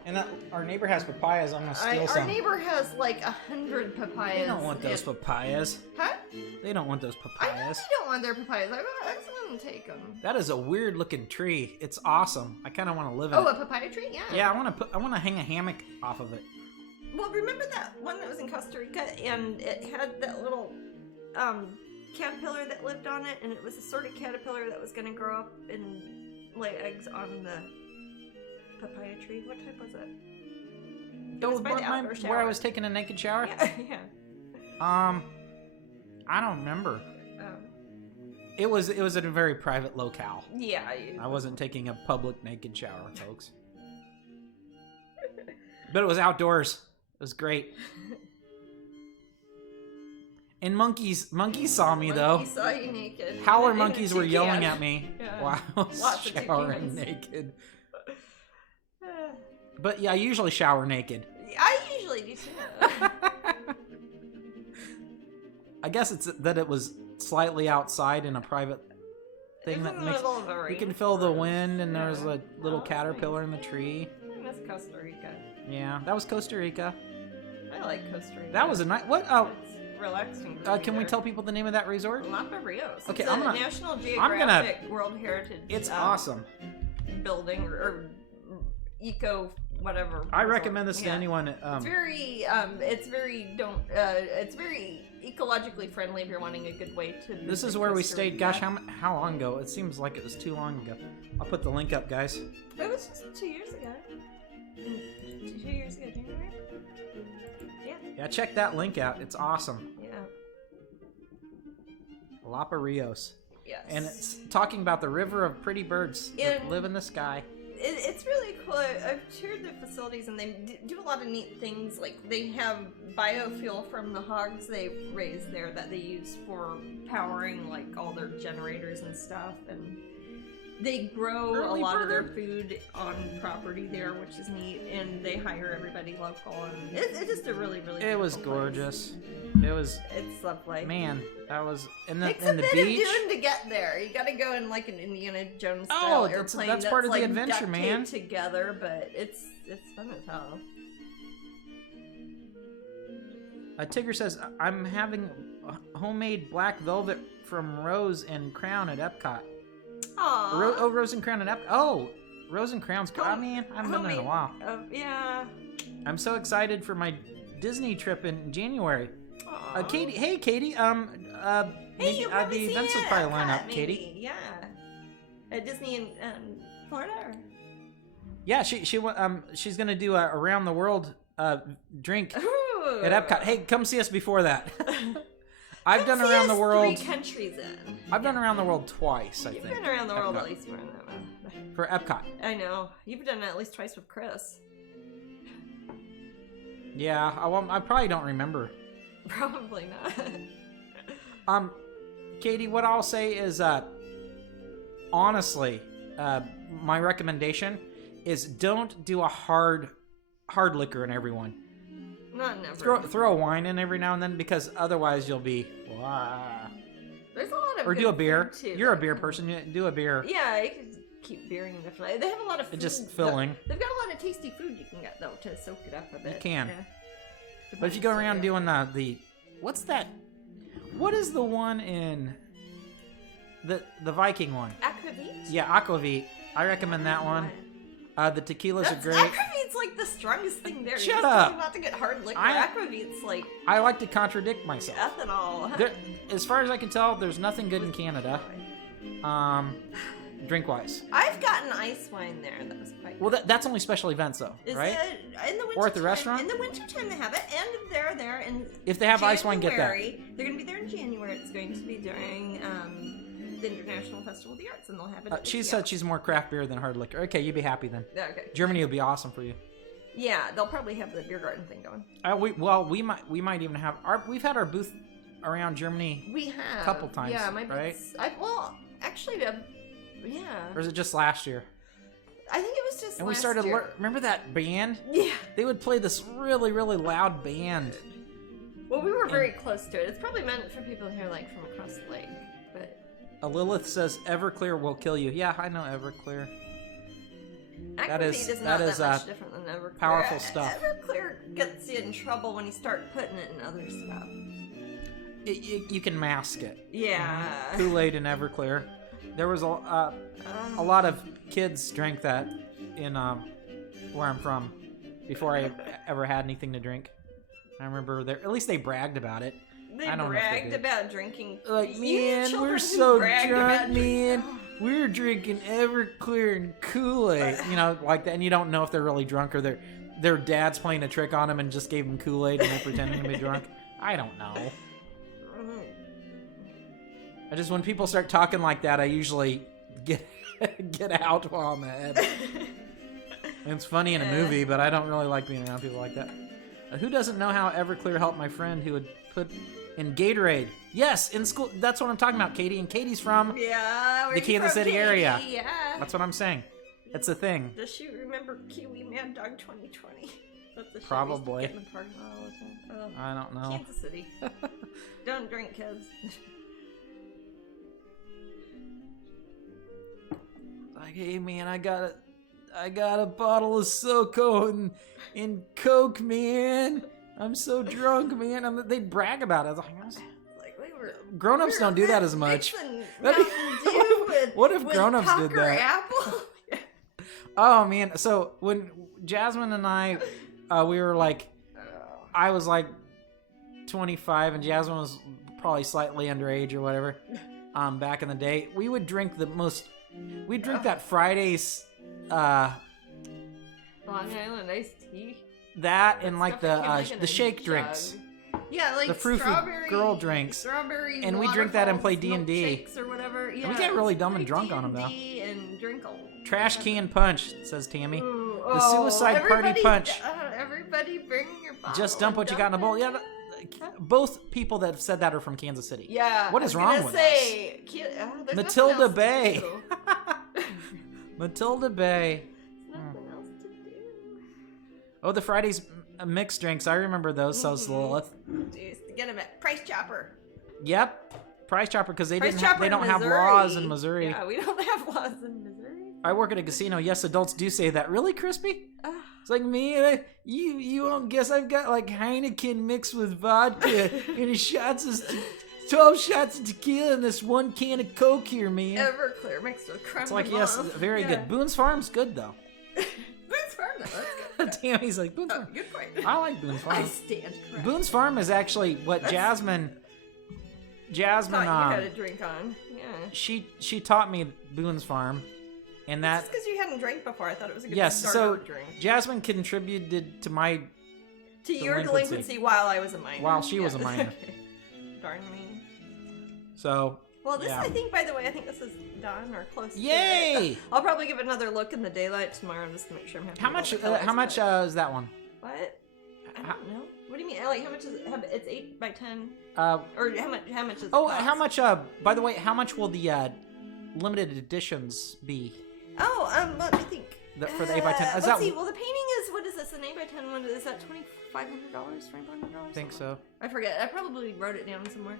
And our neighbor has papayas. I'm gonna steal some. Our neighbor has like 100 papayas. They don't want those papayas. Huh? They don't want those I know papayas. they don't want their papayas. I just want to take them. That is a weird looking tree. It's awesome. I kind of want to live in it. Oh, a papaya tree? Yeah. Yeah, I want to hang a hammock off of it. Well, remember that one that was in Costa Rica, and it had that little caterpillar that lived on it, and it was a sort of caterpillar that was going to grow up and lay eggs on the papaya tree. What type was it? It was by the outdoor shower. Where I was taking a naked shower? Yeah. I don't remember. It was at a very private locale. Yeah. I wasn't taking a public naked shower, folks. But it was outdoors. It was great. And monkeys saw me though. Monkeys saw you naked. Howler monkeys were yelling at me Yeah. while I was showering naked. But yeah, I usually shower naked. I usually do too. I guess it's that it was slightly outside in a private thing that makes you can feel the wind, and there's a little caterpillar in the tree. That's Costa Rica. Yeah, that was Costa Rica. I like Costa Rica. That was a nice. What? Oh, it's relaxing. Can we tell people the name of that resort? Lapa Rios. Okay, it's I'm gonna. National Geographic World Heritage. It's awesome. Building or eco whatever. I recommend this to anyone. It's very. It's very ecologically friendly if you're wanting a good way to. This is where we stayed. Gosh, how long ago? It seems like it was too long ago. I'll put the link up, guys. It was just 2 years ago. 2 years ago, January. Yeah. Yeah, check that link out. It's awesome. Yeah. Lapa Rios. Yes. And it's talking about the river of pretty birds that live in the sky. It's really cool. I've toured the facilities, and they do a lot of neat things. Like, they have biofuel from the hogs they raise there that they use for powering, like, all their generators and stuff. And they grow a lot of their food on property there, which is neat. And they hire everybody local. And it's just a really, really It was beautiful gorgeous. place. It's lovely. Man, that was in the Takes in the a bit beach. of doing to get there. You got to go in like an Indiana Jones style airplane. That's part of like the adventure, duct man. taped together, but it's fun as hell. Tigger says, "I'm having homemade black velvet from Rose and Crown at Epcot." Aww. Rose and Crown at Epcot. Oh, Rose and Crown's. I mean, I haven't been there in a while. Yeah. I'm so excited for my Disney trip in January. Katie, hey Katie, Hey, you'll the see events will it probably at line up, Epcot, Katie. maybe. Yeah. At Disney in Florida. Or? Yeah, she's gonna do a around the world drink Ooh. at Epcot. Hey, come see us before that. I've done Come around see the us world. 3 countries in. I've done around the world twice. I You've think. been around the world Epcot. at least more than that. For Epcot. I know. You've done it at least twice with Chris. Yeah, I probably don't remember. Probably not. Katie, what I'll say is, honestly, my recommendation is don't do a hard liquor in everyone. Not never. Throw a wine in every now and then, because otherwise you'll be. There's a lot of. Or do a beer. Too, You're a beer person. Do a beer. Yeah, you can keep beering indefinitely. They have a lot of food. Just filling. They've got a lot of tasty food you can get though to soak it up a bit. You can. Yeah. But if you go around doing the what's that? What is the one in the Viking one? Aquavit? Yeah, Aquavit. I recommend that one. The tequilas are great. Aquavit's like the strongest thing there. Shut up! Not to get hard liquor. I- Aquavit's like I like to contradict myself. ethanol. As far as I can tell, there's nothing good in Canada. Drink wise. I've gotten ice wine there. That was quite. Well, that's only special events though, Is right? it in the winter Or at the restaurant? In the wintertime they have it, and they're there in If they have ice wine, get that. January. They're going to be there in January. It's going to be during the International Festival of the Arts, and they'll have it. At She the said she's more craft beer than hard liquor. Okay, you'd be happy then. Okay. Germany would be awesome for you. Yeah, they'll probably have the beer garden thing going. We might even have we've had our booth around Germany. We have a couple times. Yeah, right? Actually, yeah. Or is it just last year? I think it was just And we last started year. remember that band? Yeah. They would play this really, really loud band. Well, we were very close to it. It's probably meant for people here, like, from across the lake, but... Lilith says, Everclear will kill you. Yeah, I know Everclear. That is not that much different than Everclear. powerful stuff. Everclear gets you in trouble when you start putting it in other stuff. You can mask it. Yeah. Kool-Aid and Everclear. There was a lot of kids drank that in where I'm from before I ever had anything to drink. I remember at least they bragged about it. They I don't know if they bragged did. about drinking. Like, You man, children we're who so bragged drunk, about man. drinking- We're drinking Everclear and Kool-Aid. You know, like that. And you don't know if they're really drunk or their dad's playing a trick on them and just gave them Kool-Aid and they're pretending to be drunk. I don't know. I just, when people start talking like that, I usually get out while I'm ahead. And it's funny in a movie, but I don't really like being around people like that. Who doesn't know how Everclear helped my friend who would put in Gatorade? Yes, in school. That's what I'm talking about, Katie. And Katie's from the Kansas City area. Yeah. That's what I'm saying. It's a thing. Does she remember Kiwi Mad Dog 2020? That's the show Probably. we used to get in the parking lot all the time. Oh, I don't know. Kansas City. Don't drink, kids. Like, hey man, I got a bottle of SoCo and Coke, man. I'm so drunk, man. They brag about it. I was like, We were grown-ups don't do that as much. What if grown-ups did that? Apple? Oh man, so when Jasmine and I, we were like, I was like 25 and Jasmine was probably slightly underage or whatever. Back in the day, we would drink that Fridays, Long Island iced tea. that and like Stuff that came, the in shake a drinks. jug. Yeah, like The frou-frou strawberry girl drinks. Strawberry And we drink that and play waterfalls, D&D. milkshakes or whatever. Yeah, We get really dumb and play drunk on 'em, though. D&D and drink Trash can punch, says Tammy. Ooh, The suicide party everybody- punch. Everybody bring your bottle. Just dump what you got in a bowl. Yeah, both people that have said that are from Kansas City. Yeah. What is wrong with us? Matilda Bay. Matilda Bay. Nothing else to do. Oh, the Fridays mixed drinks. I remember those. So Lilith. Used to get them at Price Chopper. Yep. Price Chopper because they Price don't Chopper in have Missouri. laws in Missouri. Yeah, we don't have laws in Missouri. I work at a casino. Yes, adults do say that. Really, Crispy? It's like, man, you don't guess I've got like Heineken mixed with vodka and 12 shots of tequila and this one can of Coke here, man. Everclear mixed with creme It's like, de yes, menthe. very Yeah. good. Boone's Farm's good, though. Boone's Farm, though. That's good. Tammy's like, Boone's Farm. Good point. I like Boone's I Farm. stand corrected. Boone's Farm is actually what Jasmine, Thought you had a drink on. Yeah. she taught me Boone's Farm, and that, Just because you hadn't drank before, I thought it was a good yes, starter so drink. Jasmine contributed to my, To your delinquency. delinquency while I was a minor. While she was a minor. Okay. Darn me. so, Well, this, yeah. I think, by the way, I think this is done or close to Yay! it. I'll probably give it another look in the daylight tomorrow just to make sure I'm happy. How with all much, the colors, how much but- is that one? What? I don't know. What do you mean? Like, how much is it? It's 8 by 10? Uh, Or how much is it oh, cost? how much, by the way, how much will the, limited editions be? Oh, let me think. For the 8 by 10? Is Let's that, see. Well, the painting is, what is this? An 8 by 10 one? Is that $2,500? $2,500? I think so. I forget. I probably wrote it down somewhere.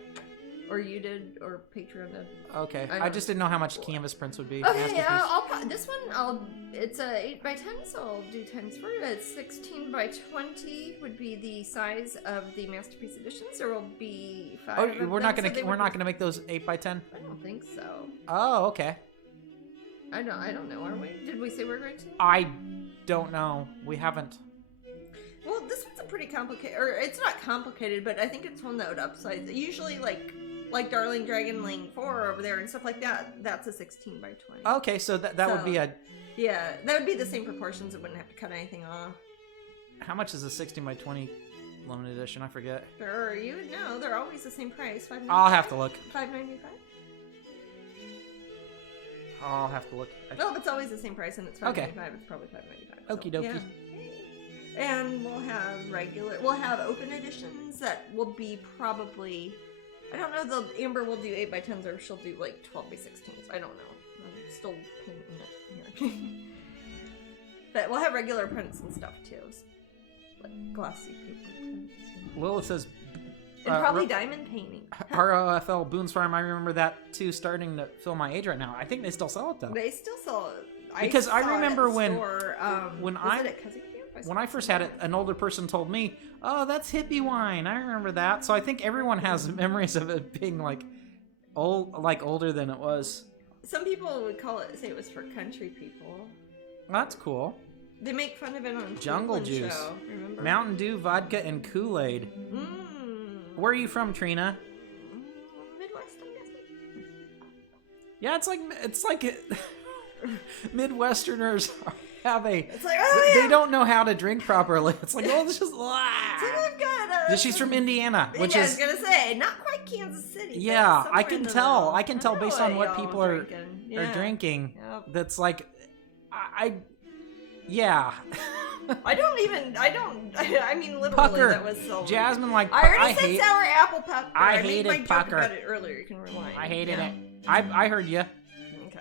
Or you did, or Patreon did. Okay, I I don't- just didn't know how much canvas prints would be. Okay, Masterpiece. this one, it's a 8 by 10, so I'll do 10s for it. It's 16 by 20 would be the size of the Masterpiece Editions. There will be 5 Oh, of we're them, not so gonna they we're would not be- gonna make those 8 by 10. I don't think so. Oh, okay. I don't know, are we? Did we say we're going to? I don't know. We haven't. Well, this one's a pretty complicated, or it's not complicated, but I think it's one that would upsize. Usually, like Darling Dragonling 4 over there and stuff like that, that's a 16 by 20. Okay, so that would be a. Yeah, that would be the same proportions. It wouldn't have to cut anything off. How much is a 16 by 20 limited edition? I forget. You would know. They're always the same price. $5.95? I'll have to look. $5.95? I'll have to look. Well, if it's always the same price and it's $5.95, Okay. it's probably $5.95. Okie dokie. Yeah. And we'll have open editions that will be probably, I don't know, Amber will do 8 by 10s or she'll do like 12 by 16s. I don't know. I'm still painting it here. But we'll have regular prints and stuff too, like glossy paper prints. Lilith says, And probably diamond painting. ROFL Boone's Farm. I remember that too, starting to fill my age right now. I think they still sell it though. They still sell it. Because I saw it remember at the when store. when was I it at Cousin Camp? when I first had it, an older person told me, "Oh, that's hippie wine." I remember that. So I think everyone has memories of it being like older than it was. Some people would say it was for country people. That's cool. They make fun of it on Jungle Cleveland juice, show, remember? Mountain Dew, vodka, and Kool-Aid. Where are you from, Trina? Midwest, I'm guessing. Yeah, it's like Midwesterners have a. It's like, they don't know how to drink properly. It's like, oh, it's just. It's like I've got She's from Indiana, which I is. was gonna say not quite Kansas City. Yeah, but I can tell. I can tell know based on what y'all people are drinking. Yep. That's like, yeah. I mean, literally, Pucker. that was so. Jasmine, like, I already said sour apple pucker. I made hated my joke pucker. about it earlier. You can rewind. I hated it. I heard you. Okay.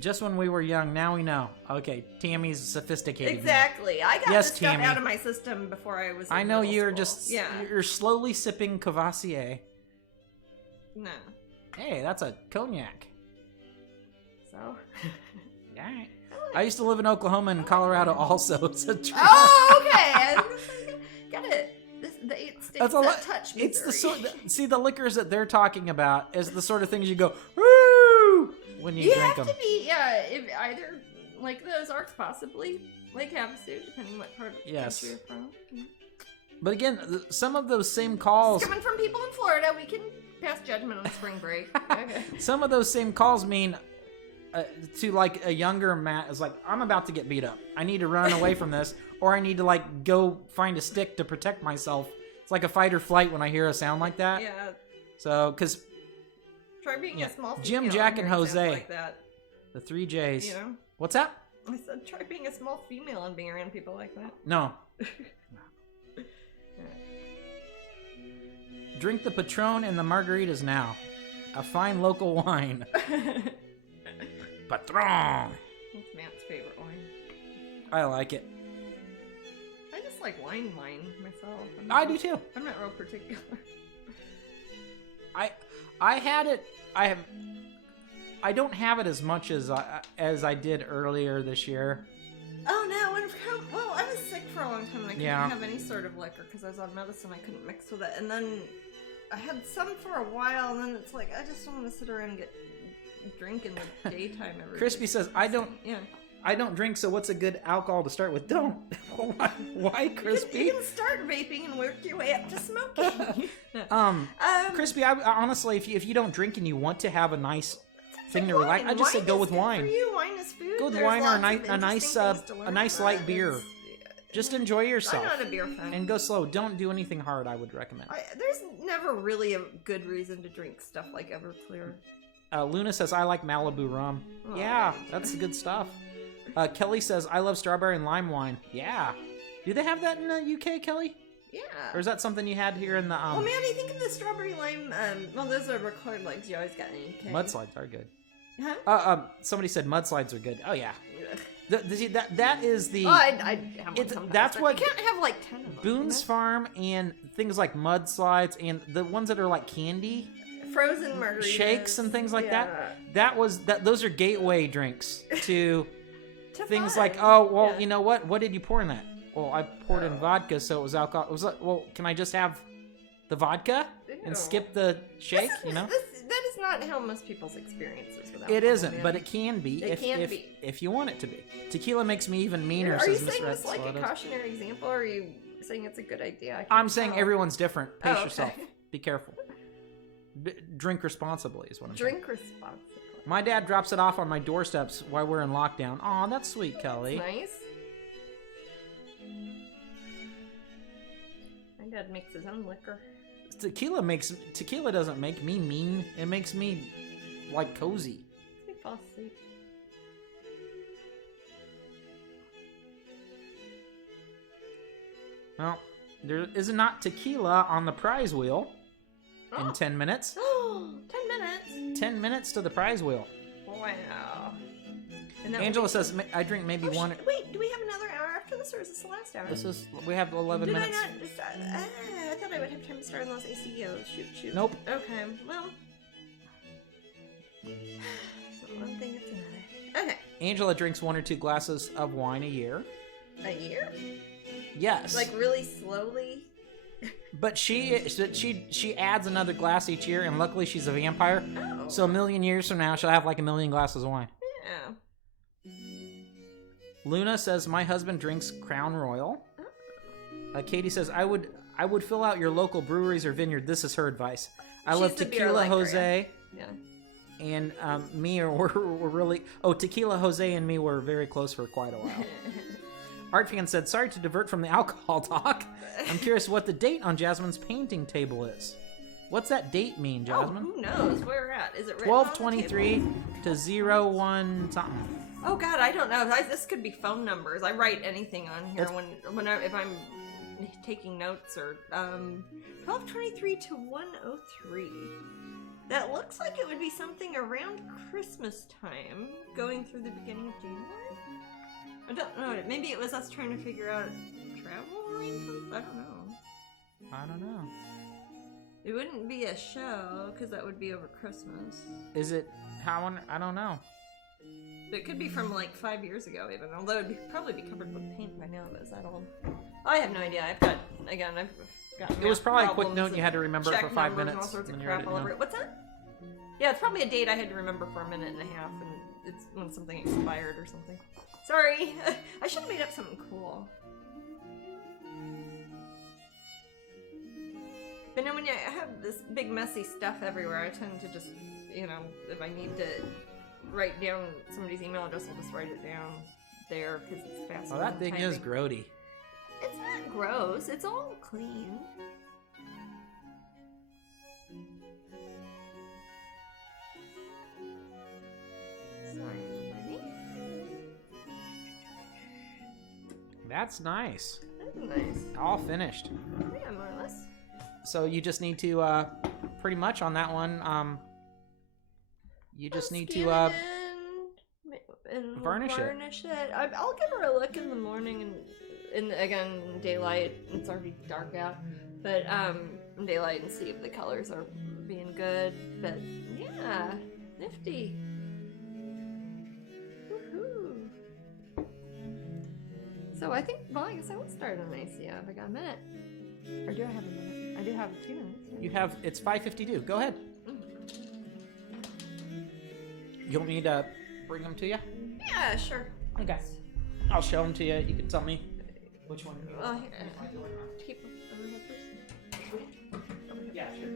Just when we were young, now we know. Okay, Tammy's sophisticated. Exactly. I got Yes, this stuff Tammy. out of my system before I was. In I know middle you're school. just. Yeah. You're slowly sipping Cavassier. No. Hey, that's a cognac. So. Yeah. I used to live in Oklahoma and Colorado also. So Oh, okay. Got it. The 8 states That's a lot. touch It's the Missouri. see the liquors that they're talking about is the sort of things you go woo when you drink them. have to be if either like those arts possibly like Havasu, depending what part of the Yes. country you're from. But again, some of those same calls, Coming from people in Florida, we can pass judgment on spring break. Okay. some of those same calls mean to like a younger Matt is like, I'm about to get beat up. I need to run away from this, or I need to like go find a stick to protect myself. It's like a fight or flight when I hear a sound like that. Yeah. So, because Try being a small Jim, female Jack, and hearing sounds Jose. like that. The 3 J's. You know? What's that? I said try being a small female and being around people like that. No. Drink the Patron and the margaritas now. A fine local wine. Patron. That's Matt's favorite wine. I like it. I just like wine myself. I do too. I'm not real particular. I had it. I don't have it as much as I did earlier this year. Oh no! Well, I was sick for a long time and I couldn't Yeah. have any sort of liquor because I was on medicine. I couldn't mix with it, and then I had some for a while, and then it's like I just don't want to sit around and drink in the daytime every Crispy day. says, I don't drink, so what's a good alcohol to start with? Don't. Why, Crispy? You can start vaping and work your way up to smoking. Crispy, I honestly, if you don't drink and you want to have a nice thing to relax, I just say go with wine. For you. Wine is food. Go with There's wine or lots of a nice interesting things to learn nice about light it. beer. It's- Just enjoy yourself. I'm not a beer fan. And go slow. Don't do anything hard, I would recommend. There's never really a good reason to drink stuff like Everclear. Luna says, I like Malibu rum. Oh, Yeah, thank you. that's good stuff. Kelly says, I love strawberry and lime wine. Yeah. Do they have that in the UK, Kelly? Yeah. Or is that something you had here in the... Well, man, I think of the strawberry lime. Well, those are record legs you always got in the UK. Mudslides are good. Huh? Somebody said mudslides are good. Oh, yeah. Ugh. That is the... Oh, I have one sometimes, that's but what you can't have like 10 of them. Boone's Farm and things like mudslides and the ones that are like candy... Frozen margaritas. Shakes and things like Yeah. that. Those are gateway drinks to things fun. like, oh, well, Yeah. you know what? What did you pour in that? Well, I poured in vodka, so it was alcohol. It was like, well, can I just have the vodka and Ew. skip the shake? You know, That is not how most people's experiences with alcohol. it isn't, man. but it can be. It can be. if you want it to be. Tequila makes me even meaner. Are you says Miss saying Red this like a Soda. cautionary example, or are you saying it's a good idea? I can't I'm saying tell. everyone's different. Pace Oh, okay. yourself. Be careful. Drink responsibly is what I'm saying. Drink responsibly. My dad drops it off on my doorsteps while we're in lockdown. Aw, that's sweet, Kelly. Nice. My dad makes his own liquor. Tequila doesn't make me mean. It makes me like cozy. He falls asleep. Well, there is not tequila on the prize wheel in Oh. 10 minutes. 10 minutes. 10 minutes to the prize wheel. Wow. And that Angela would be- says, I drink maybe Oh, one. Wait, 7. We have 11 Did minutes. I not just, I thought I would have time to start on those ACEOs. Shoot. Nope. Okay, well. So one thing it's another. Okay. Angela drinks 1 or 2 glasses of wine a year. A year? Yes. Like really slowly? But she adds another glass each year, and luckily she's a vampire. Oh. So a million years from now, she'll have like 1 million glasses of wine. Yeah. Luna says, my husband drinks Crown Royal. Katie says, I would fill out your local breweries or vineyard. This is her advice. I love Tequila Jose. Yeah. And me, we're really... Oh, Tequila Jose and me were very close for quite a while. Art fan said, sorry to divert from the alcohol talk. I'm curious what the date on Jasmine's painting table is. What's that date mean, Jasmine? Oh, who knows? Where at? Is it written 12/23 to 01 something. Oh God, I don't know. This could be phone numbers. I write anything on here if I'm taking notes or 12/23 to 103. That looks like it would be something around Christmas time, going through the beginning of January. I don't know. Maybe it was us trying to figure out travel arrangements. I don't know. It wouldn't be a show because that would be over Christmas. Is it how? I don't know. It could be from like 5 years ago, even. Although it'd probably be covered with paint by now. But is that old? I have no idea. I've got. It was probably a quick note you had to remember for 5 minutes. And all sorts of and crap all over it. What's that? Yeah, it's probably a date I had to remember for a minute and a half, and it's when something expired or something. Sorry, I should have made up something cool. But now when I have this big messy stuff everywhere, I tend to just, if I need to write down somebody's email address, I'll just write it down there because it's faster. Oh, that thing is grody. It's not gross. It's all clean. Sorry, buddy. That's nice. That's nice. All finished. Yeah, more or less. So you just need to, pretty much on that one, you just need to, and varnish it. I'll give her a look in the morning and again, daylight. It's already dark out, but in daylight and see if the colors are being good. But yeah, nifty. Woohoo! So I guess I will start on ACO if I got a minute. Or do I have a minute? I do have a few minutes. Right? It's 5:52. Go ahead. You want me to bring them to you? Yeah, sure. Okay. I'll show them to you. You can tell me which one. Well, here, keep them over here first. Yeah, sure.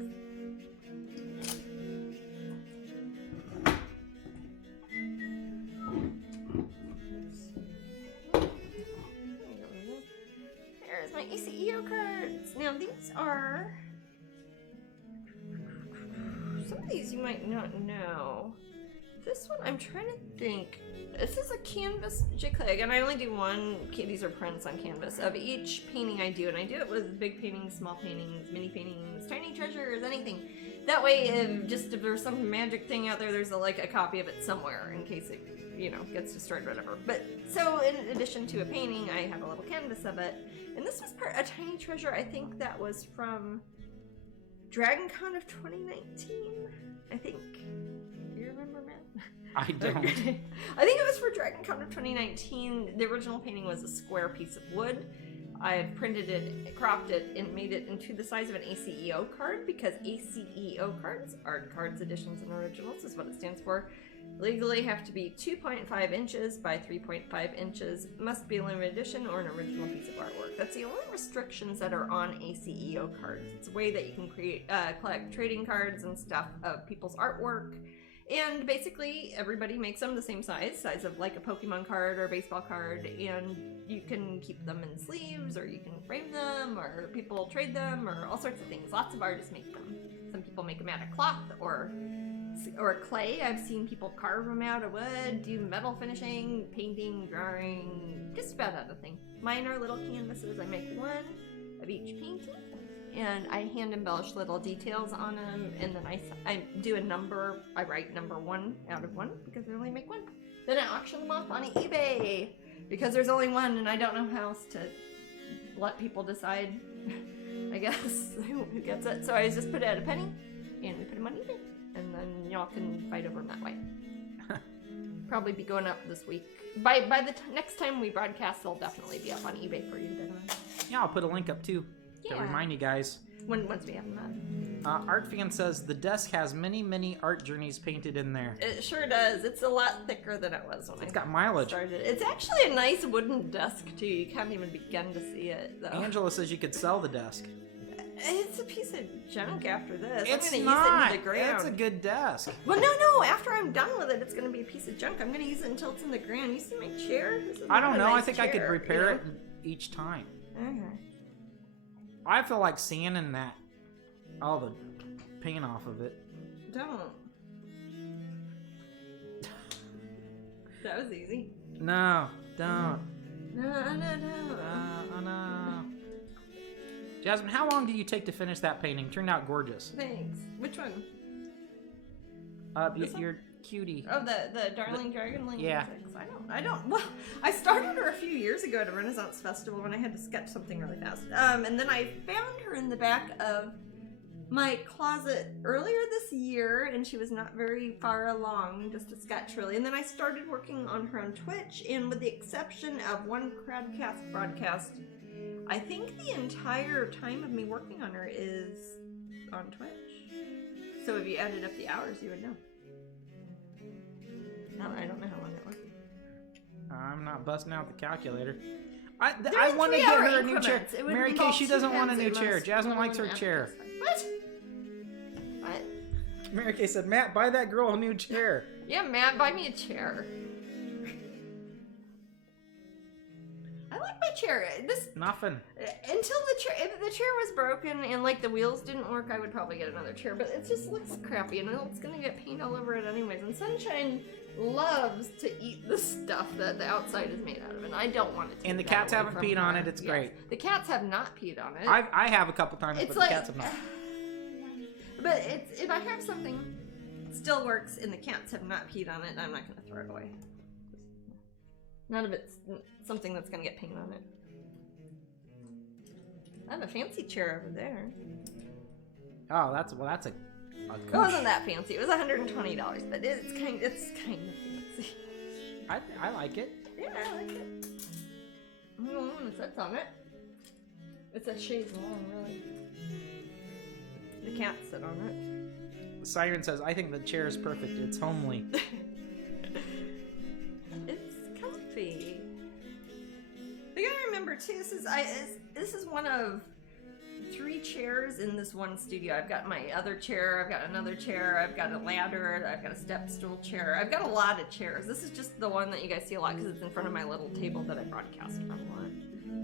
There's my ACEO cards. Now these are... Some of these you might not know. This one, I'm trying to think. This is a canvas J-clay. Again, I only do one. These are prints on canvas of each painting I do, and I do it with big paintings, small paintings, mini paintings, tiny treasures, anything. That way, if there's some magic thing out there, there's a copy of it somewhere in case it, gets destroyed, whatever. But so, in addition to a painting, I have a little canvas of it, and this was a tiny treasure. I think that was from Dragon Con of 2019. I think. Do you remember, Matt? I don't. Okay. I think it was for Dragon Con of 2019. The original painting was a square piece of wood. I printed it, cropped it, and made it into the size of an ACEO card because ACEO cards, art cards, editions, and originals is what it stands for. Legally have to be 2.5 inches by 3.5 inches, must be a limited edition or an original piece of artwork. That's the only restrictions that are on ACEO cards. It's a way that you can collect trading cards and stuff of people's artwork. And basically, everybody makes them the same size of like a Pokemon card or a baseball card, and you can keep them in sleeves, or you can frame them, or people trade them, or all sorts of things. Lots of artists make them. Some people make them out of cloth or clay. I've seen people carve them out of wood, do metal finishing, painting, drawing, just about anything. Mine are little canvases. I make one of each painting. And I hand embellish little details on them, and then I do a number. I write number 1 out of 1 because I only make one. Then I auction them off on eBay because there's only one, and I don't know how else to let people decide, I guess, who gets it. So I just put it at a penny, and we put them on eBay, and then y'all can fight over them that way. Probably be going up this week. By the next time we broadcast, they'll definitely be up on eBay for you to bid on. Yeah, I'll put a link up too to remind you guys. Once we have them up. Art Fan says the desk has many art journeys painted in there. It sure does. It's a lot thicker than it was when It's I got mileage. started. It's actually a nice wooden desk too. You can't even begin to see it though. Angela says you could sell the desk. It's a piece of junk after this. It's I'm not. gonna use it into the ground. It's a good desk. Well, no. After I'm done with it, it's gonna be a piece of junk. I'm gonna use it until it's in the ground. You see my chair? I don't know. I think I could repair it each time. Okay. I feel like sanding all the paint off of it. Don't. That was easy. No, don't. No. No. Jasmine, how long did you take to finish that painting? Turned out gorgeous. Thanks. Which one? Your cutie. Oh, the Darling Dragonling. Yeah. I don't. Well, I started her a few years ago at a Renaissance festival when I had to sketch something really fast. And then I found her in the back of my closet earlier this year, and she was not very far along, just a sketch really. And then I started working on her on Twitch, and with the exception of one Crowdcast broadcast, I think the entire time of me working on her is on Twitch. So if you added up the hours, you would know. No, I don't know how long it was. I'm not busting out the calculator. I want to 3 get hour her a new chair. increments. Mary Kay, she doesn't want a new chair. Jasmine likes her chair. What? Mary Kay said, Matt, buy that girl a new chair. Yeah, Matt, buy me a chair. I like my chair. Nothing. Until if the chair was broken and like the wheels didn't work, I would probably get another chair. But it just looks crappy, and it's gonna get paint all over it anyways. And Sunshine loves to eat the stuff that the outside is made out of, and I don't want to take And the that cats away haven't from peed on her. it. It's Yes. great. The cats have not peed on it. I have a couple times, It's but like, the cats have not. But if I have something that still works and the cats have not peed on it, I'm not going to throw it away. None of it's something that's going to get paint on it. I have a fancy chair over there. Oh, that's a It wasn't that fancy. It was $120, but it's kind of fancy. I like it. Yeah, I like it. I don't know when it sits on it. It's a chaise long, really. The cats sit on it. Siren says, I think the chair is perfect. It's homely. It's comfy. You gotta remember too, this is one of 3 chairs in this one studio. I've got my other chair, I've got another chair, I've got a ladder, I've got a step stool chair. I've got a lot of chairs. This is just the one that you guys see a lot because it's in front of my little table that I broadcast from a lot.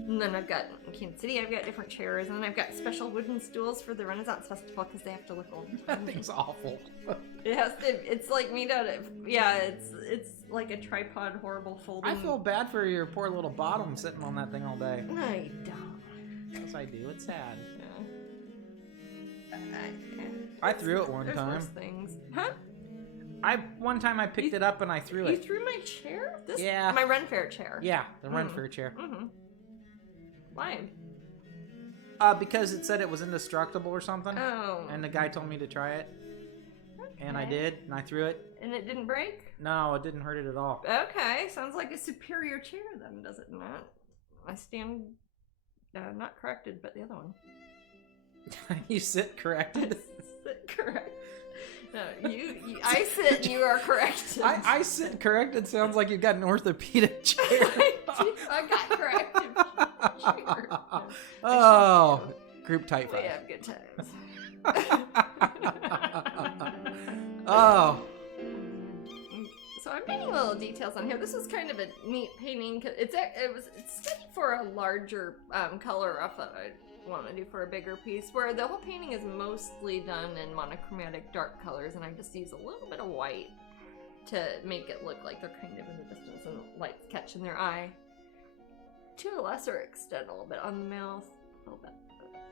And then I've got, in Kansas City, I've got different chairs, and then I've got special wooden stools for the Renaissance Festival because they have to look old. That thing's awful. It has to, it's like made out of, yeah, it's like a tripod, horrible folding. I feel bad for your poor little bottom sitting on that thing all day. I don't. Yes, I do. It's sad. I threw it one There's time. worse things. Huh? One time I picked it up and I threw You it. threw my chair? Yeah. My Run Fair chair. Yeah, the Run Fair chair. Mm-hmm. Why? Because it said it was indestructible or something. Oh. And the guy told me to try it. Okay. And I did, and I threw it. And it didn't break? No, it didn't hurt it at all. Okay, sounds like a superior chair then, does it not? I stand not corrected, but the other one. You sit corrected. Sit correct. No, you I sit and you are corrected. I sit corrected sounds like you've got an orthopedic chair. I got corrected chair. Oh, group tight We five. have good times. Oh. So I'm painting little details on here. This is kind of a neat painting. It's studied for a larger color off that I want to do for a bigger piece, where the whole painting is mostly done in monochromatic dark colors, and I just use a little bit of white to make it look like they're kind of in the distance and the light's catching their eye. To a lesser extent, a little bit on the mouth, a little bit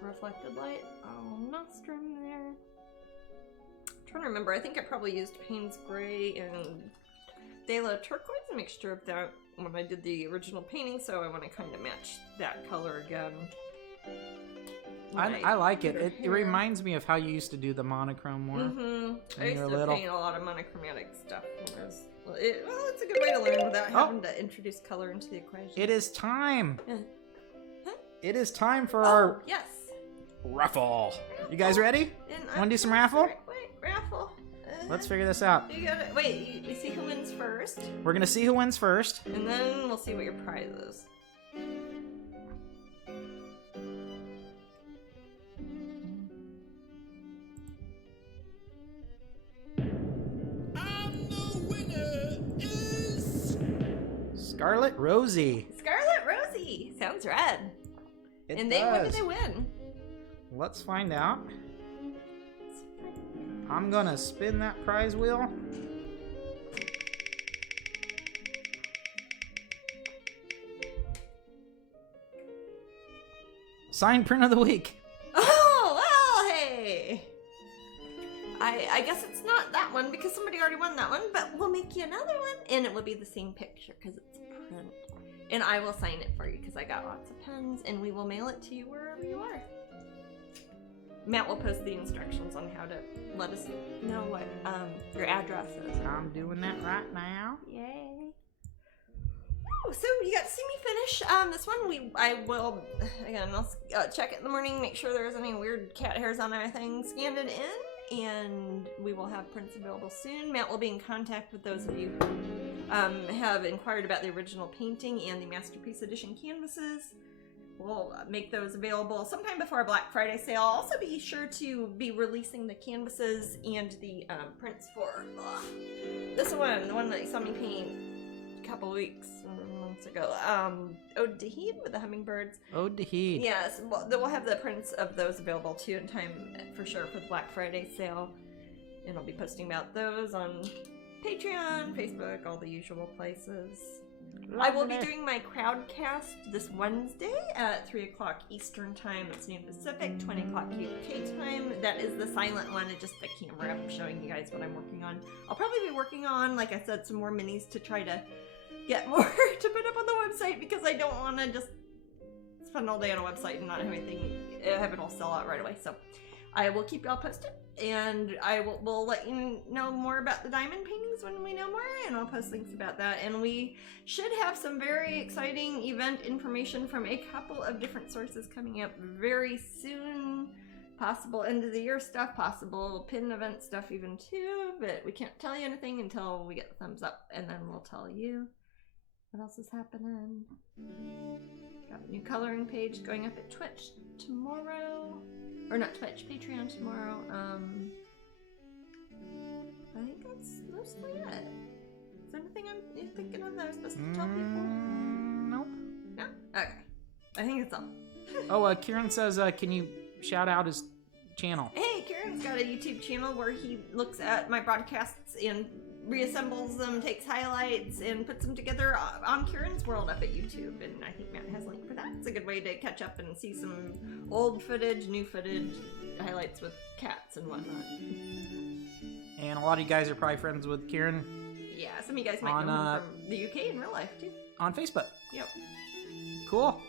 reflected light. Oh, nostrum there. I'm trying to remember. I think I probably used Payne's Gray and Phthalo Turquoise, a mixture of that when I did the original painting, so I want to kind of match that color again. I like it. It reminds me of how you used to do the monochrome more. I used to paint a lot of monochromatic stuff. Well, it's a good way to learn without having to introduce color into the equation. It is time. Huh? It is time for our raffle. You guys ready? Want to do some raffle? Wait, raffle. Let's figure this out. You gotta wait. We see who wins first. We're gonna see who wins first, and then we'll see what your prize is. Scarlet Rosie. Scarlet Rosie sounds rad. When did they win? Let's find out. I'm gonna spin that prize wheel. Signed print of the week. Oh, well, hey. I guess it's not that one because somebody already won that one, but we'll make you another one, and it will be the same picture because it's a print. And I will sign it for you because I got lots of pens, and we will mail it to you wherever you are. Matt will post the instructions on how to let us know what your address is. I'm doing that right now. Yay. Oh, so you got to see me finish this one. I will, again, I'll check it in the morning, make sure there's any weird cat hairs on anything, scan it in, and we will have prints available soon. Matt will be in contact with those of you who have inquired about the original painting and the Masterpiece Edition canvases. We'll make those available sometime before our Black Friday sale. I'll also be sure to be releasing the canvases and the prints for this one, the one that you saw me paint a couple weeks months ago. Ode to Heed with the hummingbirds. Ode to Heed. Yes, we'll have the prints of those available too in time for sure for the Black Friday sale. And I'll be posting about those on Patreon, Facebook, all the usual places. I will be doing my crowdcast this Wednesday at 3 o'clock Eastern Time. That's noon Pacific, 20 o'clock UK time. That is the silent one. It's just the camera. I'm showing you guys what I'm working on. I'll probably be working on, like I said, some more minis to try to get more to put up on the website because I don't want to just spend all day on a website and not have it all sell out right away. So I will keep y'all posted, and we'll let you know more about the diamond paintings when we know more, and I'll post links about that. And we should have some very exciting event information from a couple of different sources coming up very soon. Possible end of the year stuff, possible pin event stuff even too, but we can't tell you anything until we get the thumbs up, and then we'll tell you what else is happening. Got a new coloring page going up at Twitch tomorrow. Or not Twitch, Patreon tomorrow. I think that's mostly it. Is there anything I'm thinking of that I was supposed to tell people? Nope. No? Okay. I think that's all. Oh, Kieran says, can you shout out his channel? Hey, Kieran's got a YouTube channel where he looks at my broadcasts and reassembles them, takes highlights, and puts them together on Kieran's World up at YouTube, and I think Matt has a link for that. It's a good way to catch up and see some old footage, new footage, highlights with cats and whatnot. And a lot of you guys are probably friends with Kieran. Yeah, some of you guys might know him from the UK in real life, too. On Facebook. Yep. Cool.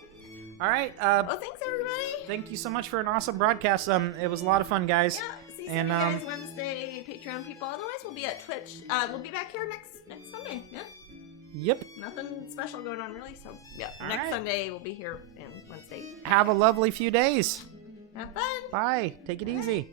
All right. Well, thanks, everybody. Thank you so much for an awesome broadcast. It was a lot of fun, guys. Yeah. See some of you guys Wednesday, Patreon people. Otherwise, we'll be at Twitch. We'll be back here next Sunday. Yeah. Yep. Nothing special going on really. So yeah, All next right. Sunday we'll be here, and Wednesday. Have a lovely few days. Have fun. Bye. Take it easy.